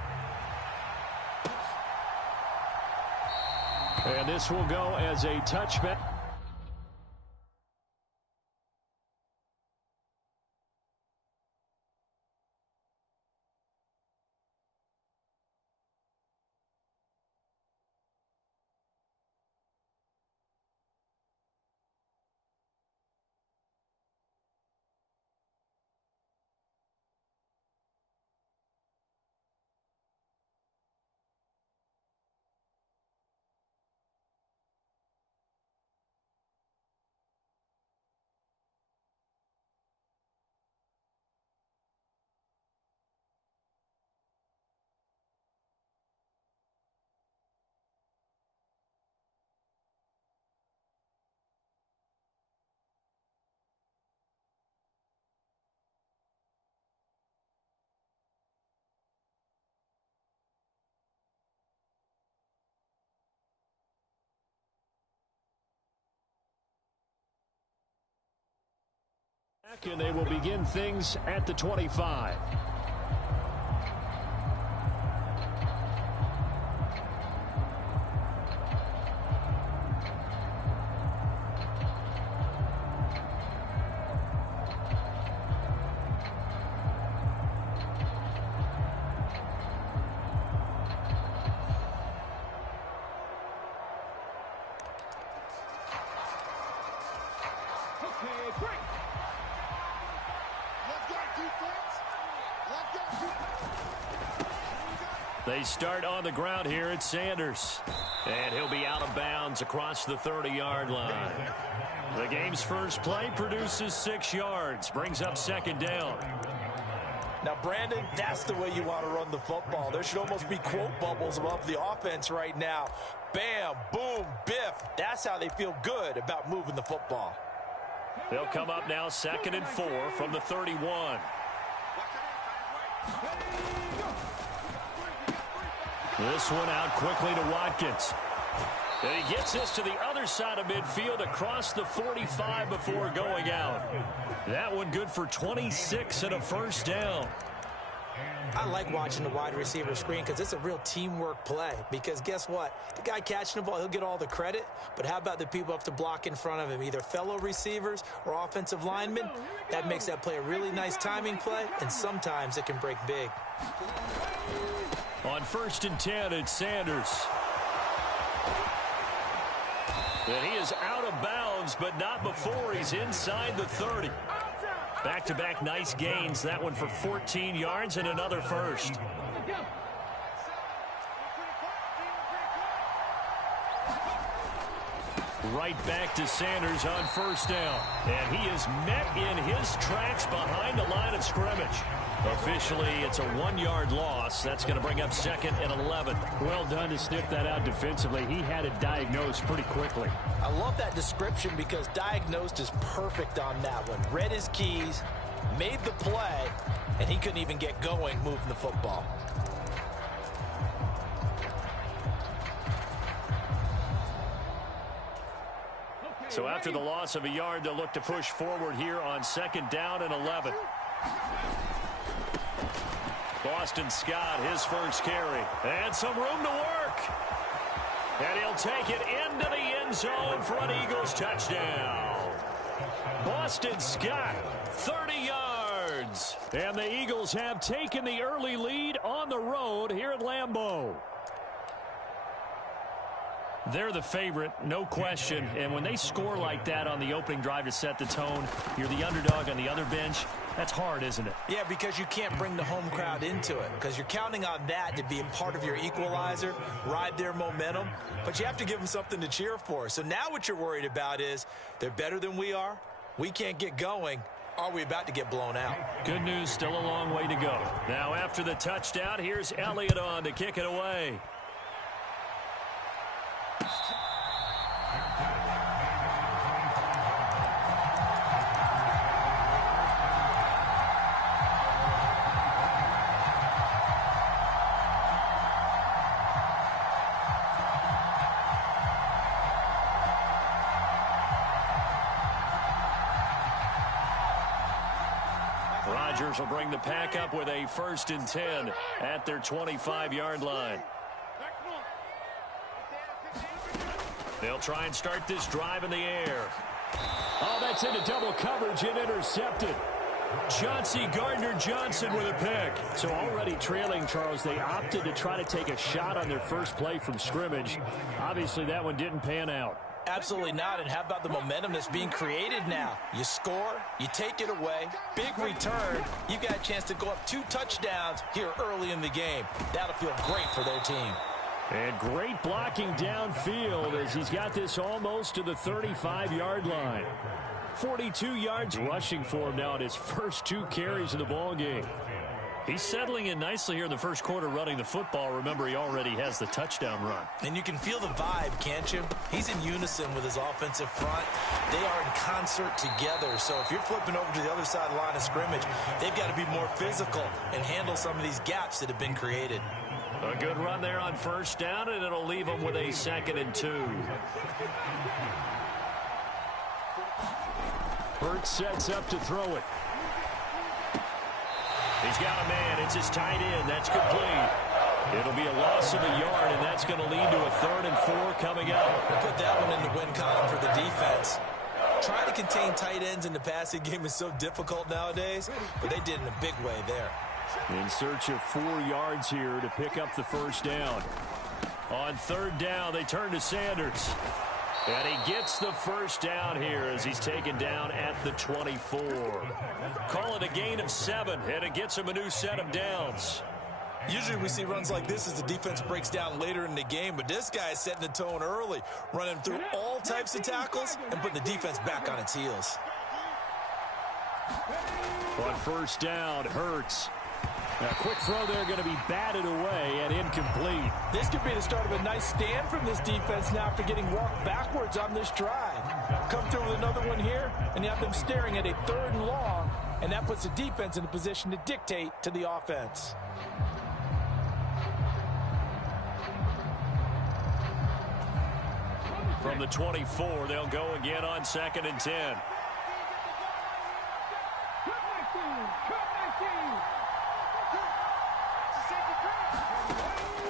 And this will go as a touchback. And they will begin things at the 25. They start on the ground here at Sanders. And he'll be out of bounds across the 30-yard line. The game's first play produces 6 yards, brings up second down. Now, Brandon, that's the way you want to run the football. There should almost be quote bubbles above the offense right now. Bam, boom, biff. That's how they feel good about moving the football. They'll come up now 2nd and 4 from the 31. This one out quickly to Watkins. And he gets this to the other side of midfield across the 45 before going out. That one good for 26 and a first down. I like watching the wide receiver screen because it's a real teamwork play. Because guess what? The guy catching the ball, he'll get all the credit. But how about the people up to block in front of him, either fellow receivers or offensive linemen? That makes that play a really nice timing play, and sometimes it can break big. On 1st and 10, it's Sanders. And he is out of bounds, but not before he's inside the 30. Back-to-back nice gains. That one for 14 yards and another first. Right back to Sanders on first down. And he is met in his tracks behind the line of scrimmage. Officially, it's a 1-yard loss. That's going to bring up 2nd and 11. Well done to sniff that out defensively. He had it diagnosed pretty quickly. I love that description because diagnosed is perfect on that one. Read his keys, made the play, and he couldn't even get going moving the football. So after the loss of a yard, they'll look to push forward here on 2nd down and 11. Boston Scott, his first carry. And some room to work. And he'll take it into the end zone for an Eagles touchdown. Boston Scott, 30 yards. And the Eagles have taken the early lead on the road here at Lambeau. They're the favorite, no question. And when they score like that on the opening drive to set the tone, you're the underdog on the other bench. That's hard, isn't it? Yeah, because you can't bring the home crowd into it because you're counting on that to be a part of your equalizer, ride their momentum, but you have to give them something to cheer for. So now what you're worried about is they're better than we are. We can't get going. Are we about to get blown out? Good news, still a long way to go. Now after the touchdown, here's Elliott on to kick it away. Rodgers will bring the pack up with a 1st and 10 at their 25-yard line. They'll try and start this drive in the air. Oh, that's into double coverage and intercepted. Chauncey Gardner-Johnson with a pick. So already trailing, Charles, they opted to try to take a shot on their first play from scrimmage. Obviously, that one didn't pan out. Absolutely not. And how about the momentum that's being created now? You score, you take it away, big return. You got a chance to go up 2 touchdowns here early in the game. That'll feel great for their team. And great blocking downfield as he's got this almost to the 35-yard line. 42 yards rushing for him now at his first 2 carries of the ball game. He's settling in nicely here in the first quarter running the football. Remember, he already has the touchdown run. And you can feel the vibe, can't you? He's in unison with his offensive front. They are in concert together. So if you're flipping over to the other side of the line of scrimmage, they've got to be more physical and handle some of these gaps that have been created. A good run there on 1st down, and it'll leave them with a 2nd and 2. Hurts sets up to throw it. He's got a man. It's his tight end. That's complete. It'll be a loss of a yard, and that's going to lead to a 3rd and 4 coming up. Put that one in the win column for the defense. Trying to contain tight ends in the passing game is so difficult nowadays, but they did in a big way there. In search of 4 yards here to pick up the 1st down. On 3rd down, they turn to Sanders. And he gets the 1st down here as he's taken down at the 24. Call it a gain of 7, and it gets him a new set of downs. Usually we see runs like this as the defense breaks down later in the game, but this guy is setting the tone early, running through all types of tackles and putting the defense back on its heels. On 1st down, Hurts. A quick throw there going to be batted away and incomplete. This could be the start of a nice stand from this defense now after getting walked backwards on this drive. Come through with another one here, and you have them staring at a 3rd and long, and that puts the defense in a position to dictate to the offense. From the 24, they'll go again on 2nd and 10.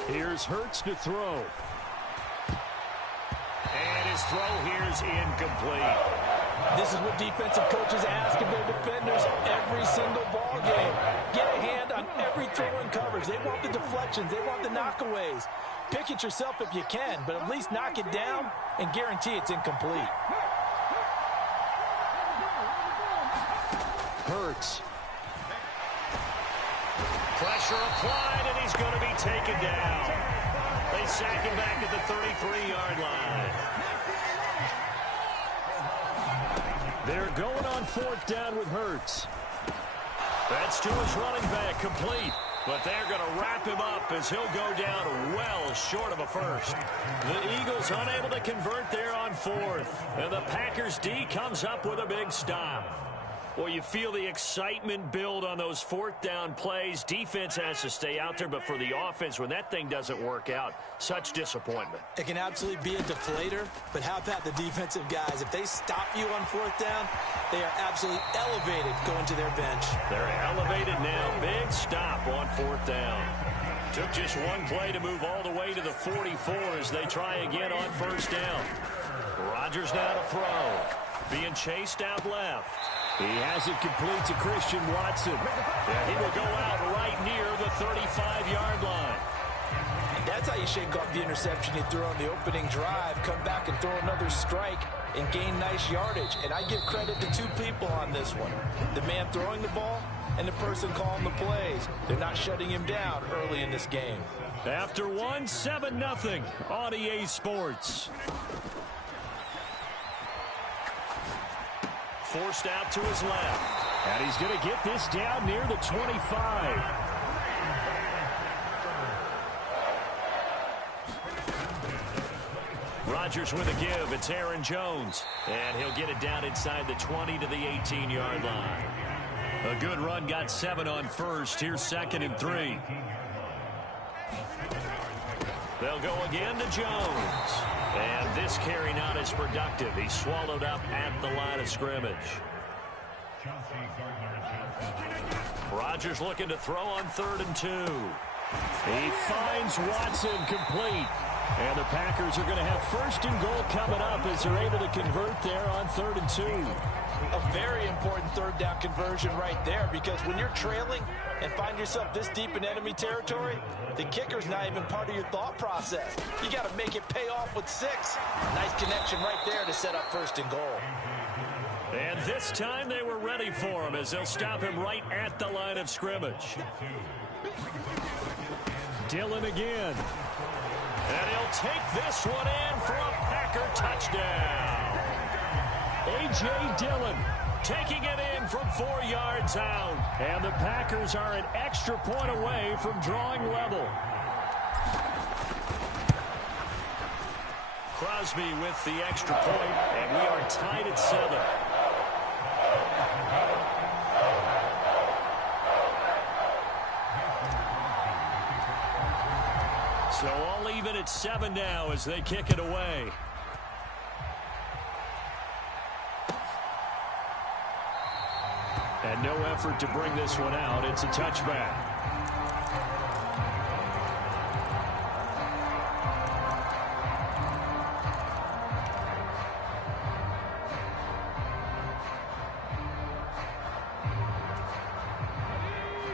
Here's Hurts to throw. And his throw here's incomplete. This is what defensive coaches ask of their defenders every single ball game. Get a hand on every throw in coverage. They want the deflections. They want the knockaways. Pick it yourself if you can, but at least knock it down and guarantee it's incomplete. Hurts. Pressure applied, and he's going to be taken down. They sack him back at the 33-yard line. They're going on 4th down with Hurts. That's to his running back, complete. But they're going to wrap him up as he'll go down well short of a 1st. The Eagles unable to convert there on 4th. And the Packers D comes up with a big stop. Well, you feel the excitement build on those 4th down plays. Defense has to stay out there, but for the offense, when that thing doesn't work out, such disappointment. It can absolutely be a deflator, but how about the defensive guys? If they stop you on 4th down, they are absolutely elevated going to their bench. They're elevated now. Big stop on 4th down. Took just one play to move all the way to the 44 as they try again on 1st down. Rodgers now to throw. Being chased out left. He has it complete to Christian Watson. And he will go out right near the 35-yard line. And that's how you shake off the interception you threw on the opening drive. Come back and throw another strike and gain nice yardage. And I give credit to 2 people on this one. The man throwing the ball and the person calling the plays. They're not shutting him down early in this game. After 7-0 on EA Sports. Forced out to his left. And he's going to get this down near the 25. Rodgers with a give. It's Aaron Jones. And he'll get it down inside the 20 to the 18-yard line. A good run, got 7 on 1st. Here's 2nd and 3. They'll go again to Jones. And this carry not as productive. He's swallowed up at the line of scrimmage. Rodgers looking to throw on 3rd and 2. He finds Watson complete. And the Packers are going to have 1st and goal coming up as they're able to convert there on 3rd and 2. A very important 3rd down conversion right there, because when you're trailing and find yourself this deep in enemy territory, the kicker's not even part of your thought process. You got to make it pay off with 6. Nice connection right there to set up 1st and goal. And this time they were ready for him as they'll stop him right at the line of scrimmage. Dillon again. And he'll take this one in for a Packer touchdown. A.J. Dillon taking it in from 4 yards out. And the Packers are an extra point away from drawing level. Crosby with the extra point, and we are tied at 7. So all even at 7 now as they kick it away. And no effort to bring this one out. It's a touchback.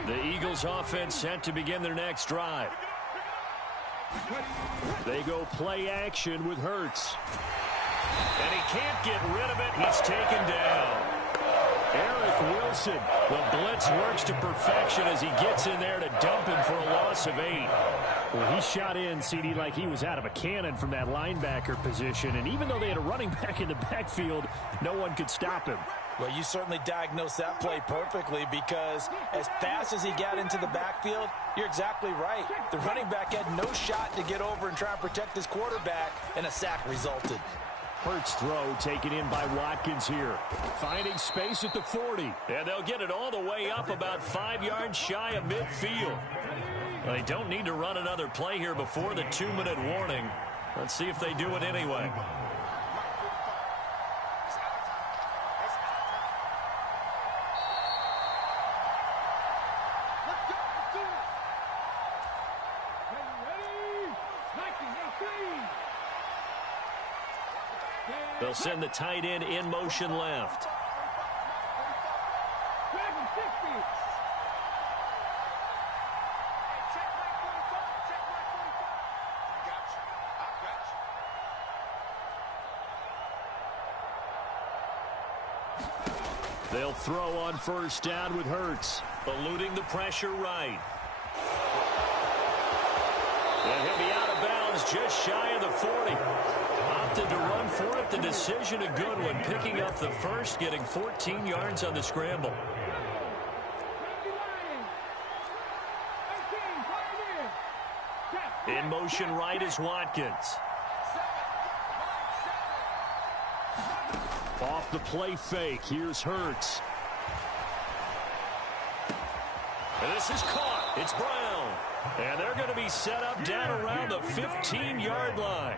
The Eagles offense set to begin their next drive. They go play action with Hurts. And he can't get rid of it. He's taken down. Eric Wilson. The blitz works to perfection as he gets in there to dump him for a loss of 8. Well, he shot in, CD, like he was out of a cannon from that linebacker position. And even though they had a running back in the backfield, no one could stop him. Well, you certainly diagnosed that play perfectly, because as fast as he got into the backfield, you're exactly right. The running back had no shot to get over and try and protect his quarterback, and a sack resulted. Hurts throw taken in by Watkins here. Finding space at the 40. And they'll get it all the way up about 5 yards shy of midfield. They don't need to run another play here before the 2-minute warning. Let's see if they do it anyway. They'll send the tight end in motion left. They'll throw on 1st down with Hurts, eluding the pressure right. And he'll be out of bounds just shy of the 40. Opted to run for it. The decision a good one. Picking up the first, getting 14 yards on the scramble. In motion right is Watkins. Off the play fake, here's Hurts. And this is caught. It's Brown. And they're going to be set up down around the 15-yard line.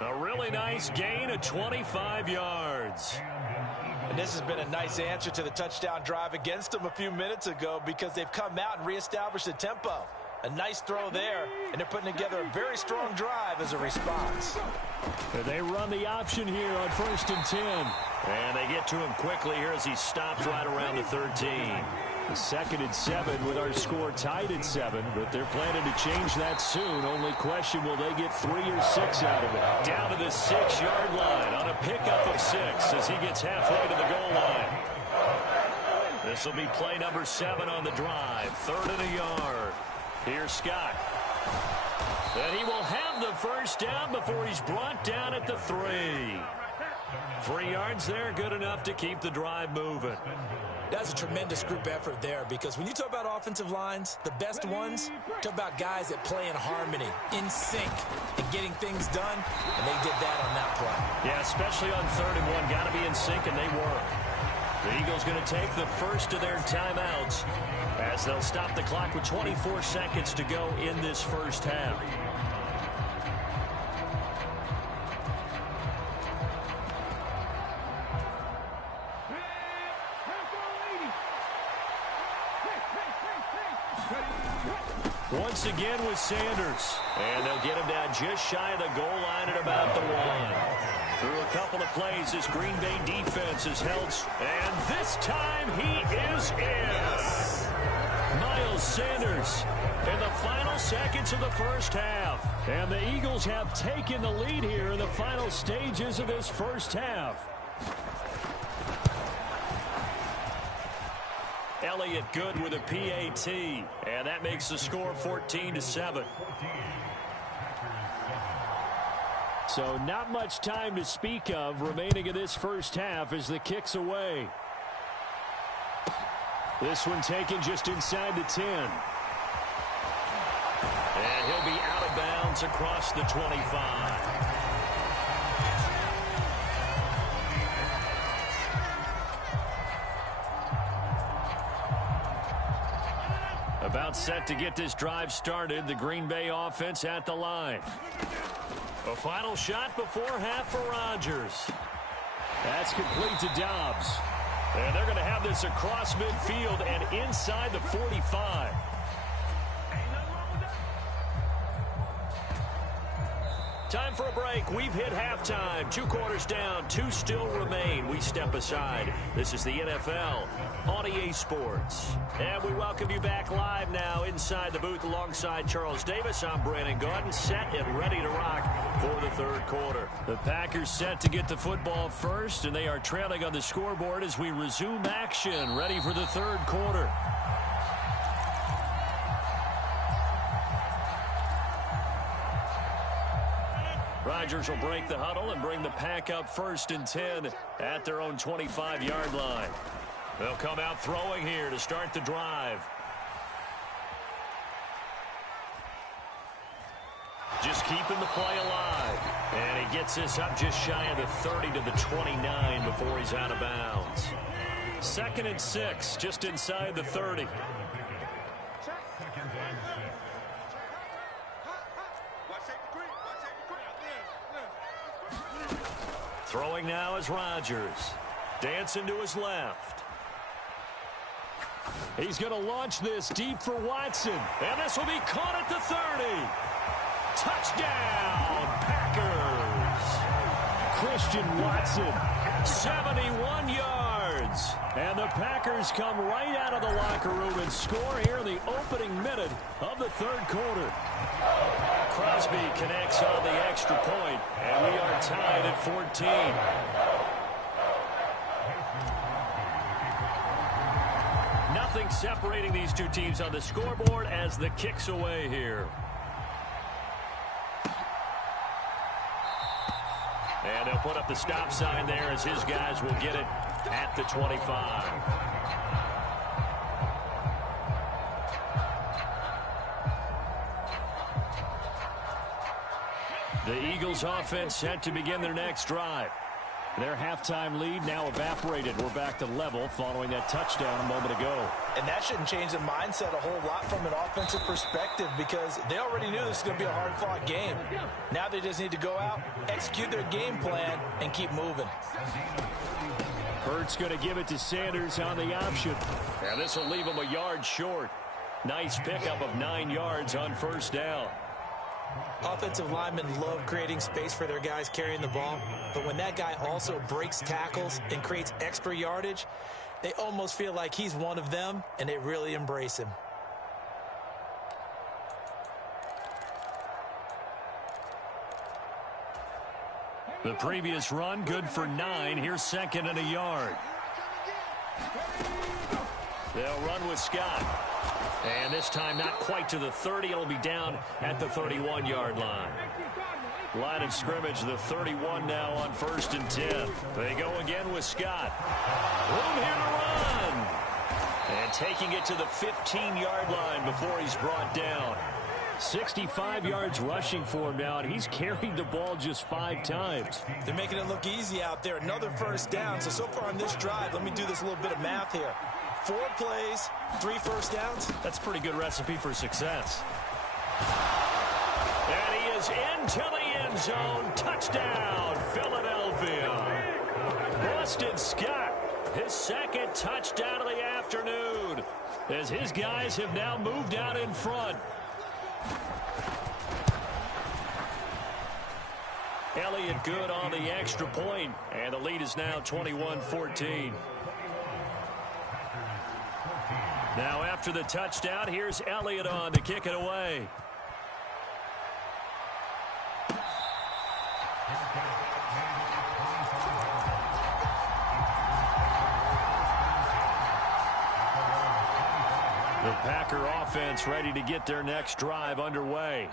A really nice gain of 25 yards. And this has been a nice answer to the touchdown drive against them a few minutes ago, because they've come out and reestablished the tempo. A nice throw there, and they're putting together a very strong drive as a response. They run the option here on 1st and 10. And they get to him quickly here as he stops right around the 13. The 2nd and 7 with our score tied at 7, but they're planning to change that soon. Only question, will they get 3 or 6 out of it? Down to the 6-yard line on a pickup of 6 as he gets halfway to the goal line. This will be play number 7 on the drive. 3rd and a yard. Here's Scott. And he will have the first down before he's brought down at the 3. 3 yards there, good enough to keep the drive moving. That's a tremendous group effort there, because when you talk about offensive lines, the best ones, talk about guys that play in harmony, in sync, and getting things done, and they did that on that play. Yeah, especially on 3rd and 1. Got to be in sync, and they were. The Eagles going to take the first of their timeouts as they'll stop the clock with 24 seconds to go in this first half. Once again with Sanders. And they'll get him down just shy of the goal line at about the 1. Through a couple of plays, this Green Bay defense has held. And this time he is in. Miles Sanders in the final seconds of the first half. And the Eagles have taken the lead here in the final stages of this first half. Elliott good with a PAT, and that makes the score 14-7. So not much time to speak of remaining in this first half as the kick's away. This one taken just inside the 10. And he'll be out of bounds across the 25. About set to get this drive started. The Green Bay offense at the line. A final shot before half for Rodgers. That's complete to Dobbs. And they're going to have this across midfield and inside the 45. Time for a break. We've hit halftime. 2 quarters down. 2 still remain. We step aside. This is the NFL on EA Sports. And we welcome you back live now inside the booth alongside Charles Davis. I'm Brandon Gaudin, set and ready to rock for the third quarter. The Packers set to get the football first, and they are trailing on the scoreboard as we resume action, ready for the third quarter. Rodgers will break the huddle and bring the pack up 1st and 10 at their own 25-yard line. They'll come out throwing here to start the drive. Just keeping the play alive. And he gets this up just shy of the 30 to the 29 before he's out of bounds. 2nd and 6, just inside the 30. Throwing now is Rodgers. Dancing to his left. He's going to launch this deep for Watson. And this will be caught at the 30. Touchdown, Packers. Christian Watson. 71 yards. And the Packers come right out of the locker room and score here in the opening minute of the third quarter. Crosby connects on the extra point, and we are tied at 14. Nothing separating these two teams on the scoreboard as the kick's away here. And they'll put up the stop sign there as his guys will get it at the 25. The Eagles offense set to begin their next drive. Their halftime lead now evaporated. We're back to level following that touchdown a moment ago. And that shouldn't change the mindset a whole lot from an offensive perspective because they already knew this was going to be a hard-fought game. Now they just need to go out, execute their game plan, and keep moving. Hurts going to give it to Sanders on the option. And this will leave him a yard short. Nice pickup of 9 yards on 1st down. Offensive linemen love creating space for their guys carrying the ball, but when that guy also breaks tackles and creates extra yardage, they almost feel like he's one of them, and they really embrace him. The previous run, good for 9. Here's 2nd and a yard. They'll run with Scott. And this time not quite to the 30. It'll be down at the 31-yard line. Line of scrimmage, the 31 now on 1st and 10. They go again with Scott. Room here to run. And taking it to the 15-yard line before he's brought down. 65 yards rushing for him now, and he's carried the ball just 5 times. They're making it look easy out there. Another 1st down. So far on this drive, let me do this little bit of math here. 4 plays, 3 1st downs. That's a pretty good recipe for success. And he is into the end zone. Touchdown, Philadelphia. Boston Scott, his 2nd touchdown of the afternoon, as his guys have now moved out in front. Elliott good on the extra point, and the lead is now 21-14. Now after the touchdown, here's Elliott on to kick it away. The Packer offense ready to get their next drive underway.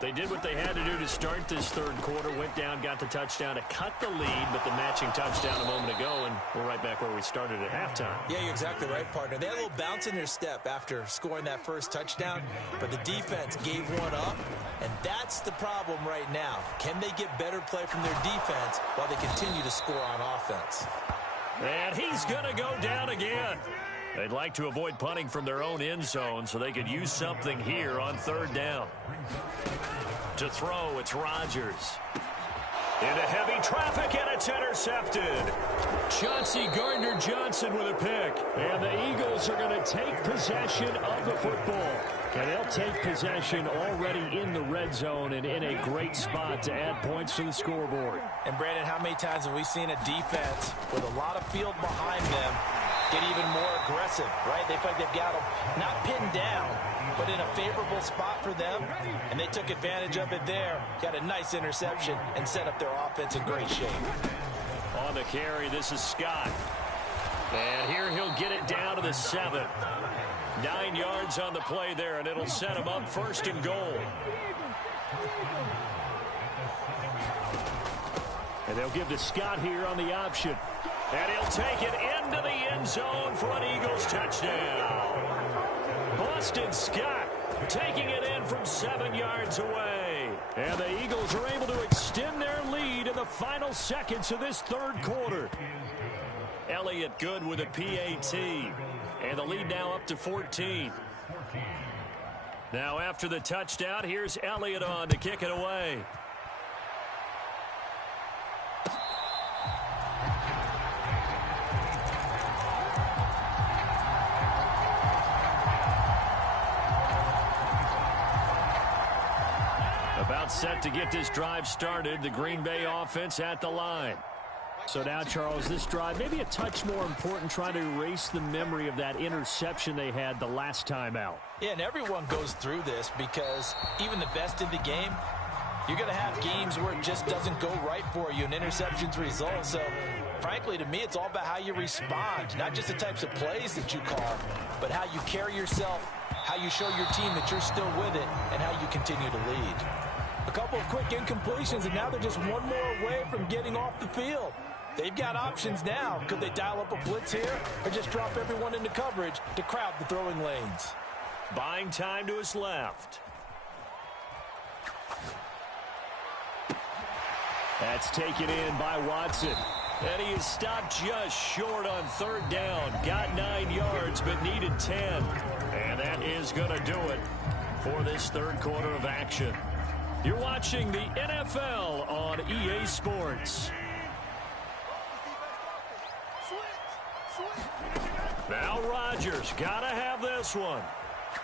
They did what they had to do to start this third quarter, went down, got the touchdown to cut the lead, but the matching touchdown a moment ago, and we're right back where we started at halftime. Yeah, you're exactly right, partner. They had a little bounce in their step after scoring that first touchdown, but the defense gave one up, and that's the problem right now. Can they get better play from their defense while they continue to score on offense? And he's going to go down again. They'd like to avoid punting from their own end zone so they could use something here on third down. To throw, it's Rodgers. Into heavy traffic, and it's intercepted. Chauncey Gardner-Johnson with a pick. And the Eagles are going to take possession of the football. And they'll take possession already in the red zone and in a great spot to add points to the scoreboard. And, Brandon, how many times have we seen a defense with a lot of field behind them get even more aggressive, right? They feel like they've got them not pinned down, but in a favorable spot for them, and they took advantage of it there. Got a nice interception and set up their offense in great shape. On the carry, this is Scott. And here he'll get it down to the 7. 9 yards on the play there, and it'll set him up first and goal. And they'll give to Scott here on the option. And he'll take it into the end zone for an Eagles touchdown. Boston Scott taking it in from 7 yards away. And the Eagles are able to extend their lead in the final seconds of this third quarter. Elliott good with a PAT. And the lead now up to 14. Now after the touchdown, here's Elliott on to kick it away. About set to get this drive started. The Green Bay offense at the line. So now, Charles, this drive maybe a touch more important, trying to erase the memory of that interception they had the last time out. Yeah, and everyone goes through this because even the best in the game, you're going to have games where it just doesn't go right for you, and interceptions result. So, frankly, to me, it's all about how you respond, not just the types of plays that you call, but how you carry yourself, how you show your team that you're still with it, and how you continue to lead. A couple of quick incompletions, and now they're just one more away from getting off the field. They've got options now. Could they dial up a blitz here or just drop everyone into coverage to crowd the throwing lanes? Buying time to his left. That's taken in by Watson. And he is stopped just short on third down. Got 9 yards, but needed 10. And that is going to do it for this third quarter of action. You're watching the NFL on EA Sports. Now Rodgers got to have this one.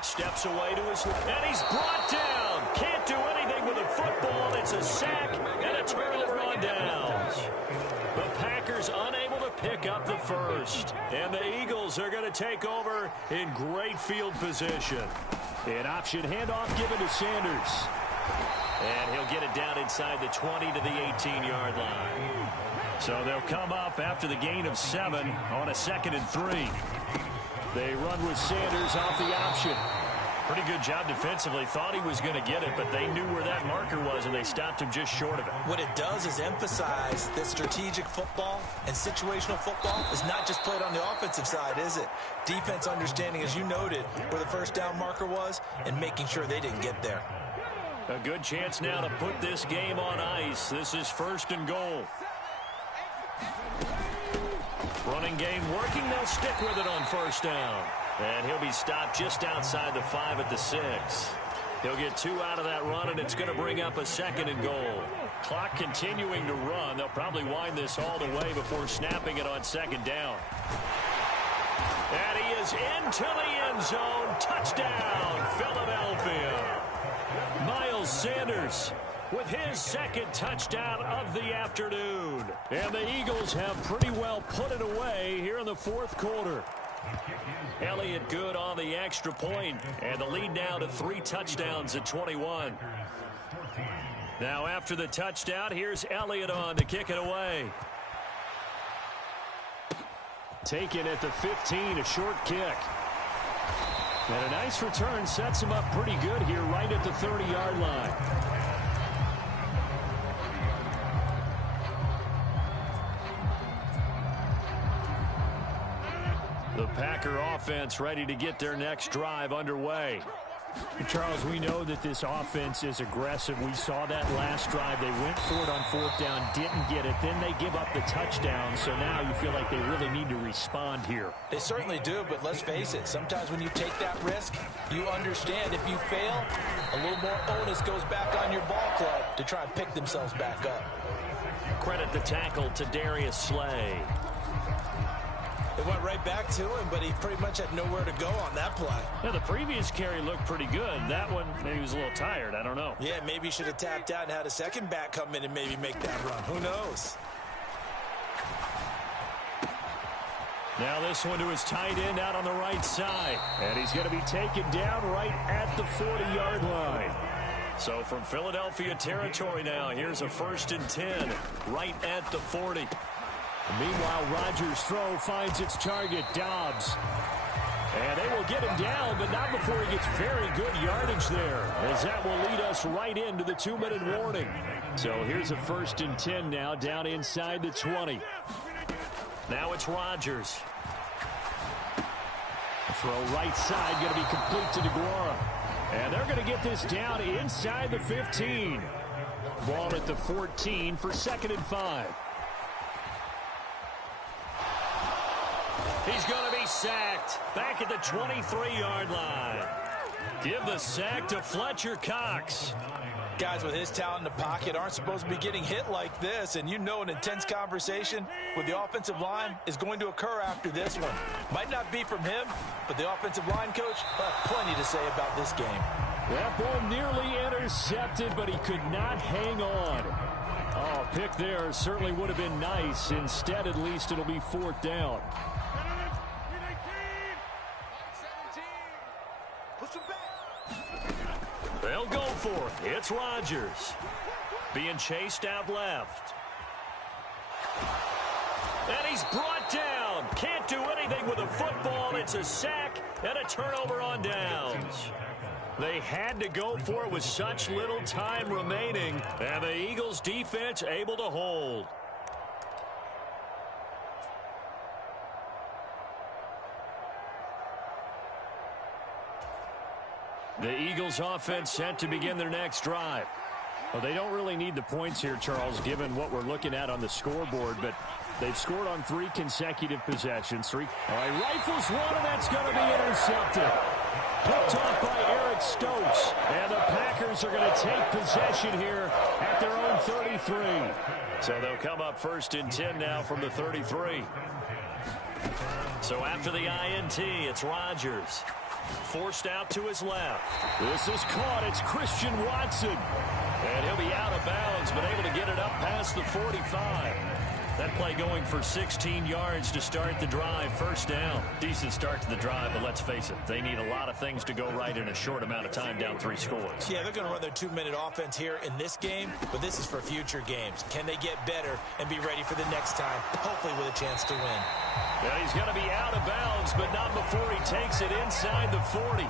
Steps away to his left, and he's brought down. Can't do anything with the football. It's a sack and a turnover on downs. The Packers unable to pick up the first. And the Eagles are going to take over in great field position. An option handoff given to Sanders. And he'll get it down inside the 20 to the 18-yard line. So they'll come up after the gain of 7 on a 2nd and 3. They run with Sanders off the option. Pretty good job defensively. Thought he was going to get it, but they knew where that marker was, and they stopped him just short of it. What it does is emphasize that strategic football and situational football is not just played on the offensive side, is it? Defense understanding, as you noted, where the first down marker was and making sure they didn't get there. A good chance now to put this game on ice. This is 1st and goal. Running game working. They'll stick with it on 1st down. And he'll be stopped just outside the 5 at the 6. He'll get 2 out of that run, and it's going to bring up a 2nd and goal. Clock continuing to run. They'll probably wind this all the way before snapping it on 2nd down. And he is into the end zone. Touchdown, Philadelphia. Miles Sanders with his second touchdown of the afternoon. And the Eagles have pretty well put it away here in the fourth quarter. Elliott good on the extra point, and the lead now to 3 touchdowns at 21. Now after the touchdown, here's Elliott on to kick it away. Taken at the 15, a short kick. And a nice return sets him up pretty good here right at the 30-yard line. The Packer offense ready to get their next drive underway. Charles, we know that this offense is aggressive. We saw that last drive. They went for it on fourth down, didn't get it. Then they give up the touchdown. So now you feel like they really need to respond here. They certainly do, but let's face it. Sometimes when you take that risk, you understand if you fail, a little more onus goes back on your ball club to try and pick themselves back up. Credit the tackle to Darius Slay. It went right back to him, but he pretty much had nowhere to go on that play. Yeah, the previous carry looked pretty good. That one, maybe he was a little tired. I don't know. Yeah, maybe he should have tapped out and had a second back come in and maybe make that run. Who knows? Now this one to his tight end out on the right side. And he's going to be taken down right at the 40-yard line. So from Philadelphia territory now, here's a 1st and 10 right at the 40. Meanwhile, Rodgers' throw finds its target, Dobbs. And they will get him down, but not before he gets very good yardage there, as that will lead us right into the 2-minute warning. So here's a 1st and 10 now down inside the 20. Now it's Rodgers. Throw right side, going to be complete to DeGuara. And they're going to get this down inside the 15. Ball at the 14 for 2nd and 5. He's going to be sacked back at the 23-yard line. Give the sack to Fletcher Cox. Guys with his talent in the pocket aren't supposed to be getting hit like this, and you know an intense conversation with the offensive line is going to occur after this one. Might not be from him, but the offensive line coach will have plenty to say about this game. That ball nearly intercepted, but he could not hang on. Oh, pick there certainly would have been nice. Instead, at least it'll be 4th down. They'll go for it. It's Rodgers. Being chased out left. And he's brought down. Can't do anything with a football. It's a sack and a turnover on downs. They had to go for it with such little time remaining. And the Eagles defense able to hold. The Eagles offense set to begin their next drive. Well, they don't really need the points here, Charles, given what we're looking at on the scoreboard, but they've scored on 3 consecutive possessions. All right, rifles one, and that's going to be intercepted. Picked off by Eric Stokes, and the Packers are going to take possession here at their own 33. So they'll come up 1st and 10 now from the 33. So after the INT, it's Rodgers. Forced out to his left. This is caught. It's Christian Watson. And he'll be out of bounds, but able to get it up past the 45. That play going for 16 yards to start the drive. 1st down. Decent start to the drive, but let's face it, they need a lot of things to go right in a short amount of time down 3 scores. Yeah, they're going to run their 2-minute offense here in this game, but this is for future games. Can they get better and be ready for the next time, hopefully with a chance to win? Yeah, he's going to be out of bounds, but not before he takes it inside the 40.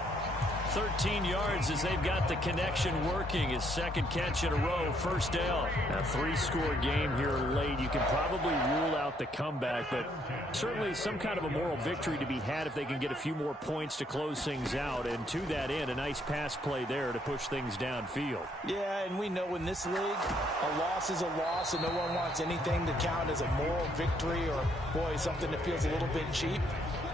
13 yards as they've got the connection working. His 2nd catch in a row, 1st down. A 3-score game here late. You can probably rule out the comeback, but certainly some kind of a moral victory to be had if they can get a few more points to close things out. And to that end, a nice pass play there to push things downfield. Yeah, and we know in this league, a loss is a loss, and no one wants anything to count as a moral victory or, boy, something that feels a little bit cheap.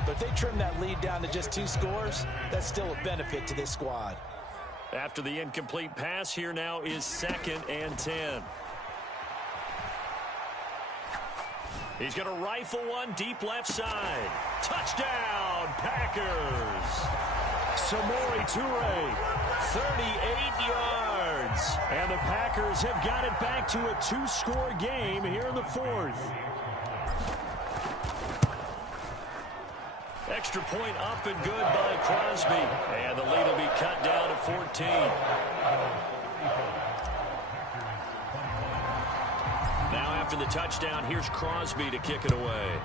But if they trim that lead down to just 2 scores, that's still a benefit to this squad. After the incomplete pass, here now is 2nd and 10. He's going to rifle one deep left side. Touchdown, Packers! Samori Toure, 38 yards. And the Packers have got it back to a 2-score game here in the fourth. Extra point up and good by Crosby. And the lead will be cut down to 14. Now after the touchdown, here's Crosby to kick it away.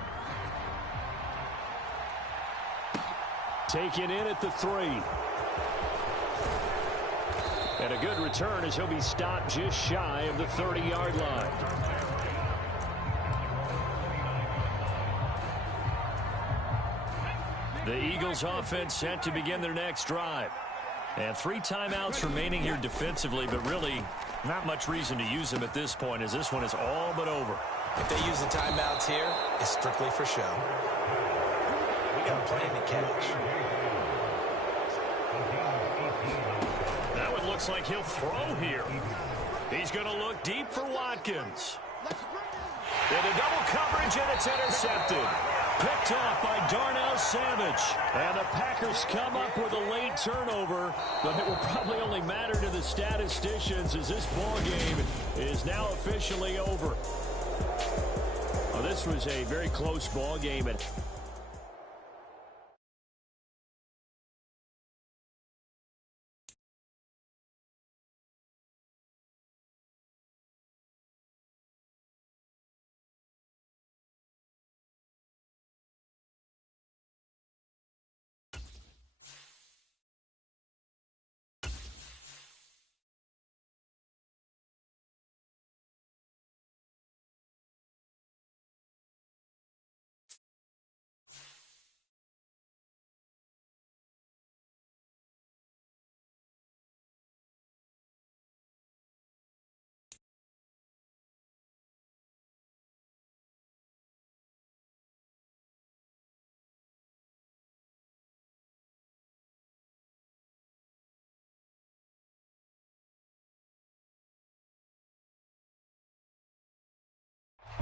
Taken in at the 3. And a good return as he'll be stopped just shy of the 30-yard line. The Eagles offense set to begin their next drive. And 3 timeouts remaining here defensively, but really not much reason to use them at this point as this one is all but over. If they use the timeouts here, it's strictly for show. We got plenty to catch. Now it looks like he'll throw here. He's going to look deep for Watkins. Into double coverage, and it's intercepted. Picked off by Darnell Savage. And the Packers come up with a late turnover, but it will probably only matter to the statisticians as this ball game is now officially over. Well, this was a very close ball game.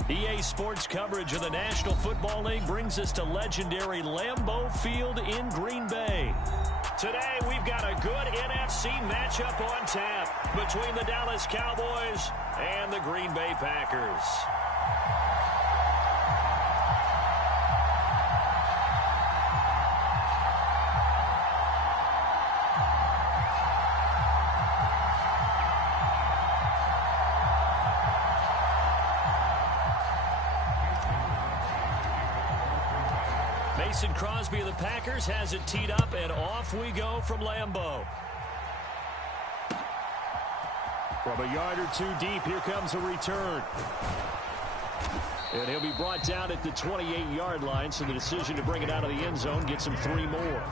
EA Sports coverage of the National Football League brings us to legendary Lambeau Field in Green Bay. Today, we've got a good NFC matchup on tap between the Dallas Cowboys and the Green Bay Packers. Mason Crosby of the Packers has it teed up, and off we go from Lambeau. From a yard or 2 deep, here comes a return. And he'll be brought down at the 28-yard line, so the decision to bring it out of the end zone gets him 3 more.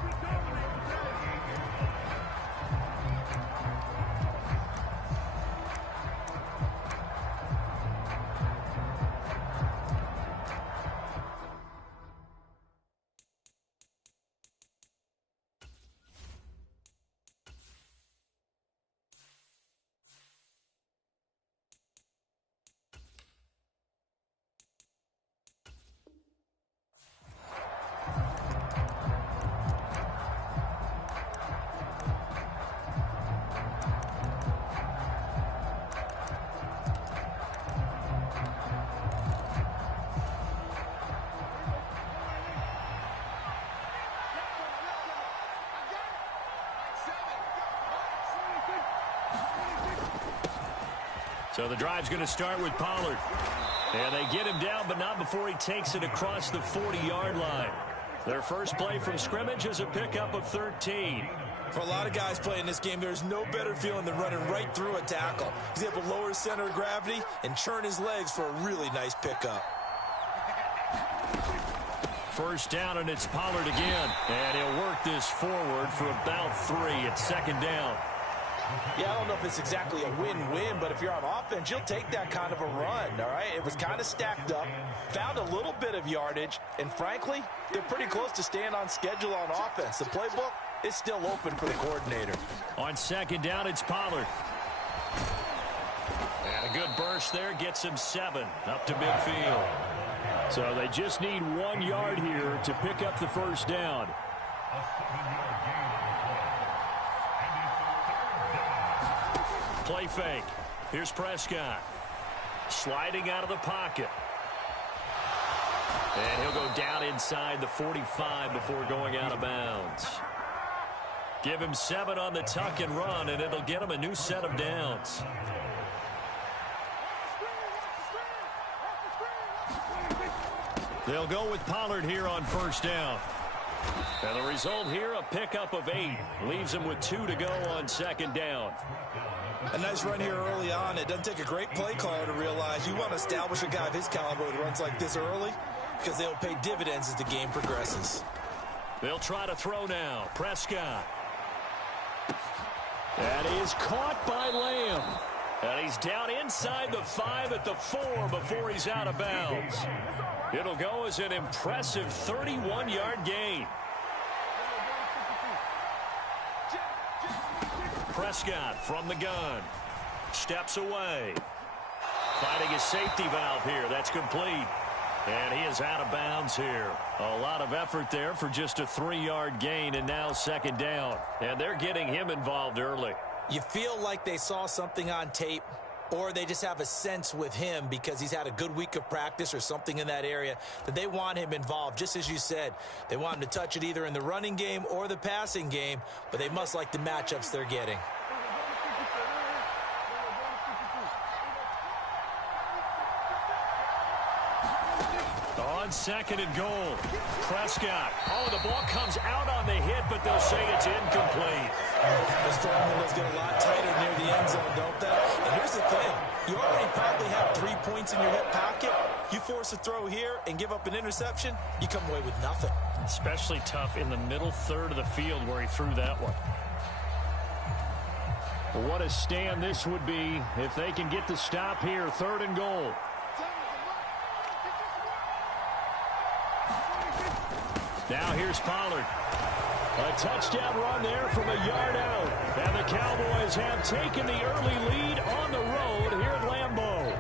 So the drive's going to start with Pollard. And they get him down, but not before he takes it across the 40-yard line. Their first play from scrimmage is a pickup of 13. For a lot of guys playing this game, there's no better feeling than running right through a tackle. He's able to lower his center of gravity and churn his legs for a really nice pickup. First down, and it's Pollard again. And he'll work this forward for about 3. It's second down. Yeah, I don't know if it's exactly a win-win, but if you're on offense, you'll take that kind of a run, all right? It was kind of stacked up, found a little bit of yardage, and frankly, they're pretty close to staying on schedule on offense. The playbook is still open for the coordinator. On second down, it's Pollard. And a good burst there gets him 7 up to midfield. So they just need 1 yard here to pick up the first down. Play fake. Here's Prescott. Sliding out of the pocket. And he'll go down inside the 45 before going out of bounds. Give him 7 on the tuck and run, and it'll get him a new set of downs. They'll go with Pollard here on first down. And the result here, a pickup of 8. Leaves him with 2 to go on second down. A nice run here early on. It doesn't take a great play caller to realize you want to establish a guy of his caliber who runs like this early because they'll pay dividends as the game progresses. They'll try to throw now. Prescott. That is caught by Lamb. And he's down inside the 5 at the 4 before he's out of bounds. It'll go as an impressive 31-yard gain. Prescott from the gun. Steps away. Finding his safety valve here. That's complete. And he is out of bounds here. A lot of effort there for just a 3-yard gain, and now second down. And they're getting him involved early. You feel like they saw something on tape, or they just have a sense with him because he's had a good week of practice or something in that area that they want him involved. Just as you said, they want him to touch it either in the running game or the passing game, but they must like the matchups they're getting. On second and goal, Prescott. Oh, the ball comes out on the hit, but they'll say it's incomplete. The strong windows get a lot tighter near the end zone, don't they? And here's the thing. You already probably have 3 points in your hip pocket. You force a throw here and give up an interception, you come away with nothing. Especially tough in the middle third of the field where he threw that one. What a stand this would be if they can get the stop here. Third and goal. Now here's Pollard. A touchdown run there from a yard out. And the Cowboys have taken the early lead on the road here at Lambeau.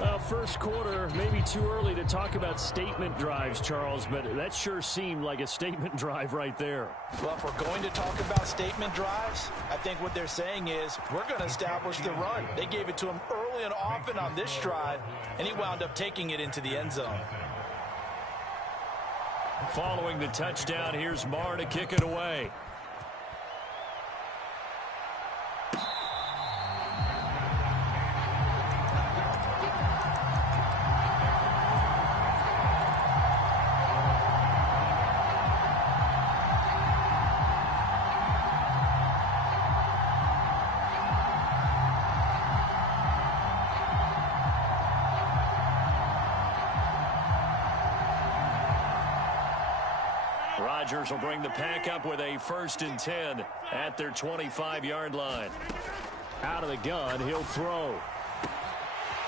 Well, first quarter, maybe too early to talk about statement drives, Charles, but that sure seemed like a statement drive right there. Well, if we're going to talk about statement drives, I think what they're saying is we're going to establish the run. They gave it to him early and often on this drive, and he wound up taking it into the end zone. Following the touchdown, here's Marr to kick it away. Rodgers will bring the pack up with a 1st and 10 at their 25-yard line. Out of the gun, he'll throw.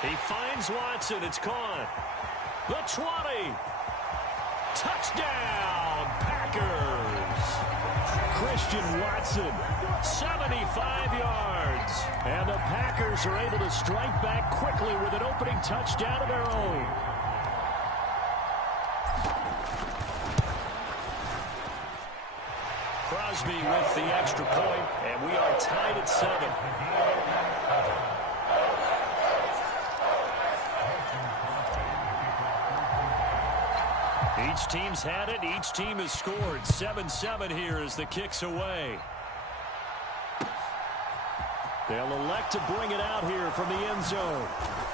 He finds Watson. It's caught. The 20. Touchdown, Packers. Christian Watson, 75 yards. And the Packers are able to strike back quickly with an opening touchdown of their own. Crosby with the extra point, and we are tied at 7. Each team's had it. Each team has scored. 7-7 here as the kick's away. They'll elect to bring it out here from the end zone.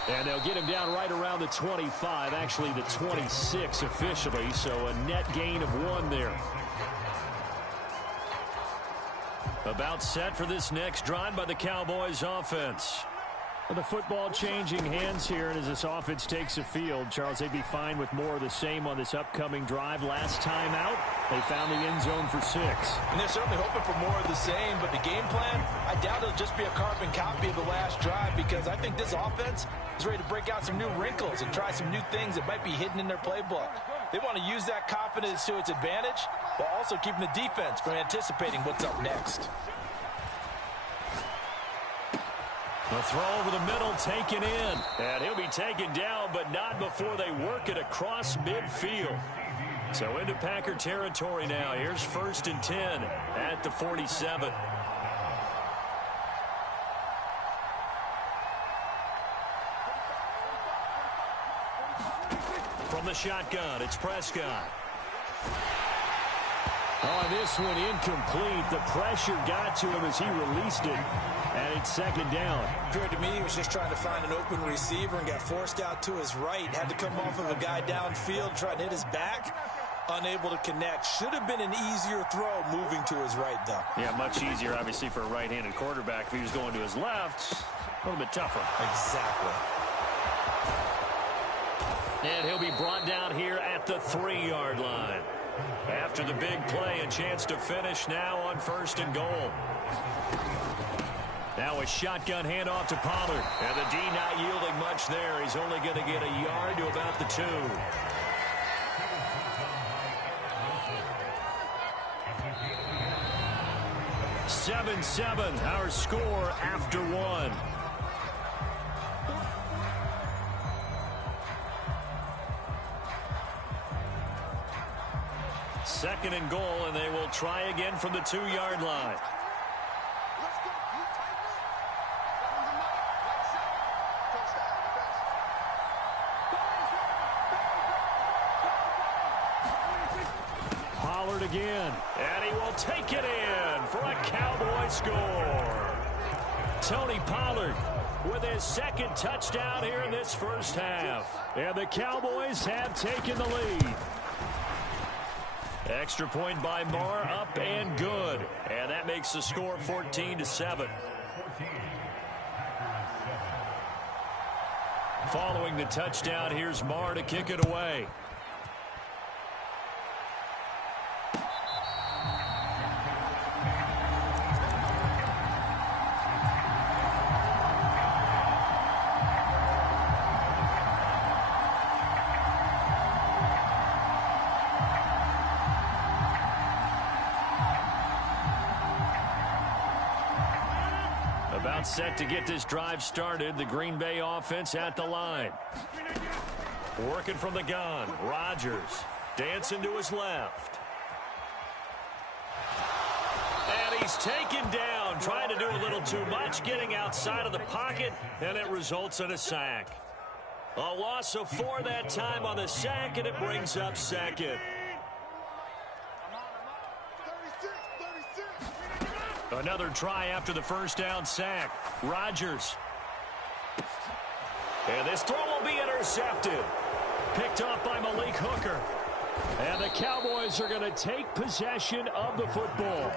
And they'll get him down right around the 25, actually the 26 officially, so a net gain of 1 there. About set for this next drive by the Cowboys offense. Well, the football changing hands here, and as this offense takes the field, Charles, they'd be fine with more of the same on this upcoming drive. Last time out, they found the end zone for 6. And they're certainly hoping for more of the same, but the game plan, I doubt it'll just be a carbon copy of the last drive because I think this offense is ready to break out some new wrinkles and try some new things that might be hidden in their playbook. They want to use that confidence to its advantage while also keeping the defense from anticipating what's up next. The throw over the middle taken in. And he'll be taken down, but not before they work it across midfield. So into Packer territory now. Here's 1st and 10 at the 47. From the shotgun, it's Prescott. On this one, incomplete. The pressure got to him as he released it. And it's second down. Appeared to me he was just trying to find an open receiver and got forced out to his right. Had to come off of a guy downfield, trying to hit his back. Unable to connect. Should have been an easier throw moving to his right, though. Yeah, much easier, obviously, for a right-handed quarterback. If he was going to his left, a little bit tougher. Exactly. And he'll be brought down here at the 3-yard line. After the big play, a chance to finish now on 1st and goal. Now a shotgun handoff to Pollard. And the D not yielding much there. He's only going to get a yard to about the 2. Seven, our score after 1. Second and goal, and they will try again from the 2-yard line. Let's go. You tighten up. That was a night. Like Touchdown. Pollard again, and he will take it in for a Cowboy score. Tony Pollard with his second touchdown here in this first half. And the Cowboys have taken the lead. Extra point by Marr, up and good. And that makes the score 14-7. Following the touchdown, here's Marr to kick it away. About set to get this drive started. The Green Bay offense at the line. Working from the gun. Rodgers dancing to his left. And he's taken down, trying to do a little too much, getting outside of the pocket, and it results in a sack. A loss of 4 that time on the sack, and it brings up second. 36. Another try after the first down sack. Rodgers. And this throw will be intercepted. Picked off by Malik Hooker. And the Cowboys are going to take possession of the football.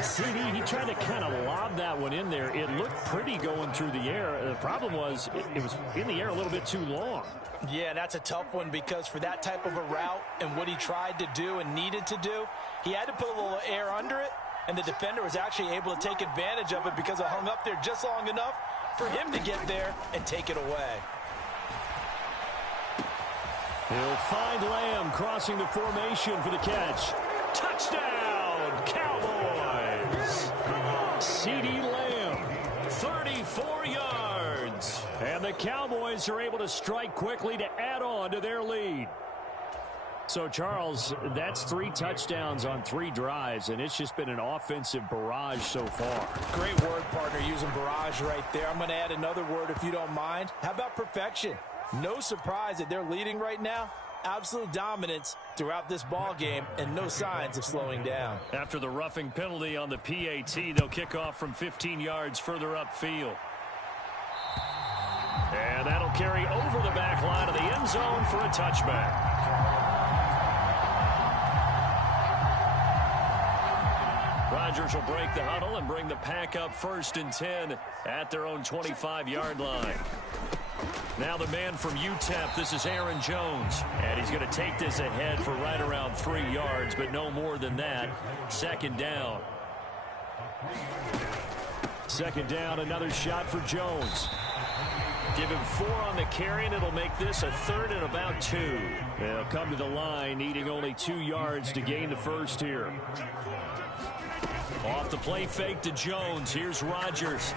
CD, he tried to kind of lob that one in there. It looked pretty going through the air. The problem was it was in the air a little bit too long. Yeah, that's a tough one because for that type of a route and what he tried to do and needed to do, he had to put a little air under it. And the defender was actually able to take advantage of it because it hung up there just long enough for him to get there and take it away. He'll find Lamb crossing the formation for the catch. Touchdown, Cowboys! CeeDee Lamb, 34 yards. And the Cowboys are able to strike quickly to add on to their lead. So, Charles, that's 3 touchdowns on 3 drives, and it's just been an offensive barrage so far. Great word, partner, using barrage right there. I'm going to add another word if you don't mind. How about perfection? No surprise that they're leading right now. Absolute dominance throughout this ball game and no signs of slowing down. After the roughing penalty on the PAT, they'll kick off from 15 yards further upfield. And that'll carry over the back line of the end zone for a touchback. Rodgers will break the huddle and bring the pack up 1st and 10 at their own 25-yard line. Now the man from UTEP, this is Aaron Jones. And he's going to take this ahead for right around 3 yards, but no more than that. 2nd down. 2nd down, another shot for Jones. Give him 4 on the carry, and it'll make this a 3rd and about 2. They'll come to the line, needing only 2 yards to gain the first here. Off the play fake to Jones. Here's Rodgers.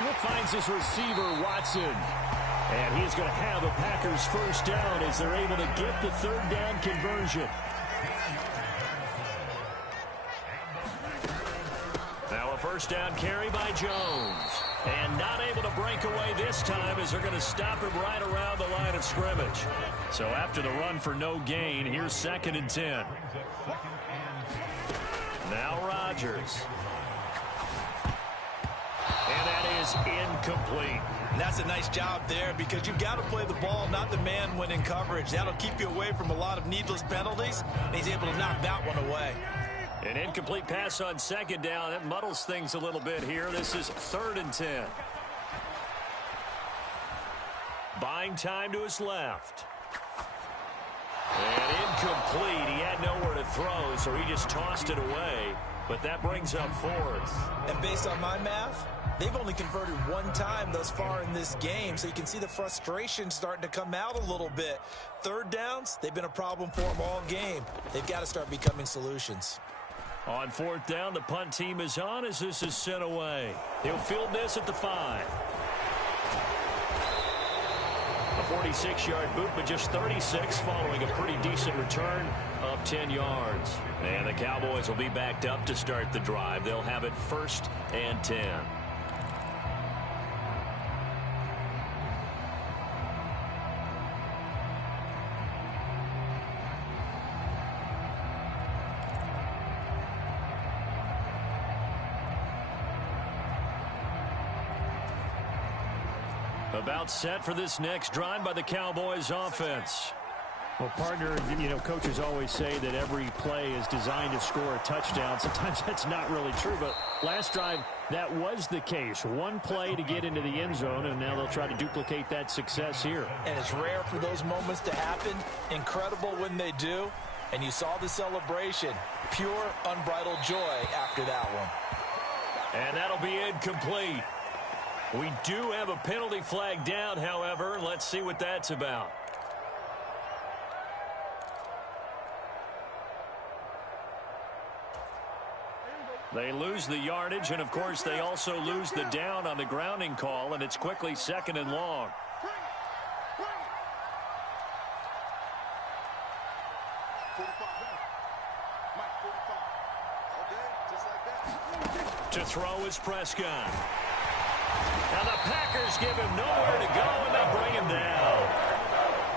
He finds his receiver, Watson. And he is going to have a Packers first down as they're able to get the 3rd down conversion. Now a first down carry by Jones. And not able to break away this time as they're going to stop him right around the line of scrimmage. So after the run for no gain, here's 2nd and 10. Now Rodgers. And that is incomplete. And that's a nice job there because you've got to play the ball, not the man when in coverage. That'll keep you away from a lot of needless penalties, and he's able to knock that one away. An incomplete pass on 2nd down. That muddles things a little bit here. This is 3rd and 10. Buying time to his left. And incomplete. He had nowhere to throw, so he just tossed it away. But that brings up 4th. And based on my math, they've only converted one time thus far in this game, so you can see the frustration starting to come out a little bit. 3rd downs, they've been a problem for them all game. They've got to start becoming solutions. On 4th down, the punt team is on as this is sent away. He'll field this at the 5. A 46-yard boot, but just 36 following a pretty decent return of 10 yards. And the Cowboys will be backed up to start the drive. They'll have it 1st and 10. About set for this next drive by the Cowboys offense. Well, partner, you know, coaches always say that every play is designed to score a touchdown. Sometimes that's not really true, but last drive, that was the case. One play to get into the end zone, and now they'll try to duplicate that success here. And it's rare for those moments to happen. Incredible when they do. And you saw the celebration. Pure, unbridled joy after that one. And that'll be incomplete. We do have a penalty flag down, however. Let's see what that's about. They lose the yardage, and, of course, they also lose the down on the grounding call, and it's quickly 2nd and long. To throw is Prescott. And the Packers give him nowhere to go, and they bring him down.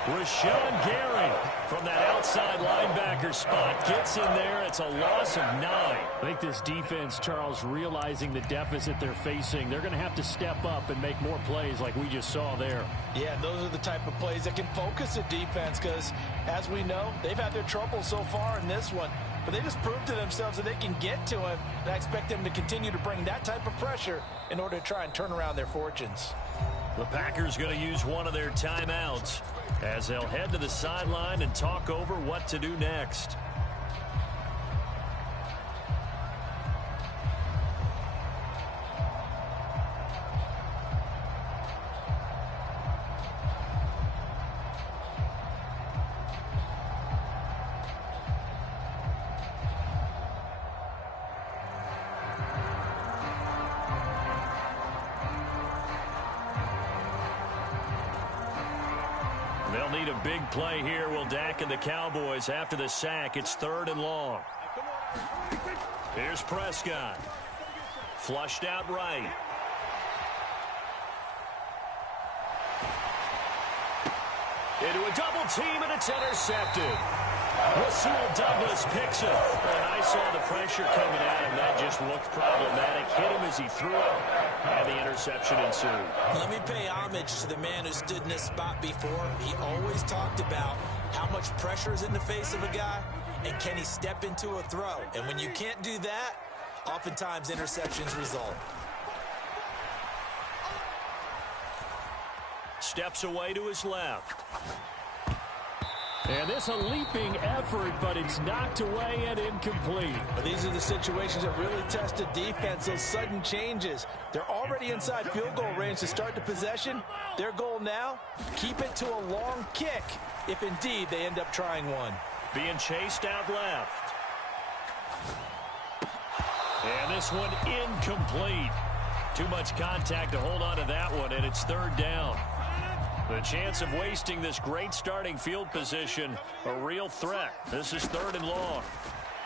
Rashawn Gary from that outside linebacker spot gets in there. It's a loss of 9. I think this defense, Charles, realizing the deficit they're facing, they're going to have to step up and make more plays like we just saw there. Yeah, those are the type of plays that can focus a defense because, as we know, they've had their trouble so far in this one. But they just proved to themselves that they can get to him. And I expect them to continue to bring that type of pressure in order to try and turn around their fortunes. The Packers going to use one of their timeouts as they'll head to the sideline and talk over what to do next. They'll need a big play here. Will Dak and the Cowboys after the sack. It's 3rd and long. Here's Prescott. Flushed out right. Into a double team, and it's intercepted. Rasul Douglas picks it. And I saw the pressure coming at him. That just looked problematic. Hit him as he threw it, and the interception ensued. Let me pay homage to the man who stood in this spot before. He always talked about how much pressure is in the face of a guy, and can he step into a throw. And when you can't do that, oftentimes interceptions result. Steps away to his left. And this a leaping effort, but it's knocked away and incomplete. But these are the situations that really test a defense, those sudden changes. They're already inside field goal range to start the possession. Their goal now, keep it to a long kick, if indeed they end up trying one. Being chased out left. And this one incomplete. Too much contact to hold on to that one, and it's 3rd down. The chance of wasting this great starting field position, a real threat. This is 3rd and long.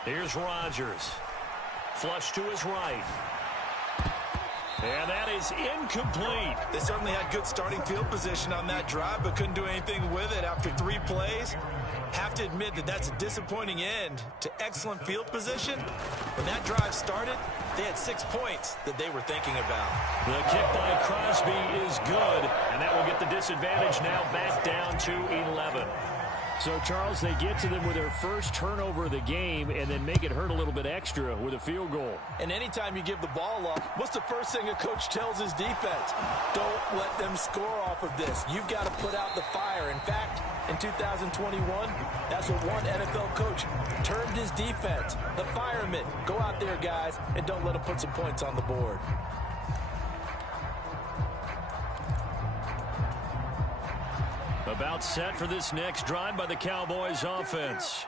Here's Rodgers. Flush to his right. And that is incomplete. They certainly had good starting field position on that drive, but couldn't do anything with it after 3 plays. Have to admit that that's a disappointing end to excellent field position. When that drive started, they had 6 points that they were thinking about. The kick by Crosby is good, and that will get the disadvantage now back down to 11. So, Charles, they get to them with their first turnover of the game and then make it hurt a little bit extra with a field goal. And anytime you give the ball up, what's the first thing a coach tells his defense? Don't let them score off of this. You've got to put out the fire. In fact, in 2021, that's what one NFL coach termed his defense. The firemen. Go out there, guys, and don't let them put some points on the board. About set for this next drive by the Cowboys offense.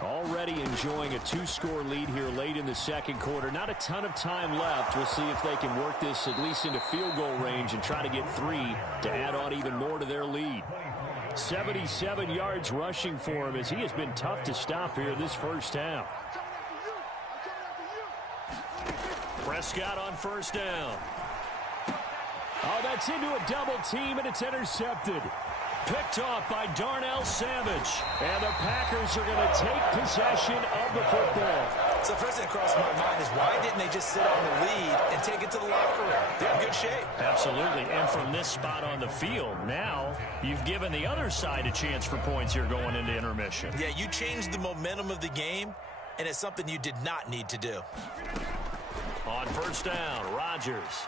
Already enjoying a 2-score lead here late in the second quarter. Not a ton of time left. We'll see if they can work this at least into field goal range and try to get 3 to add on even more to their lead. 77 yards rushing for him as he has been tough to stop here this first half. Prescott on first down. Oh, that's into a double team, and it's intercepted. Picked off by Darnell Savage. And the Packers are going to take possession of the football. So the first thing that crossed my mind is why didn't they just sit on the lead and take it to the locker room? They're in good shape. Absolutely. And from this spot on the field, now you've given the other side a chance for points here going into intermission. Yeah, you changed the momentum of the game, and it's something you did not need to do. On first down, Rodgers.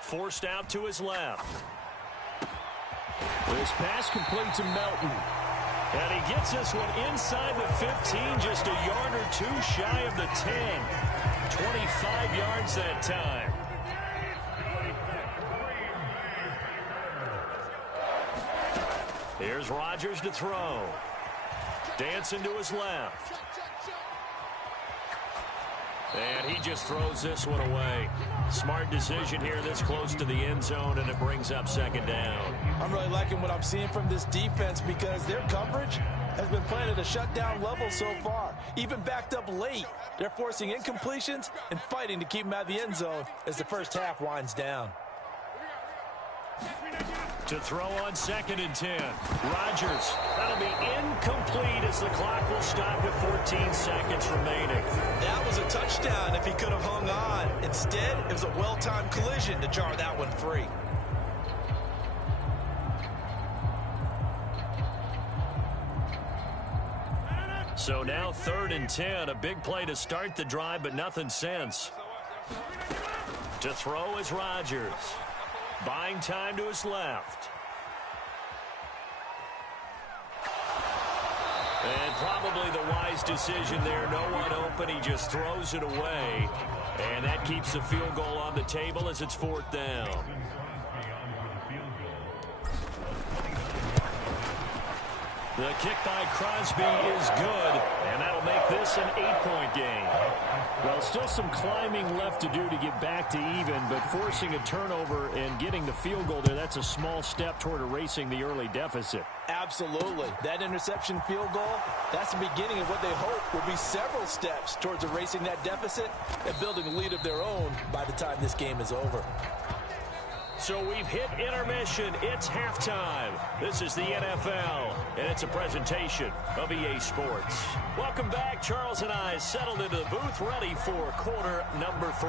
Forced out to his left. This pass complete to Melton. And he gets this one inside the 15, just a yard or 2 shy of the 10. 25 yards that time. Here's Rodgers to throw. Dancing to his left. And he just throws this one away. Smart decision here this close to the end zone, and it brings up second down. I'm really liking what I'm seeing from this defense because their coverage has been playing at a shutdown level so far. Even backed up late, they're forcing incompletions and fighting to keep them out of the end zone as the first half winds down. To throw on 2nd and 10. Rodgers. That'll be incomplete as the clock will stop with 14 seconds remaining. That was a touchdown if he could have hung on. Instead, it was a well-timed collision to jar that one free. So now 3rd and 10. A big play to start the drive, but nothing since. To throw is Rodgers. Buying time to his left. And probably the wise decision there. No one open. He just throws it away. And that keeps the field goal on the table as it's 4th down. The kick by Crosby is good, and that'll make this an 8-point game. Well, still some climbing left to do to get back to even, but forcing a turnover and getting the field goal there, that's a small step toward erasing the early deficit. Absolutely. That interception field goal, that's the beginning of what they hope will be several steps towards erasing that deficit and building a lead of their own by the time this game is over. So we've hit intermission. It's halftime. This is the NFL, and it's a presentation of EA Sports. Welcome back. Charles and I settled into the booth, ready for quarter number 3.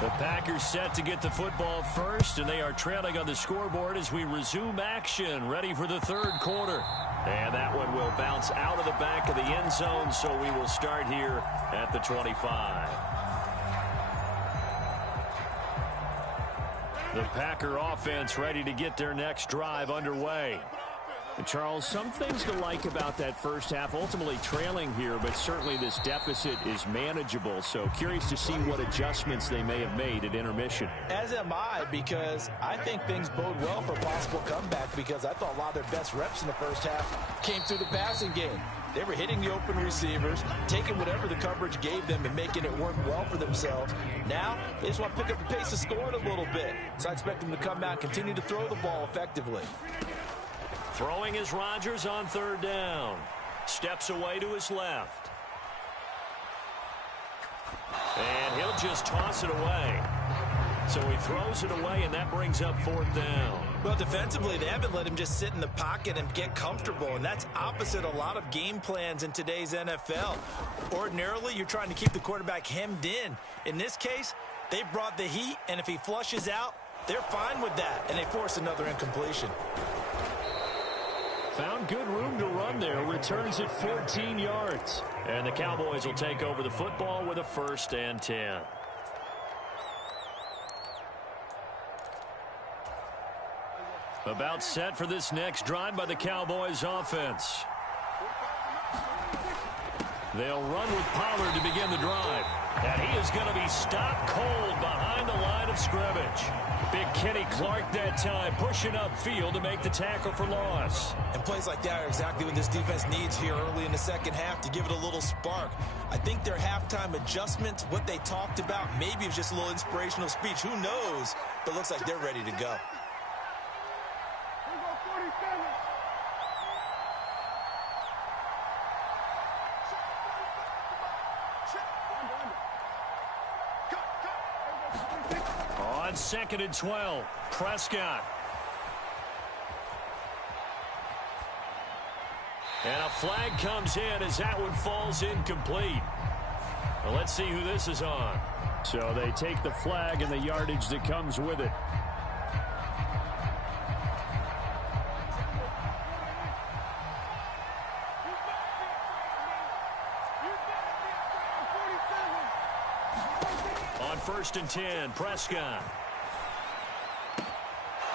The Packers set to get the football first, and they are trailing on the scoreboard as we resume action, ready for the 3rd quarter. And that one will bounce out of the back of the end zone, so we will start here at the 25. The Packer offense ready to get their next drive underway. And Charles, some things to like about that first half. Ultimately trailing here, but certainly this deficit is manageable. So curious to see what adjustments they may have made at intermission. As am I, because I think things bode well for a possible comeback, because I thought a lot of their best reps in the first half came through the passing game. They were hitting the open receivers, taking whatever the coverage gave them and making it work well for themselves. Now, they just want to pick up the pace of scoring a little bit. So I expect them to come out and continue to throw the ball effectively. Throwing is Rodgers on 3rd down. Steps away to his left. And he'll just toss it away. So he throws it away, and that brings up 4th down. Well, defensively, they haven't let him just sit in the pocket and get comfortable, and that's opposite a lot of game plans in today's NFL. Ordinarily, you're trying to keep the quarterback hemmed in. In this case, they brought the heat, and if he flushes out, they're fine with that, and they force another incompletion. Found good room to run there. Returns at 14 yards. And the Cowboys will take over the football with a 1st and 10. About set for this next drive by the Cowboys offense. They'll run with Pollard to begin the drive. And he is going to be stopped cold behind the line of scrimmage. Big Kenny Clark that time pushing upfield to make the tackle for loss. And plays like that are exactly what this defense needs here early in the second half to give it a little spark. I think their halftime adjustments, what they talked about, maybe it's just a little inspirational speech. Who knows? But looks like they're ready to go. On 2nd and 12, Prescott. And a flag comes in as that one falls incomplete. Well, let's see who this is on. So they take the flag and the yardage that comes with it. On 1st and 10, Prescott.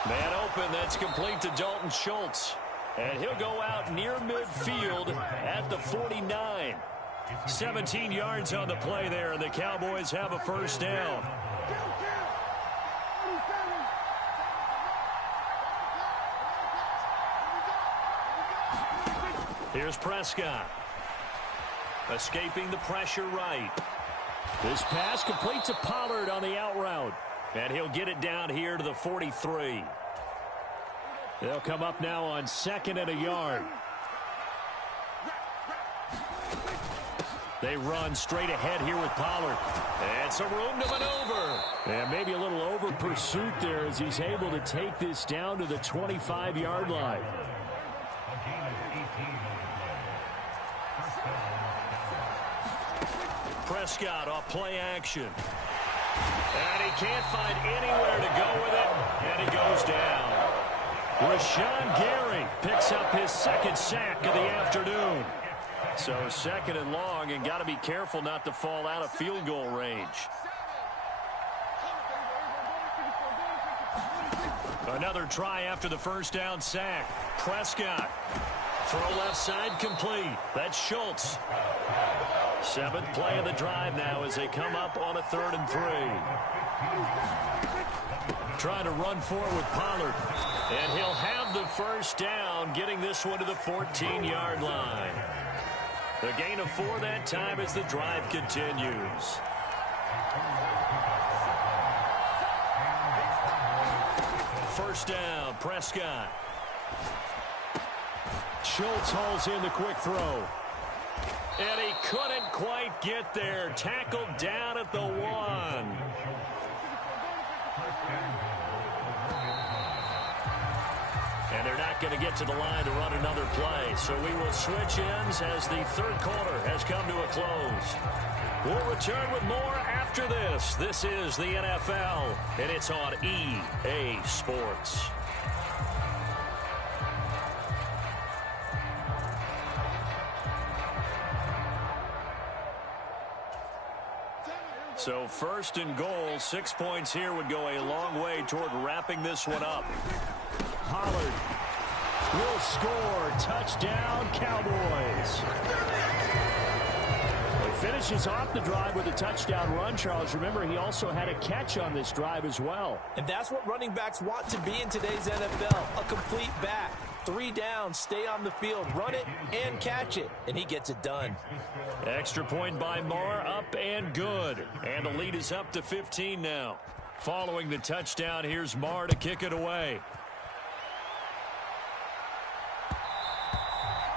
Man open, that's complete to Dalton Schultz. And he'll go out near midfield at the 49. 17 yards on the play there, and the Cowboys have a 1st down. Here's Prescott. Escaping the pressure right. This pass complete to Pollard on the out route. And he'll get it down here to the 43. They'll come up now on 2nd and a yard. They run straight ahead here with Pollard. And some room to maneuver. And maybe a little over pursuit there as he's able to take this down to the 25-yard line. Prescott off play action. And he can't find anywhere to go with it. And he goes down. Rashawn Gary picks up his 2nd sack of the afternoon. So 2nd and long, and got to be careful not to fall out of field goal range. Another try after the 1st down sack. Prescott. Throw left side complete. That's Schultz. 7th play of the drive now as they come up on a 3rd and 3. Trying to run forward with Pollard. And he'll have the 1st down, getting this one to the 14-yard line. The gain of 4 that time as the drive continues. First down, Prescott. Schultz hauls in the quick throw. And he couldn't quite get there. Tackled down at the 1. And they're not going to get to the line to run another play. So we will switch ends as the 3rd quarter has come to a close. We'll return with more after this. This is the NFL, and it's on EA Sports. So 1st and goal, 6 points here would go a long way toward wrapping this one up. Pollard will score. Touchdown, Cowboys. He finishes off the drive with a touchdown run, Charles. Remember, he also had a catch on this drive as well. And that's what running backs want to be in today's NFL, a complete back. 3 downs, stay on the field, run it, and catch it. And he gets it done. Extra point by Marr, up and good. And the lead is up to 15 now. Following the touchdown, here's Marr to kick it away.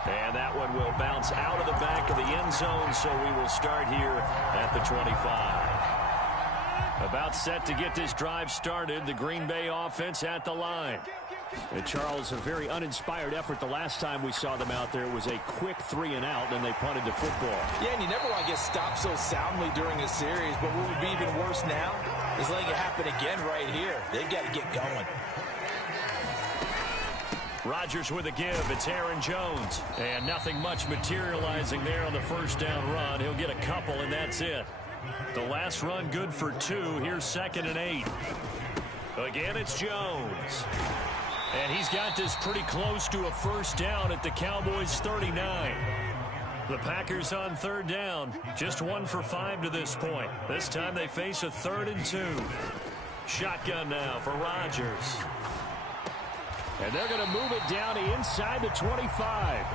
And that one will bounce out of the back of the end zone, so we will start here at the 25. About set to get this drive started. The Green Bay offense at the line. And Charles, a very uninspired effort the last time we saw them out there. It was a quick 3-and-out, and they punted the football. Yeah, and you never want to get stopped so soundly during a series, but what would be even worse now is letting it happen again right here. They've got to get going. Rodgers with a give. It's Aaron Jones. And nothing much materializing there on the first down run. He'll get a couple, and that's it. The last run good for 2. Here's 2nd and 8. Again, it's Jones. And he's got this pretty close to a first down at the Cowboys' 39. The Packers on 3rd down. Just 1 for 5 to this point. This time they face a 3rd and 2. Shotgun now for Rodgers. And they're going to move it down to inside the 25.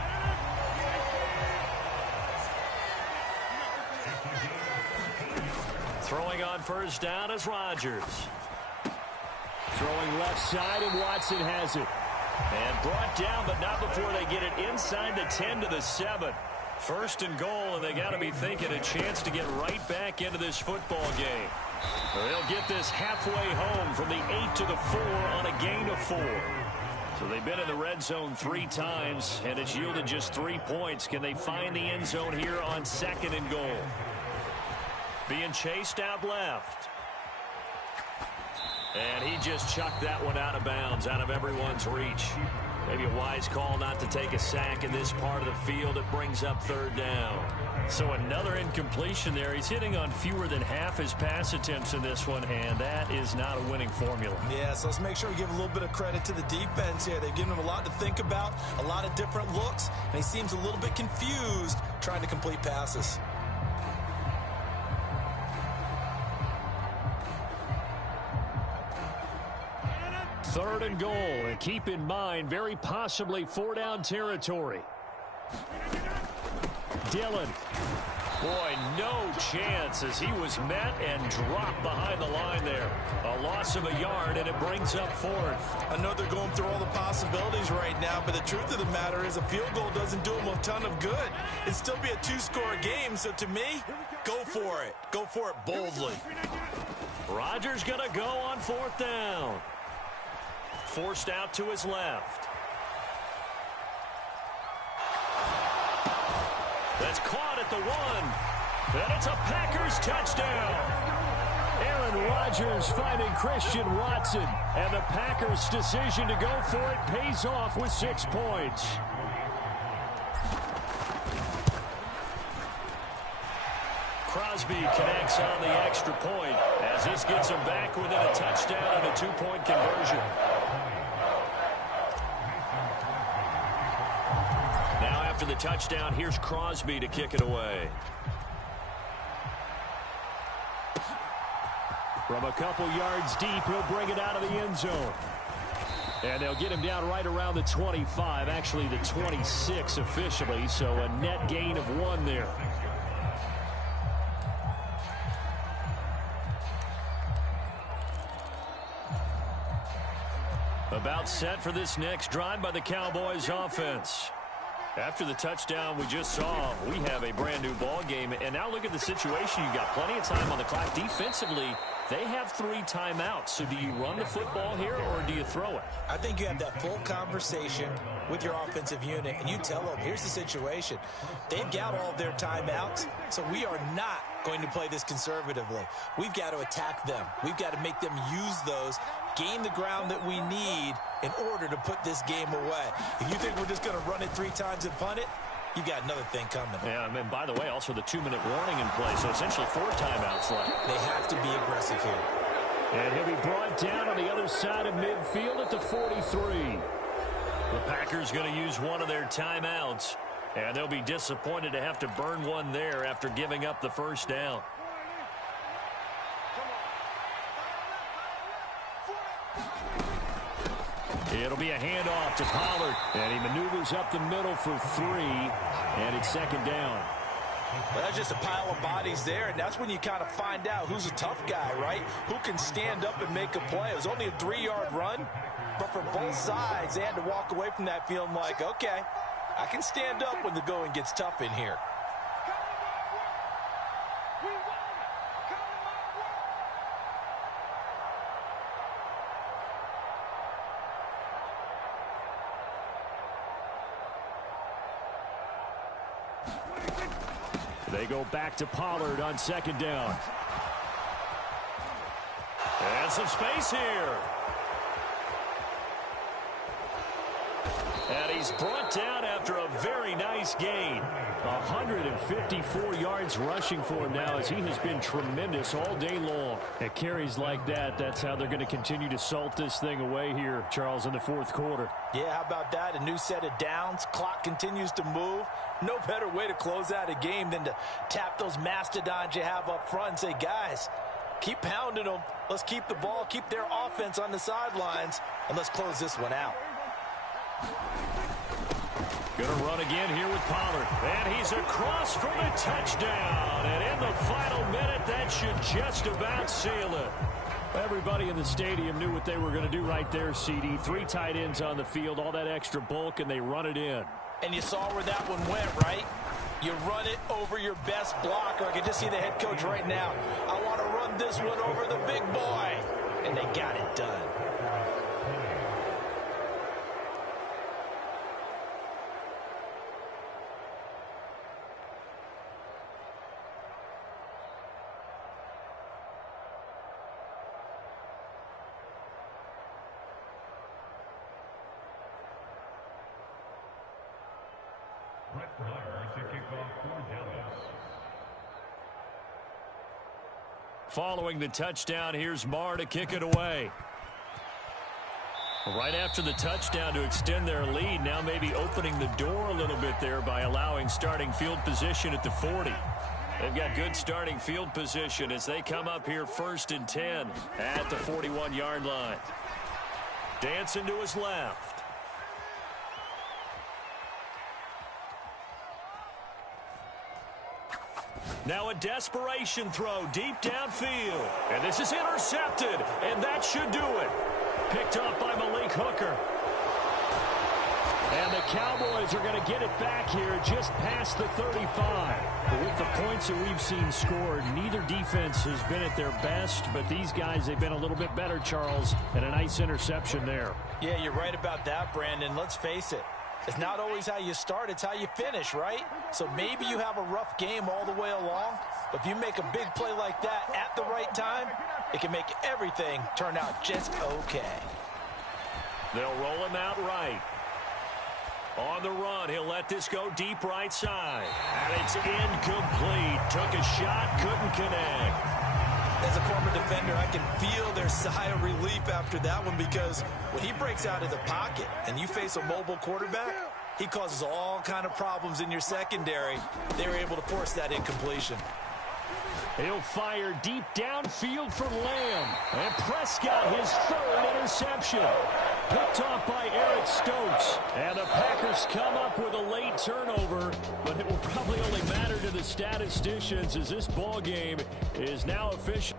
Throwing on first down is Rodgers. Throwing left side, and Watson has it. And brought down, but not before they get it inside the 10 to the 7. 1st and goal, and they got to be thinking a chance to get right back into this football game. They'll get this halfway home from the 8 to the 4 on a gain of 4. So they've been in the red zone 3 times, and it's yielded just 3 points. Can they find the end zone here on 2nd and goal? Being chased out left. And he just chucked that one out of bounds, out of everyone's reach. Maybe a wise call not to take a sack in this part of the field. It brings up 3rd down. So another incompletion there. He's hitting on fewer than half his pass attempts in this one, and that is not a winning formula. Yeah, so let's make sure we give a little bit of credit to the defense here. They've given him a lot to think about, a lot of different looks, and he seems a little bit confused trying to complete passes. 3rd and goal, and keep in mind, very possibly 4-down territory. Dillon. Boy, no chance as he was met and dropped behind the line there. A loss of a yard, and it brings up 4th. I know they're going through all the possibilities right now, but the truth of the matter is a field goal doesn't do them a ton of good. It'd still be a 2-score game, so to me, go for it. Go for it boldly. Rodgers going to go on 4th down. Forced out to his left. That's caught at the 1. And it's a Packers touchdown. Aaron Rodgers finding Christian Watson. And the Packers' decision to go for it pays off with 6 points. Crosby connects on the extra point as this gets him back within a touchdown and a 2-point conversion. Now after the touchdown, here's Crosby to kick it away. From a couple yards deep, he'll bring it out of the end zone. And they'll get him down right around the 25, actually the 26 officially, so a net gain of 1 there. About set for this next drive by the Cowboys offense. After the touchdown we just saw, we have a brand new ball game. And now look at the situation. You've got plenty of time on the clock. Defensively, they have 3 timeouts. So do you run the football here or do you throw it? I think you have that full conversation with your offensive unit, and you tell them, here's the situation. They've got all of their timeouts, so we are not going to play this conservatively. We've got to attack them. We've got to make them use those, gain the ground that we need in order to put this game away. If you think we're just going to run it 3 times and punt it, you got another thing coming. Yeah, and by the way, also the 2-minute warning in play, so essentially 4 timeouts left. They have to be aggressive here. And he'll be brought down on the other side of midfield at the 43. The Packers going to use one of their timeouts, and they'll be disappointed to have to burn one there after giving up the first down. It'll be a handoff to Pollard, and he maneuvers up the middle for 3, and it's 2nd down. Well, that's just a pile of bodies there, and that's when you kind of find out who's a tough guy, right? Who can stand up and make a play. It was only a 3-yard run, but for both sides, they had to walk away from that feeling like, okay, I can stand up when the going gets tough in here. They go back to Pollard on second down. And some space here. And he's brought down after a very nice gain. 154 yards rushing for him now, as he has been tremendous all day long. At carries like that, that's how they're going to continue to salt this thing away here, Charles, in the fourth quarter. Yeah, how about that? A new set of downs. Clock continues to move. No better way to close out a game than to tap those mastodons you have up front and say, guys, keep pounding them. Let's keep the ball, keep their offense on the sidelines, and let's close this one out. Going to run again here with Pollard. And he's across for the touchdown. And in the final minute, that should just about seal it. Everybody in the stadium knew what they were going to do right there, CD. 3 tight ends on the field, all that extra bulk, and they run it in. And you saw where that one went, right? You run it over your best blocker. I can just see the head coach right now. I want to run this one over the big boy. And they got it done. Following the touchdown, here's Marr to kick it away. Right after the touchdown to extend their lead, now maybe opening the door a little bit there by allowing starting field position at the 40. They've got good starting field position as they come up here 1st and 10 at the 41-yard line. Dancing to his left. Now a desperation throw deep downfield. And this is intercepted, and that should do it. Picked up by Malik Hooker. And the Cowboys are going to get it back here just past the 35. But with the points that we've seen scored, neither defense has been at their best, but these guys, they've been a little bit better, Charles, and a nice interception there. Yeah, you're right about that, Brandon. Let's face it. It's not always how you start, it's how you finish, right? So maybe you have a rough game all the way along, but if you make a big play like that at the right time, it can make everything turn out just okay. They'll roll him out right. On the run, he'll let this go deep right side. And it's incomplete. Took a shot, couldn't connect. As a former defender, I can feel their sigh of relief after that one, because when he breaks out of the pocket and you face a mobile quarterback, he causes all kind of problems in your secondary. They were able to force that incompletion. He'll fire deep downfield for Lamb. And Prescott, his 3rd interception. Picked off by Eric Stokes. And the Packers come up with a late turnover, but it will probably only matter to the statisticians as this ball game is now official.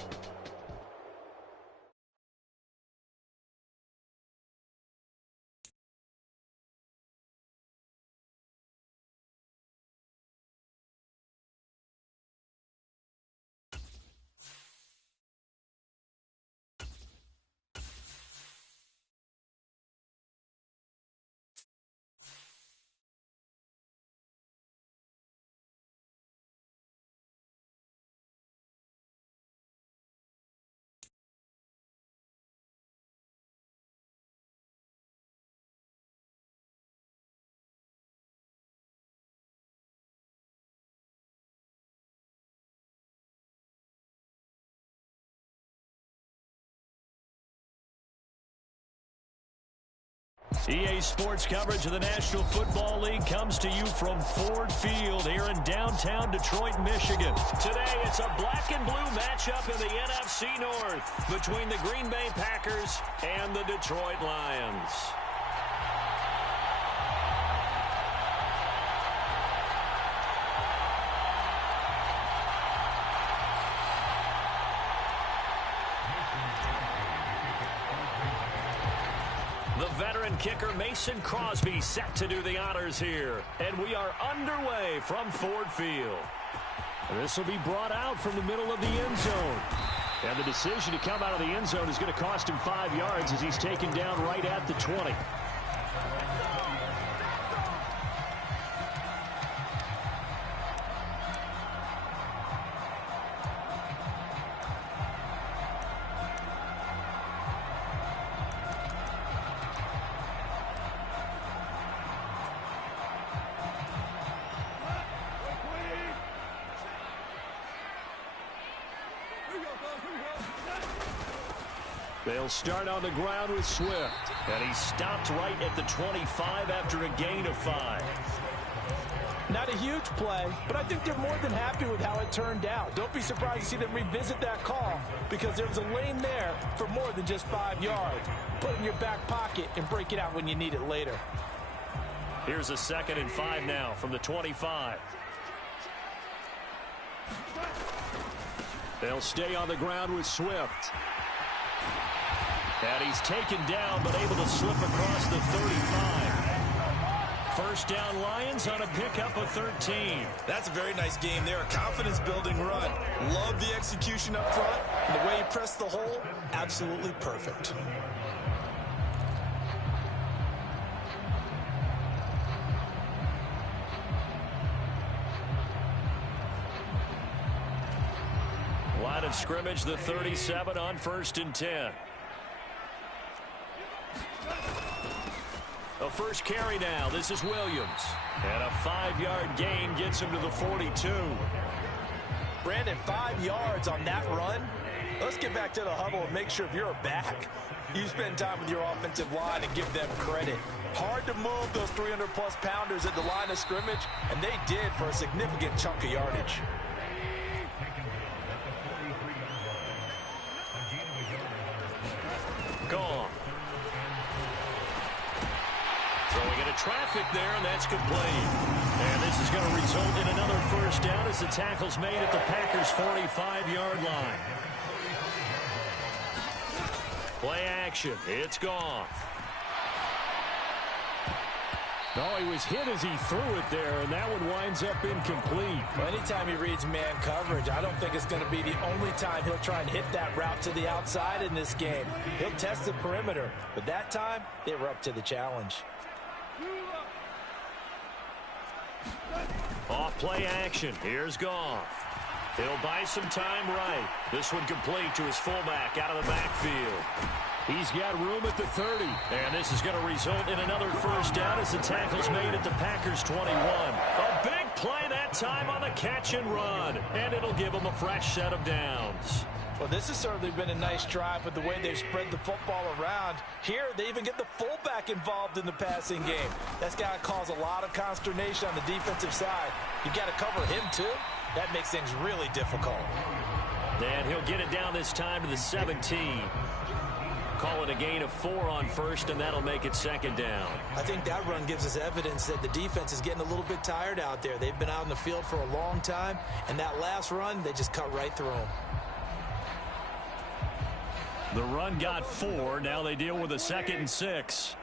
EA Sports coverage of the National Football League comes to you from Ford Field here in downtown Detroit, Michigan. Today, it's a black and blue matchup in the NFC North between the Green Bay Packers and the Detroit Lions. The veteran kicker Mason Crosby set to do the honors here. And we are underway from Ford Field. This will be brought out from the middle of the end zone. And the decision to come out of the end zone is going to cost him 5 yards as he's taken down right at the 20. They'll start on the ground with Swift. And he stopped right at the 25 after a gain of 5. Not a huge play, but I think they're more than happy with how it turned out. Don't be surprised to see them revisit that call because there was a lane there for more than just 5 yards. Put it in your back pocket and break it out when you need it later. Here's a 2nd and 5 now from the 25. They'll stay on the ground with Swift. And he's taken down but able to slip across the 35. First down Lions on a pickup of 13. That's a very nice game there. A confidence-building run. Love the execution up front. And the way he pressed the hole, absolutely perfect. Line of scrimmage, the 37 on 1st and 10. A first carry now. This is Williams. And a 5-yard gain gets him to the 42. Brandon, 5 yards on that run. Let's get back to the huddle and make sure if you're a back, you spend time with your offensive line and give them credit. Hard to move those 300-plus pounders at the line of scrimmage, and they did for a significant chunk of yardage. Gone. Throwing into traffic there, and that's complete. And this is going to result in another first down as the tackle's made at the Packers' 45-yard line. Play action. It's gone. No, he was hit as he threw it there, and that one winds up incomplete. Well, anytime he reads man coverage, I don't think it's going to be the only time he'll try and hit that route to the outside in this game. He'll test the perimeter, but that time, they were up to the challenge. Off play action. Here's Goff. He'll buy some time right. This one complete to his fullback out of the backfield. He's got room at the 30. And this is going to result in another first down as the tackle's made at the Packers' 21. A big play that time on the catch and run. And it'll give them a fresh set of downs. Well, this has certainly been a nice drive with the way they've spread the football around. Here, they even get the fullback involved in the passing game. That's got to cause a lot of consternation on the defensive side. You got to cover him, too. That makes things really difficult. And he'll get it down this time to the 17. Call it a gain of 4 on first, and that'll make it 2nd down. I think that run gives us evidence that the defense is getting a little bit tired out there. They've been out in the field for a long time, and that last run, they just cut right through them. The run got 4. Now they deal with a 2nd and 6.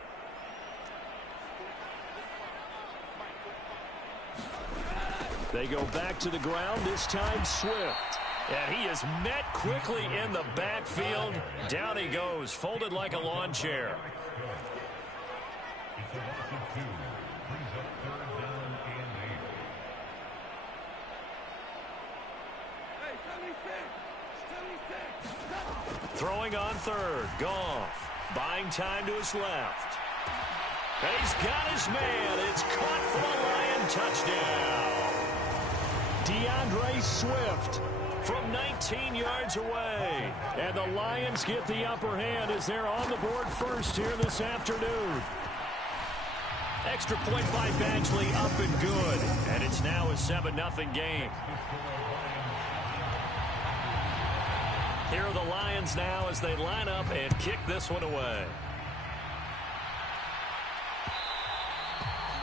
They go back to the ground, this time Swift. And he is met quickly in the backfield. Down he goes, folded like a lawn chair. Throwing on 3rd, Goff. Buying time to his left. And he's got his man. It's caught for a Lion touchdown. DeAndre Swift from 19 yards away. And the Lions get the upper hand as they're on the board first here this afternoon. Extra point by Badgley up and good. And it's now a 7-0 game. Here are the Lions now as they line up and kick this one away.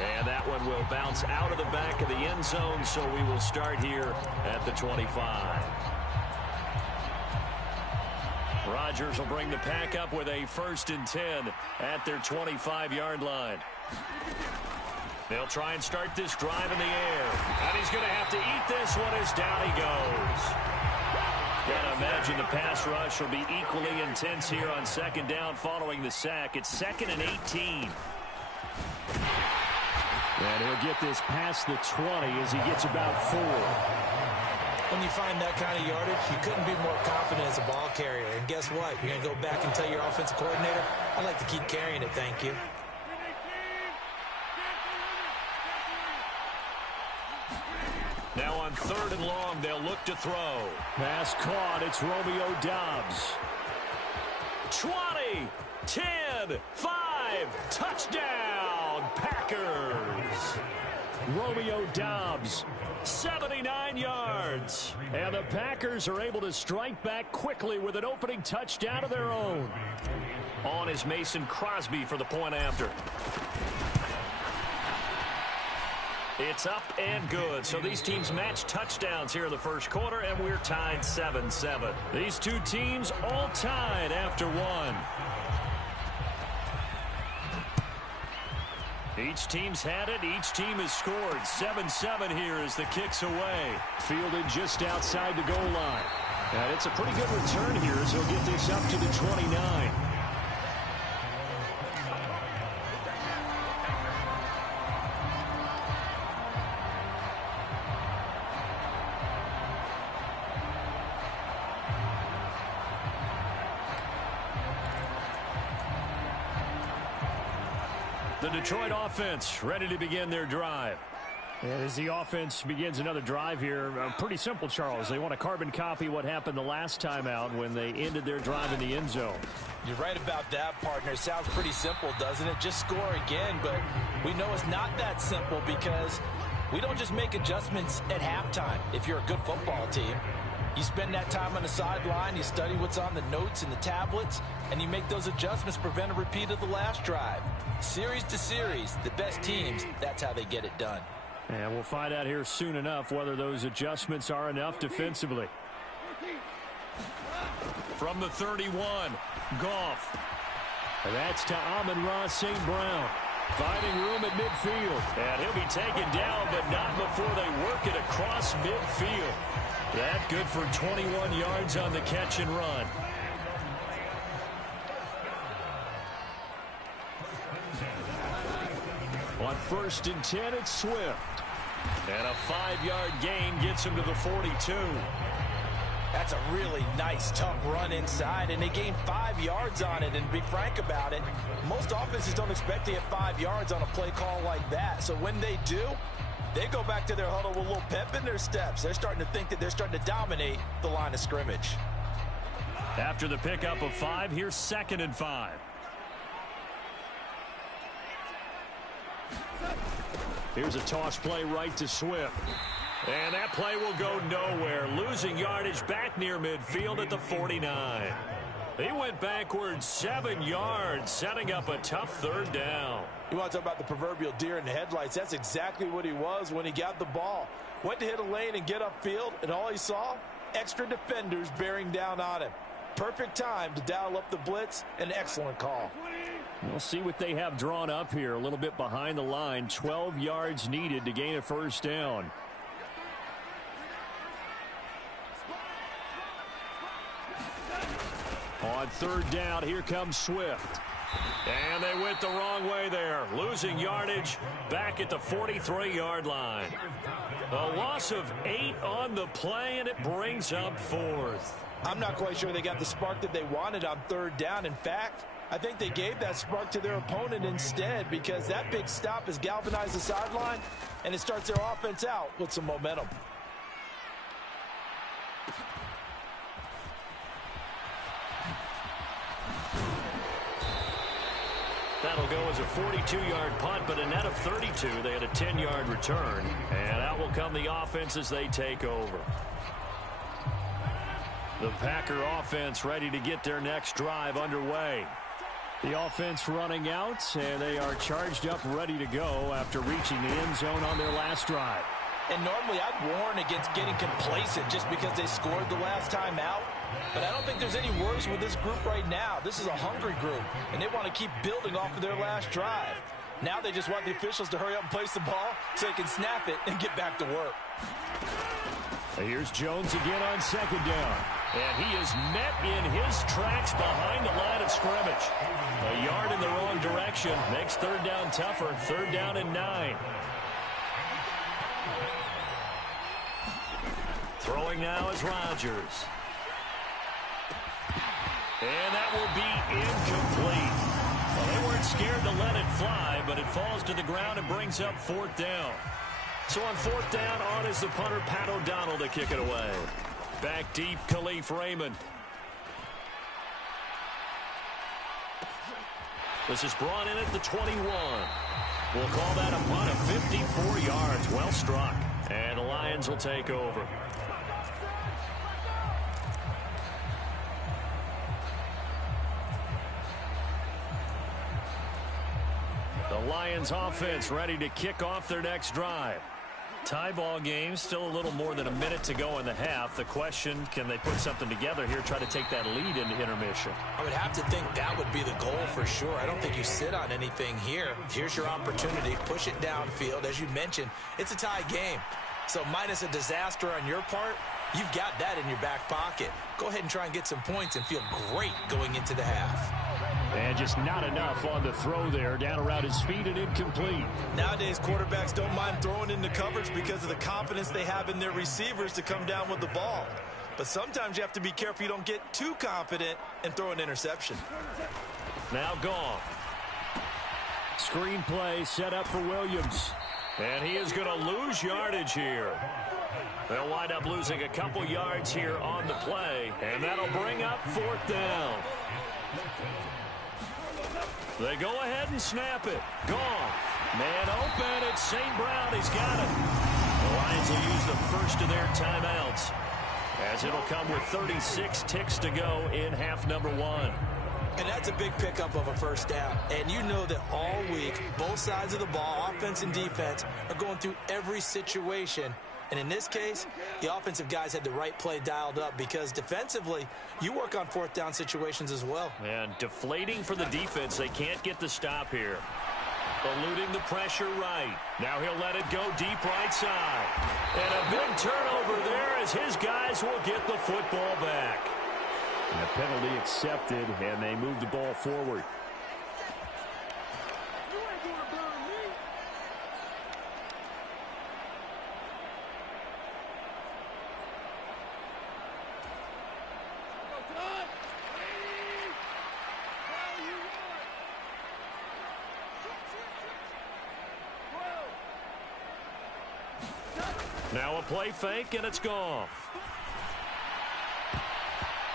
And that one will bounce out of the back of the end zone, so we will start here at the 25. Rodgers will bring the pack up with a 1st and 10 at their 25-yard line. They'll try and start this drive in the air. And he's going to have to eat this one as down he goes. Gotta imagine the pass rush will be equally intense here on 2nd down following the sack. It's 2nd and 18. And he'll get this past the 20 as he gets about 4. When you find that kind of yardage, you couldn't be more confident as a ball carrier. And guess what? You're going to go back and tell your offensive coordinator, I'd like to keep carrying it, thank you. Now on 3rd and long, they'll look to throw. Pass caught. It's Romeo Doubs. 20, 10, 5, touchdown, Packers. Romeo Doubs, 79 yards. And the Packers are able to strike back quickly with an opening touchdown of their own. On is Mason Crosby for the point after. It's up and good. So these teams match touchdowns here in the first quarter, and we're tied 7-7. These two teams all tied after one. Each team's had it. Each team has scored. 7-7 here as the kick's away. Fielded just outside the goal line. And it's a pretty good return here as he'll get this up to the 29. The Detroit offense ready to begin their drive. And as the offense begins another drive here, pretty simple, Charles. They want to carbon copy what happened the last time out when they ended their drive in the end zone. You're right about that, partner. Sounds pretty simple, doesn't it? Just score again, but we know it's not that simple because we don't just make adjustments at halftime if you're a good football team. You spend that time on the sideline, you study what's on the notes and the tablets, and you make those adjustments to prevent a repeat of the last drive. Series to series, the best teams, that's how they get it done. And we'll find out here soon enough whether those adjustments are enough defensively. From the 31, Goff. And that's to Amon-Ra St. Brown. Finding room at midfield. And he'll be taken down, but not before they work it across midfield. That good for 21 yards on the catch and run. On 1st and 10, it's Swift. And a 5-yard gain gets him to the 42. That's a really nice, tough run inside, and they gained 5 yards on it. And to be frank about it, most offenses don't expect to get 5 yards on a play call like that. So when they do, they go back to their huddle with a little pep in their steps. They're starting to think that they're starting to dominate the line of scrimmage. After the pickup of 5, here's 2nd and 5. Here's a toss play right to Swift. And that play will go nowhere. Losing yardage back near midfield at the 49. He went backwards 7 yards, setting up a tough 3rd down. You want to talk about the proverbial deer in the headlights? That's exactly what he was when he got the ball. Went to hit a lane and get upfield, and all he saw? Extra defenders bearing down on him. Perfect time to dial up the blitz. An excellent call. We'll see what they have drawn up here. A little bit behind the line. 12 yards needed to gain a 1st down. On 3rd down, here comes Swift. And they went the wrong way there. Losing yardage back at the 43-yard line. A loss of 8 on the play, and it brings up 4th. I'm not quite sure they got the spark that they wanted on 3rd down. In fact, I think they gave that spark to their opponent instead, because that big stop has galvanized the sideline, and it starts their offense out with some momentum. That'll go as a 42-yard punt, but a net of 32. They had a 10-yard return, and out will come the offense as they take over. The Packer offense ready to get their next drive underway. The offense running out, and they are charged up, ready to go after reaching the end zone on their last drive. And normally I'd warn against getting complacent just because they scored the last time out. But I don't think there's any worries with this group right now. This is a hungry group, and they want to keep building off of their last drive. Now they just want the officials to hurry up and place the ball so they can snap it and get back to work. Here's Jones again on 2nd down. And he is met in his tracks behind the line of scrimmage. A yard in the wrong direction makes 3rd down tougher. 3rd down and 9. Throwing now is Rodgers. And that will be incomplete. Well, they weren't scared to let it fly, but it falls to the ground and brings up 4th down. So on 4th down, on is the punter, Pat O'Donnell, to kick it away. Back deep, Khalif Raymond. This is brought in at the 21. We'll call that a punt of 54 yards. Well struck. And the Lions will take over. The Lions offense ready to kick off their next drive. Tie ball game, still a little more than a minute to go in the half. The question, can they put something together here, try to take that lead into intermission? I would have to think that would be the goal for sure. I don't think you sit on anything here. Here's your opportunity. Push it downfield. As you mentioned, it's a tie game. So minus a disaster on your part, you've got that in your back pocket. Go ahead and try and get some points and feel great going into the half. And just not enough on the throw there. Down around his feet and incomplete. Nowadays, quarterbacks don't mind throwing into coverage because of the confidence they have in their receivers to come down with the ball. But sometimes you have to be careful you don't get too confident and throw an interception. Now Goff. Screen play set up for Williams. And he is going to lose yardage here. They'll wind up losing a couple yards here on the play. And that'll bring up 4th down. They go ahead and snap it. Goff. Man open. It's St. Brown. He's got it. The Lions will use the first of their timeouts, as it'll come with 36 ticks to go in half number 1. And that's a big pickup of a first down. And you know that all week, both sides of the ball, offense and defense, are going through every situation. And in this case, the offensive guys had the right play dialed up because defensively, you work on 4th down situations as well. And deflating for the defense. They can't get the stop here. Eluding the pressure right. Now he'll let it go deep right side. And a big turnover there as his guys will get the football back. And a penalty accepted, and they move the ball forward. Now a play fake, and it's Goff.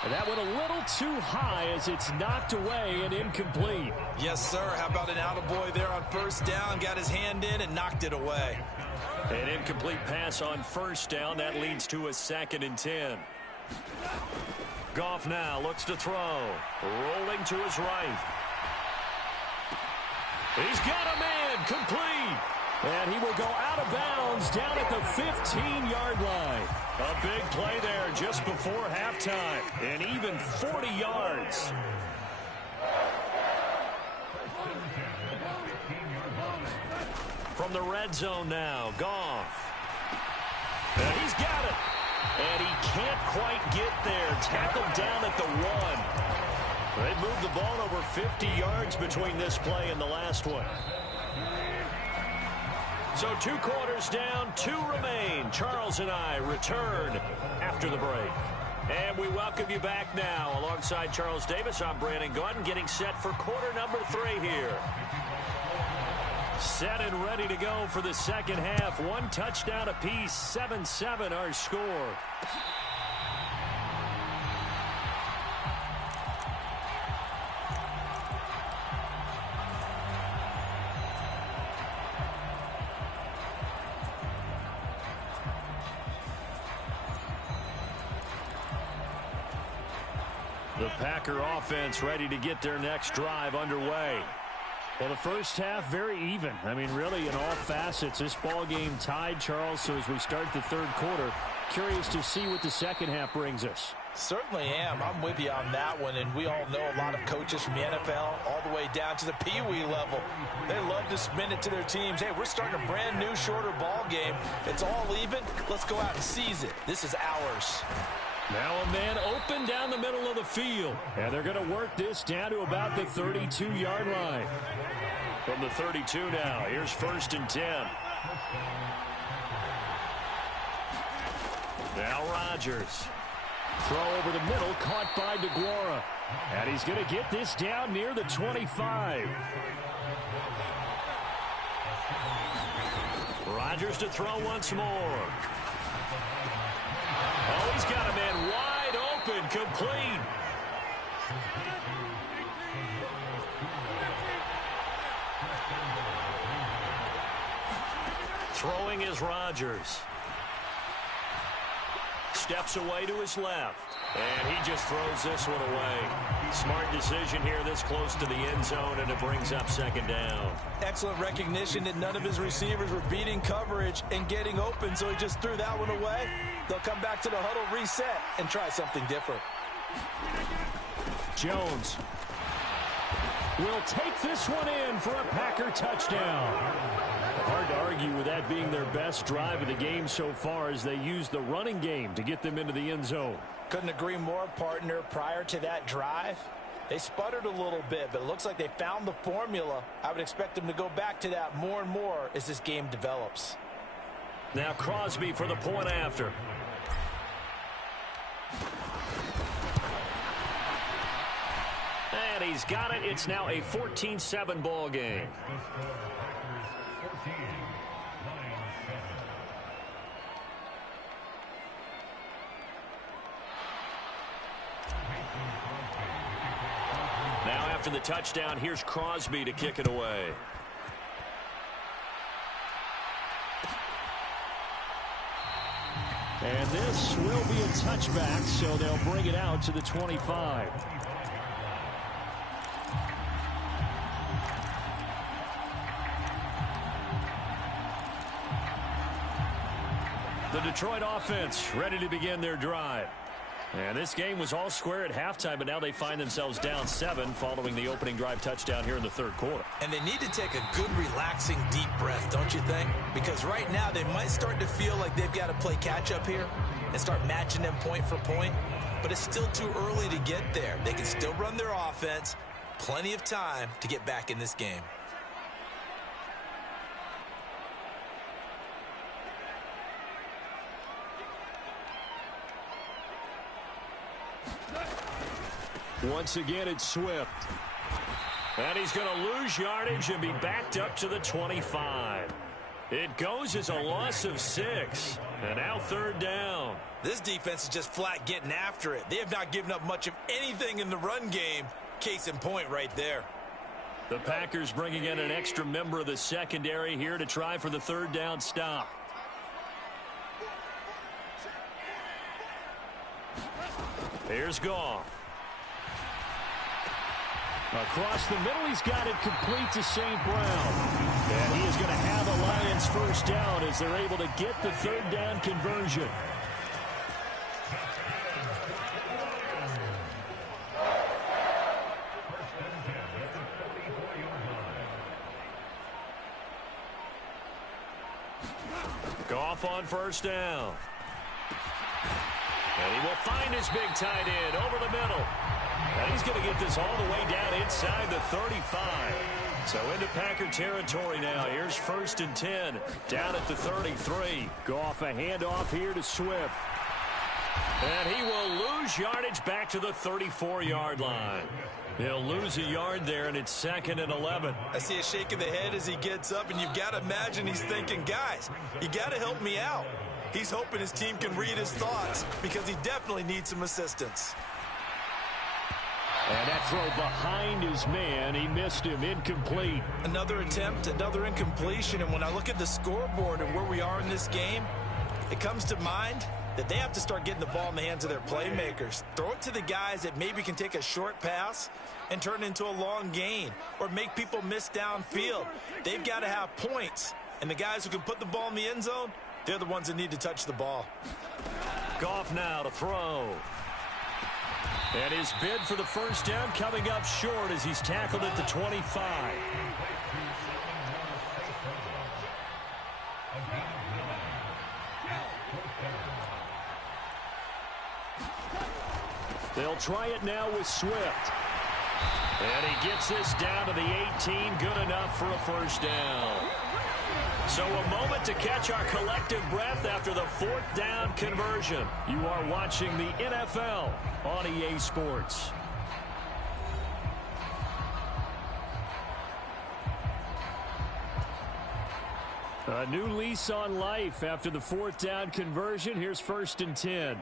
And that went a little too high as it's knocked away and incomplete. Yes, sir. How about an attaboy there on first down? Got his hand in and knocked it away. An incomplete pass on first down. That leads to a 2nd and 10. Goff now looks to throw. Rolling to his right. He's got a man. Complete. And he will go out of bounds down at the 15-yard line. A big play there just before halftime. And even 40 yards. From the red zone now, Goff. And he's got it. And he can't quite get there. Tackled down at the 1. They moved the ball over 50 yards between this play and the last one. So 2 quarters down, 2 remain. Charles and I return after the break. And we welcome you back now. Alongside Charles Davis, I'm Brandon Gordon, getting set for quarter number 3 here. Set and ready to go for the second half. 1 touchdown apiece, 7-7 our score. The Packer offense ready to get their next drive underway. Well, the first half, very even. I mean, really, in all facets, this ball game tied, Charles. So as we start the 3rd quarter, curious to see what the second half brings us. Certainly am. I'm with you on that one. And we all know a lot of coaches from the NFL all the way down to the Pee-wee level. They love to spin it to their teams. Hey, we're starting a brand new, shorter ball game. It's all even. Let's go out and seize it. This is ours. Now a man open down the middle of the field. And they're going to work this down to about the 32-yard line. From the 32 now, here's 1st and 10. Now Rodgers. Throw over the middle, caught by DeGuara. And he's going to get this down near the 25. Rodgers to throw once more. Oh, he's got a man wide open, complete. Throwing is Rodgers. Steps away to his left. And he just throws this one away. Smart decision here this close to the end zone, and it brings up second down. Excellent recognition that none of his receivers were beating coverage and getting open, so he just threw that one away. They'll come back to the huddle, reset, and try something different. Jones will take this one in for a Packer touchdown. Hard to argue with that being their best drive of the game so far as they use the running game to get them into the end zone. Couldn't agree more, partner. Prior to that drive, they sputtered a little bit, but it looks like they found the formula. I would expect them to go back to that more and more as this game develops. Now Crosby for the point after. And he's got it. It's now a 14-7 ball game. Now after the touchdown, here's Crosby to kick it away. And this will be a touchback, so they'll bring it out to the 25. The Detroit offense ready to begin their drive. And this game was all square at halftime, but now they find themselves down 7 following the opening drive touchdown here in the third quarter. And they need to take a good, relaxing, deep breath, don't you think? Because right now they might start to feel like they've got to play catch-up here and start matching them point for point. But it's still too early to get there. They can still run their offense. Plenty of time to get back in this game. Once again, it's Swift. And he's going to lose yardage and be backed up to the 25. It goes as a loss of 6. And now third down. This defense is just flat getting after it. They have not given up much of anything in the run game. Case in point right there. The Packers bringing in an extra member of the secondary here to try for the third down stop. Here's Goff. Across the middle, he's got it complete to St. Brown. And he is going to have a Lions first down as they're able to get the third down conversion. Goff on first down. And he will find his big tight end over the middle. And he's going to get this all the way down inside the 35. So into Packer territory now. Here's 1st and 10 down at the 33. Goff a handoff here to Swift. And he will lose yardage back to the 34-yard line. He'll lose a yard there, and it's 2nd and 11. I see a shake of the head as he gets up, and you've got to imagine he's thinking, guys, you got to help me out. He's hoping his team can read his thoughts because he definitely needs some assistance. And that throw behind his man, he missed him, incomplete. Another attempt, another incompletion, and when I look at the scoreboard and where we are in this game, it comes to mind that they have to start getting the ball in the hands of their playmakers. Throw it to the guys that maybe can take a short pass and turn it into a long gain or make people miss downfield. They've got to have points, and the guys who can put the ball in the end zone, they're the ones that need to touch the ball. Goff now to throw. And his bid for the first down coming up short as he's tackled at the 25. They'll try it now with Swift. And he gets this down to the 18. Good enough for a first down. So a moment to catch our collective breath after the 4th down conversion. You are watching the NFL on EA Sports. A new lease on life after the 4th down conversion. Here's 1st and 10.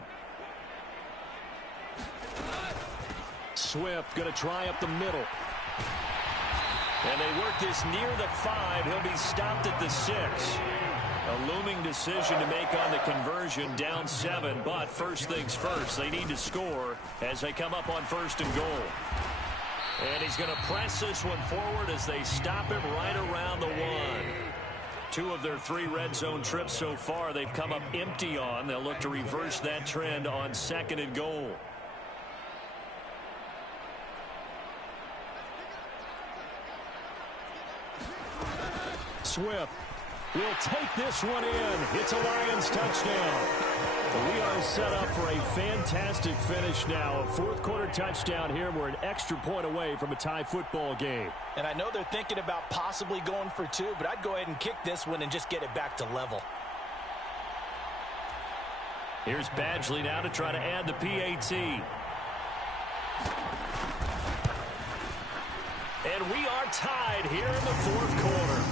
Swift going to try up the middle. And they work this near the 5. He'll be stopped at the 6. A looming decision to make on the conversion, down 7. But first things first, they need to score as they come up on 1st and goal. And he's going to press this one forward as they stop him right around the 1. 2 of their 3 red zone trips so far they've come up empty on. They'll look to reverse that trend on 2nd and goal. Swift will take this one in. It's a Lions touchdown. We are set up for a fantastic finish now. A 4th quarter touchdown here. We're an extra point away from a tie football game. And I know they're thinking about possibly going for 2, but I'd go ahead and kick this one and just get it back to level. Here's Badgley now to try to add the PAT. And we are tied here in the 4th quarter.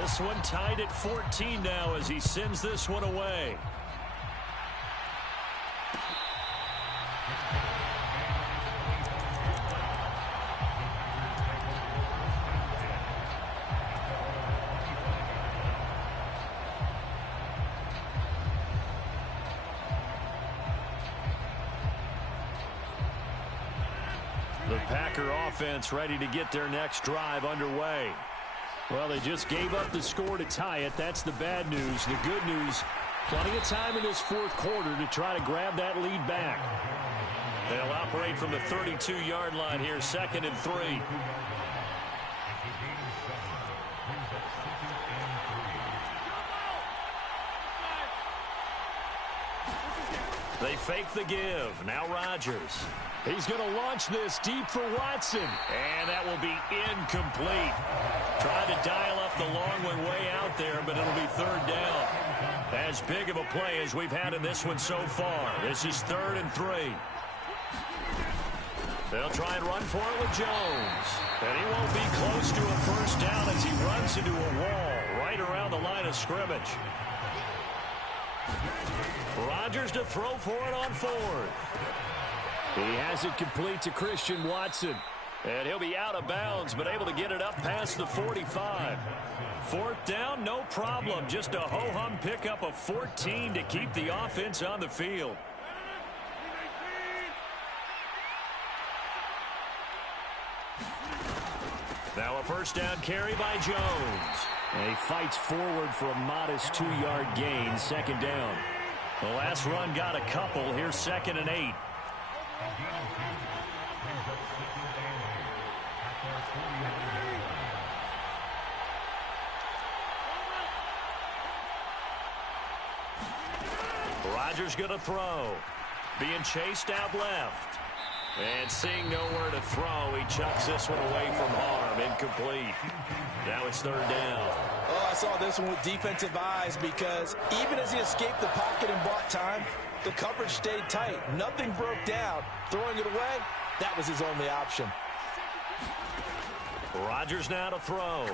This one tied at 14 now as he sends this one away. The Packer offense ready to get their next drive underway. Well, they just gave up the score to tie it. That's the bad news. The good news, plenty of time in this 4th quarter to try to grab that lead back. They'll operate from the 32-yard line here, 2nd and 3. They fake the give. Now Rodgers. He's going to launch this deep for Watson. And that will be incomplete. Tried to dial up the long one way out there, but it'll be 3rd down. As big of a play as we've had in this one so far. This is 3rd and 3. They'll try and run for it with Jones. And he won't be close to a 1st down as he runs into a wall right around the line of scrimmage. Rodgers to throw for it on 4th. He has it complete to Christian Watson. And he'll be out of bounds, but able to get it up past the 45. 4th down, no problem. Just a ho-hum pickup of 14 to keep the offense on the field. Now a 1st down carry by Jones. And he fights forward for a modest 2-yard gain, 2nd down. The last run got a couple. Here's 2nd and 8. Rodgers going to throw. Being chased out left. And seeing nowhere to throw, he chucks this one away from harm. Incomplete. Now it's 3rd down. Oh, I saw this one with defensive eyes because even as he escaped the pocket and bought time, the coverage stayed tight. Nothing broke down. Throwing it away, that was his only option. Rodgers now to throw.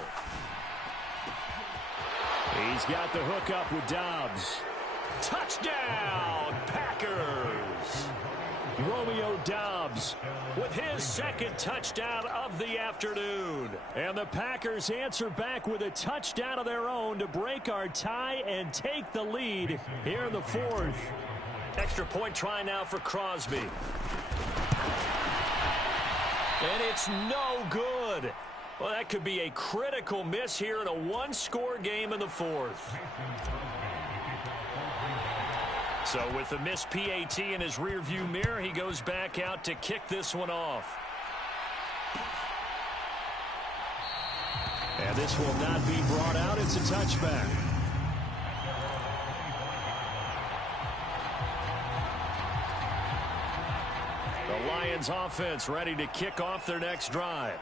He's got the hook up with Dobbs. Touchdown, Packers! Romeo Dobbs with his 2nd touchdown of the afternoon. And the Packers answer back with a touchdown of their own to break our tie and take the lead here in the 4th. Extra point try now for Crosby. And it's no good. Well, that could be a critical miss here in a 1-score game in the 4th. So with the missed PAT in his rearview mirror, he goes back out to kick this one off. And this will not be brought out. It's a touchback. The Lions offense ready to kick off their next drive.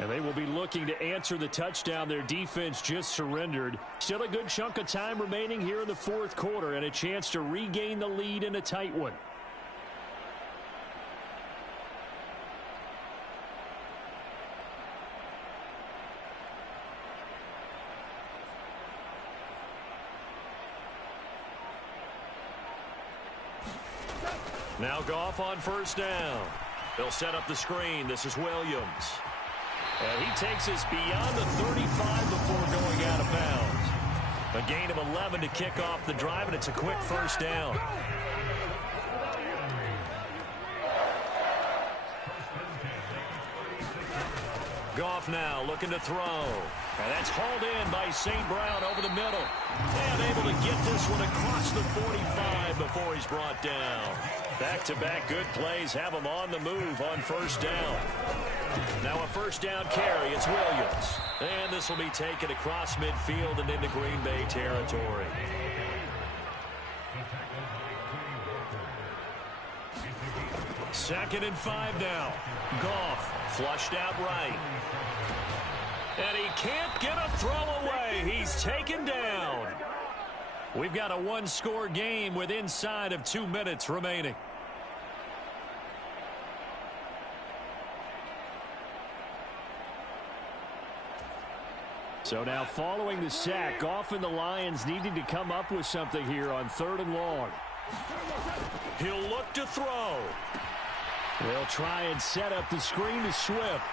And they will be looking to answer the touchdown their defense just surrendered. Still a good chunk of time remaining here in the 4th quarter and a chance to regain the lead in a tight one. Now Goff on first down. They'll set up the screen. This is Williams. And he takes us beyond the 35 before going out of bounds. A gain of 11 to kick off the drive, and it's a quick first down. Goff now looking to throw. And that's hauled in by St. Brown over the middle. And able to get this one across the 45 before he's brought down. Back-to-back good plays have him on the move on first down. Now a first down carry. It's Williams. And this will be taken across midfield and into Green Bay territory. Second and 5 now. Goff flushed out right. And he can't get a throw away. He's taken down. We've got a one-score game with inside of 2 minutes remaining. So now following the sack, Goff and the Lions needing to come up with something here on 3rd and long. He'll look to throw. They'll try and set up the screen to Swift.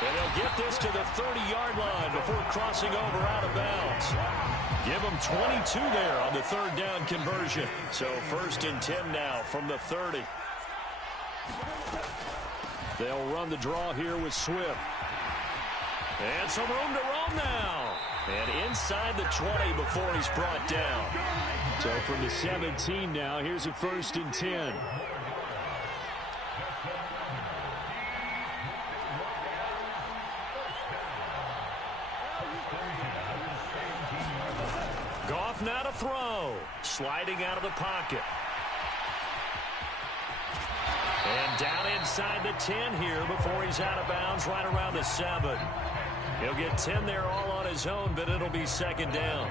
And he'll get this to the 30-yard line before crossing over out of bounds. Give him 22 there on the 3rd down conversion. So 1st and 10 now from the 30. They'll run the draw here with Swift. And some room to roam now. And inside the 20 before he's brought down. So from the 17 now, here's a 1st and 10. Goff now to throw. Sliding out of the pocket. And down inside the 10 here before he's out of bounds right around the 7. He'll get 10 there all on his own, but it'll be 2nd down.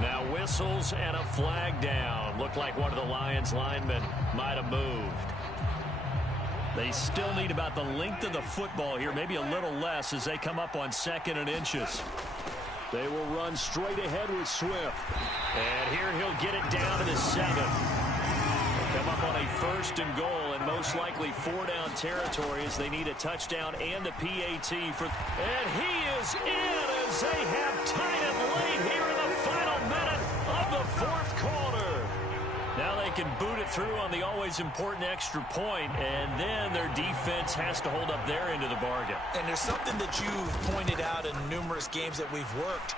Now whistles and a flag down. Looked like one of the Lions linemen might have moved. They still need about the length of the football here, maybe a little less as they come up on 2nd and inches. They will run straight ahead with Swift. And here he'll get it down to the 7. They'll come up on a 1st and goal and most likely 4-down territory as they need a touchdown and the PAT for. And he is in as they have tied it late here in the final minute of the 4th quarter. Now they can boot it through on the always important extra point, and then their defense has to hold up their end of the bargain. And there's something that you've pointed out in numerous games that we've worked.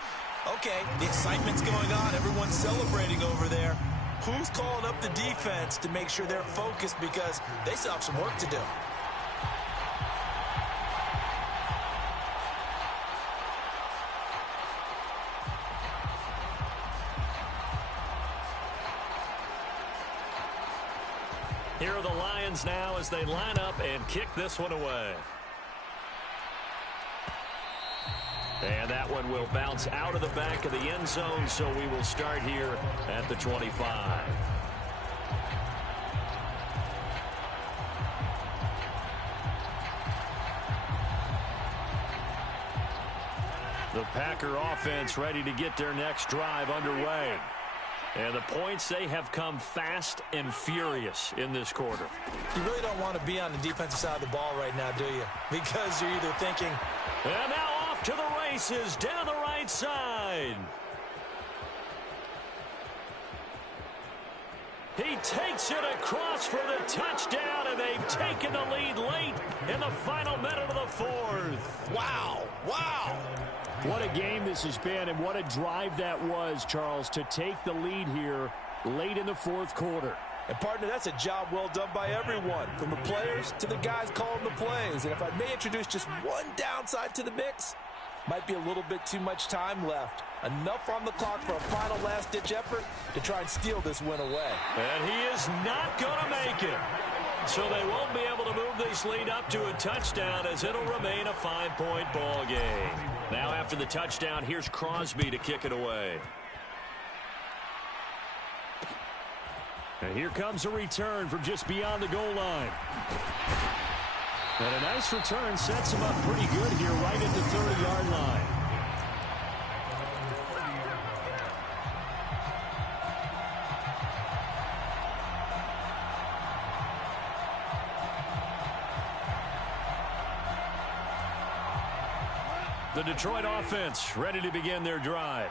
Okay, the excitement's going on. Everyone's celebrating over there. Who's calling up the defense to make sure they're focused because they still have some work to do? Here are the Lions now as they line up and kick this one away. And that one will bounce out of the back of the end zone, so we will start here at the 25. The Packer offense ready to get their next drive underway. And the points, they have come fast and furious in this quarter. You really don't want to be on the defensive side of the ball right now, do you? Because you're either thinking, and now off to the races down the right side. He takes it across for the touchdown, and they've taken the lead late in the final minute of the 4th. wow, wow. What a game this has been, and what a drive that was, Charles, to take the lead here late in the 4th quarter. And, partner, that's a job well done by everyone, from the players to the guys calling the plays. And if I may introduce just one downside to the mix, might be a little bit too much time left. Enough on the clock for a final last-ditch effort to try and steal this win away. And he is not going to make it. So they won't be able to move this lead up to a touchdown as it'll remain a 5-point ball game. Now after the touchdown, here's Crosby to kick it away. And here comes a return from just beyond the goal line. And a nice return sets him up pretty good here right at the 30-yard line. The Detroit offense ready to begin their drive.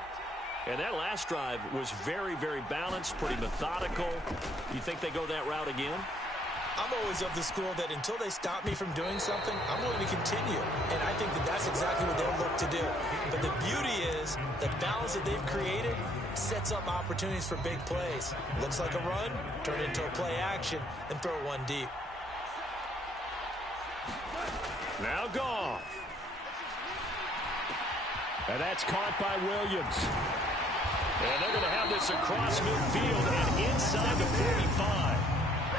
And that last drive was very, very balanced, pretty methodical. You think they go that route again? I'm always of the school that until they stop me from doing something, I'm going to continue. And I think that that's exactly what they'll look to do. But the beauty is the balance that they've created sets up opportunities for big plays. Looks like a run, turn it into a play action, and throw one deep. Now Goff. And that's caught by Williams. And they're going to have this across midfield and inside the 45.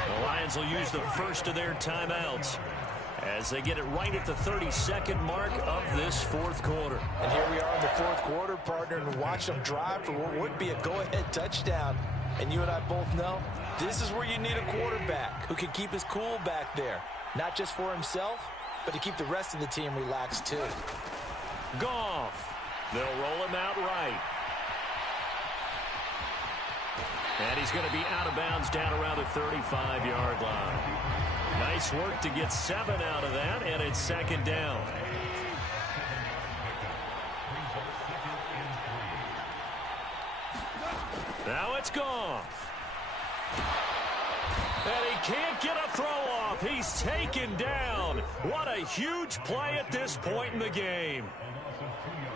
The Lions will use the first of their timeouts as they get it right at the 32nd mark of this fourth quarter. And here we are in the fourth quarter, partner, and watch them drive for what would be a go-ahead touchdown. And you and I both know this is where you need a quarterback who can keep his cool back there, not just for himself, but to keep the rest of the team relaxed too. Goff. They'll roll him out right. And he's going to be out of bounds down around the 35-yard line. Nice work to get 7 out of that, and it's second down. Now it's Goff. And he can't get a throw off. He's taken down. What a huge play at this point in the game.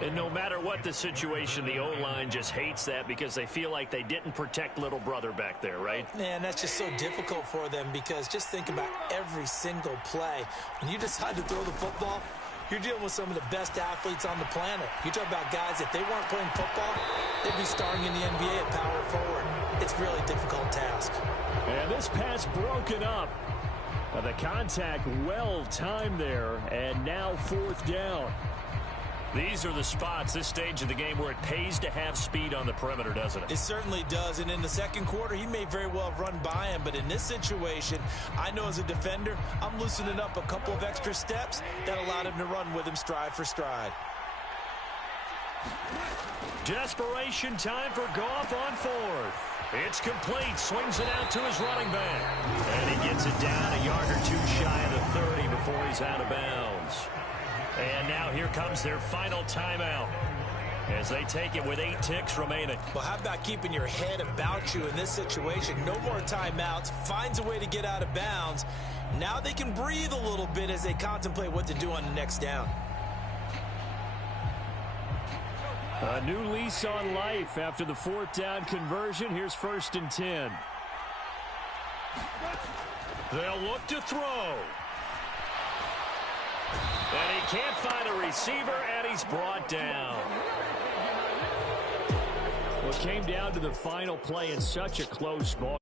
And no matter what the situation, the O-line just hates that because they feel like they didn't protect little brother back there, right? Man, that's just so difficult for them because just think about every single play. When you decide to throw the football, you're dealing with some of the best athletes on the planet. You talk about guys, if they weren't playing football, they'd be starring in the NBA at power forward. It's a really difficult task. And this pass broken up. The contact well timed there, and now fourth down. These are the spots, this stage of the game, where it pays to have speed on the perimeter, doesn't it? It certainly does, and in the second quarter, he may very well have run by him, but in this situation, I know as a defender, I'm loosening up a couple of extra steps that allowed him to run with him stride for stride. Desperation time for Goff on fourth. It's complete, swings it out to his running back. And he gets it down a yard or two shy of the 30 before he's out of bounds. And now here comes their final timeout as they take it with 8 ticks remaining. Well, how about keeping your head about you in this situation? No more timeouts. Finds a way to get out of bounds. Now they can breathe a little bit as they contemplate what to do on the next down. A new lease on life after the fourth down conversion. Here's 1st and 10. They'll look to throw. And he can't find a receiver, and he's brought down. Well, it came down to the final play in such a close ball.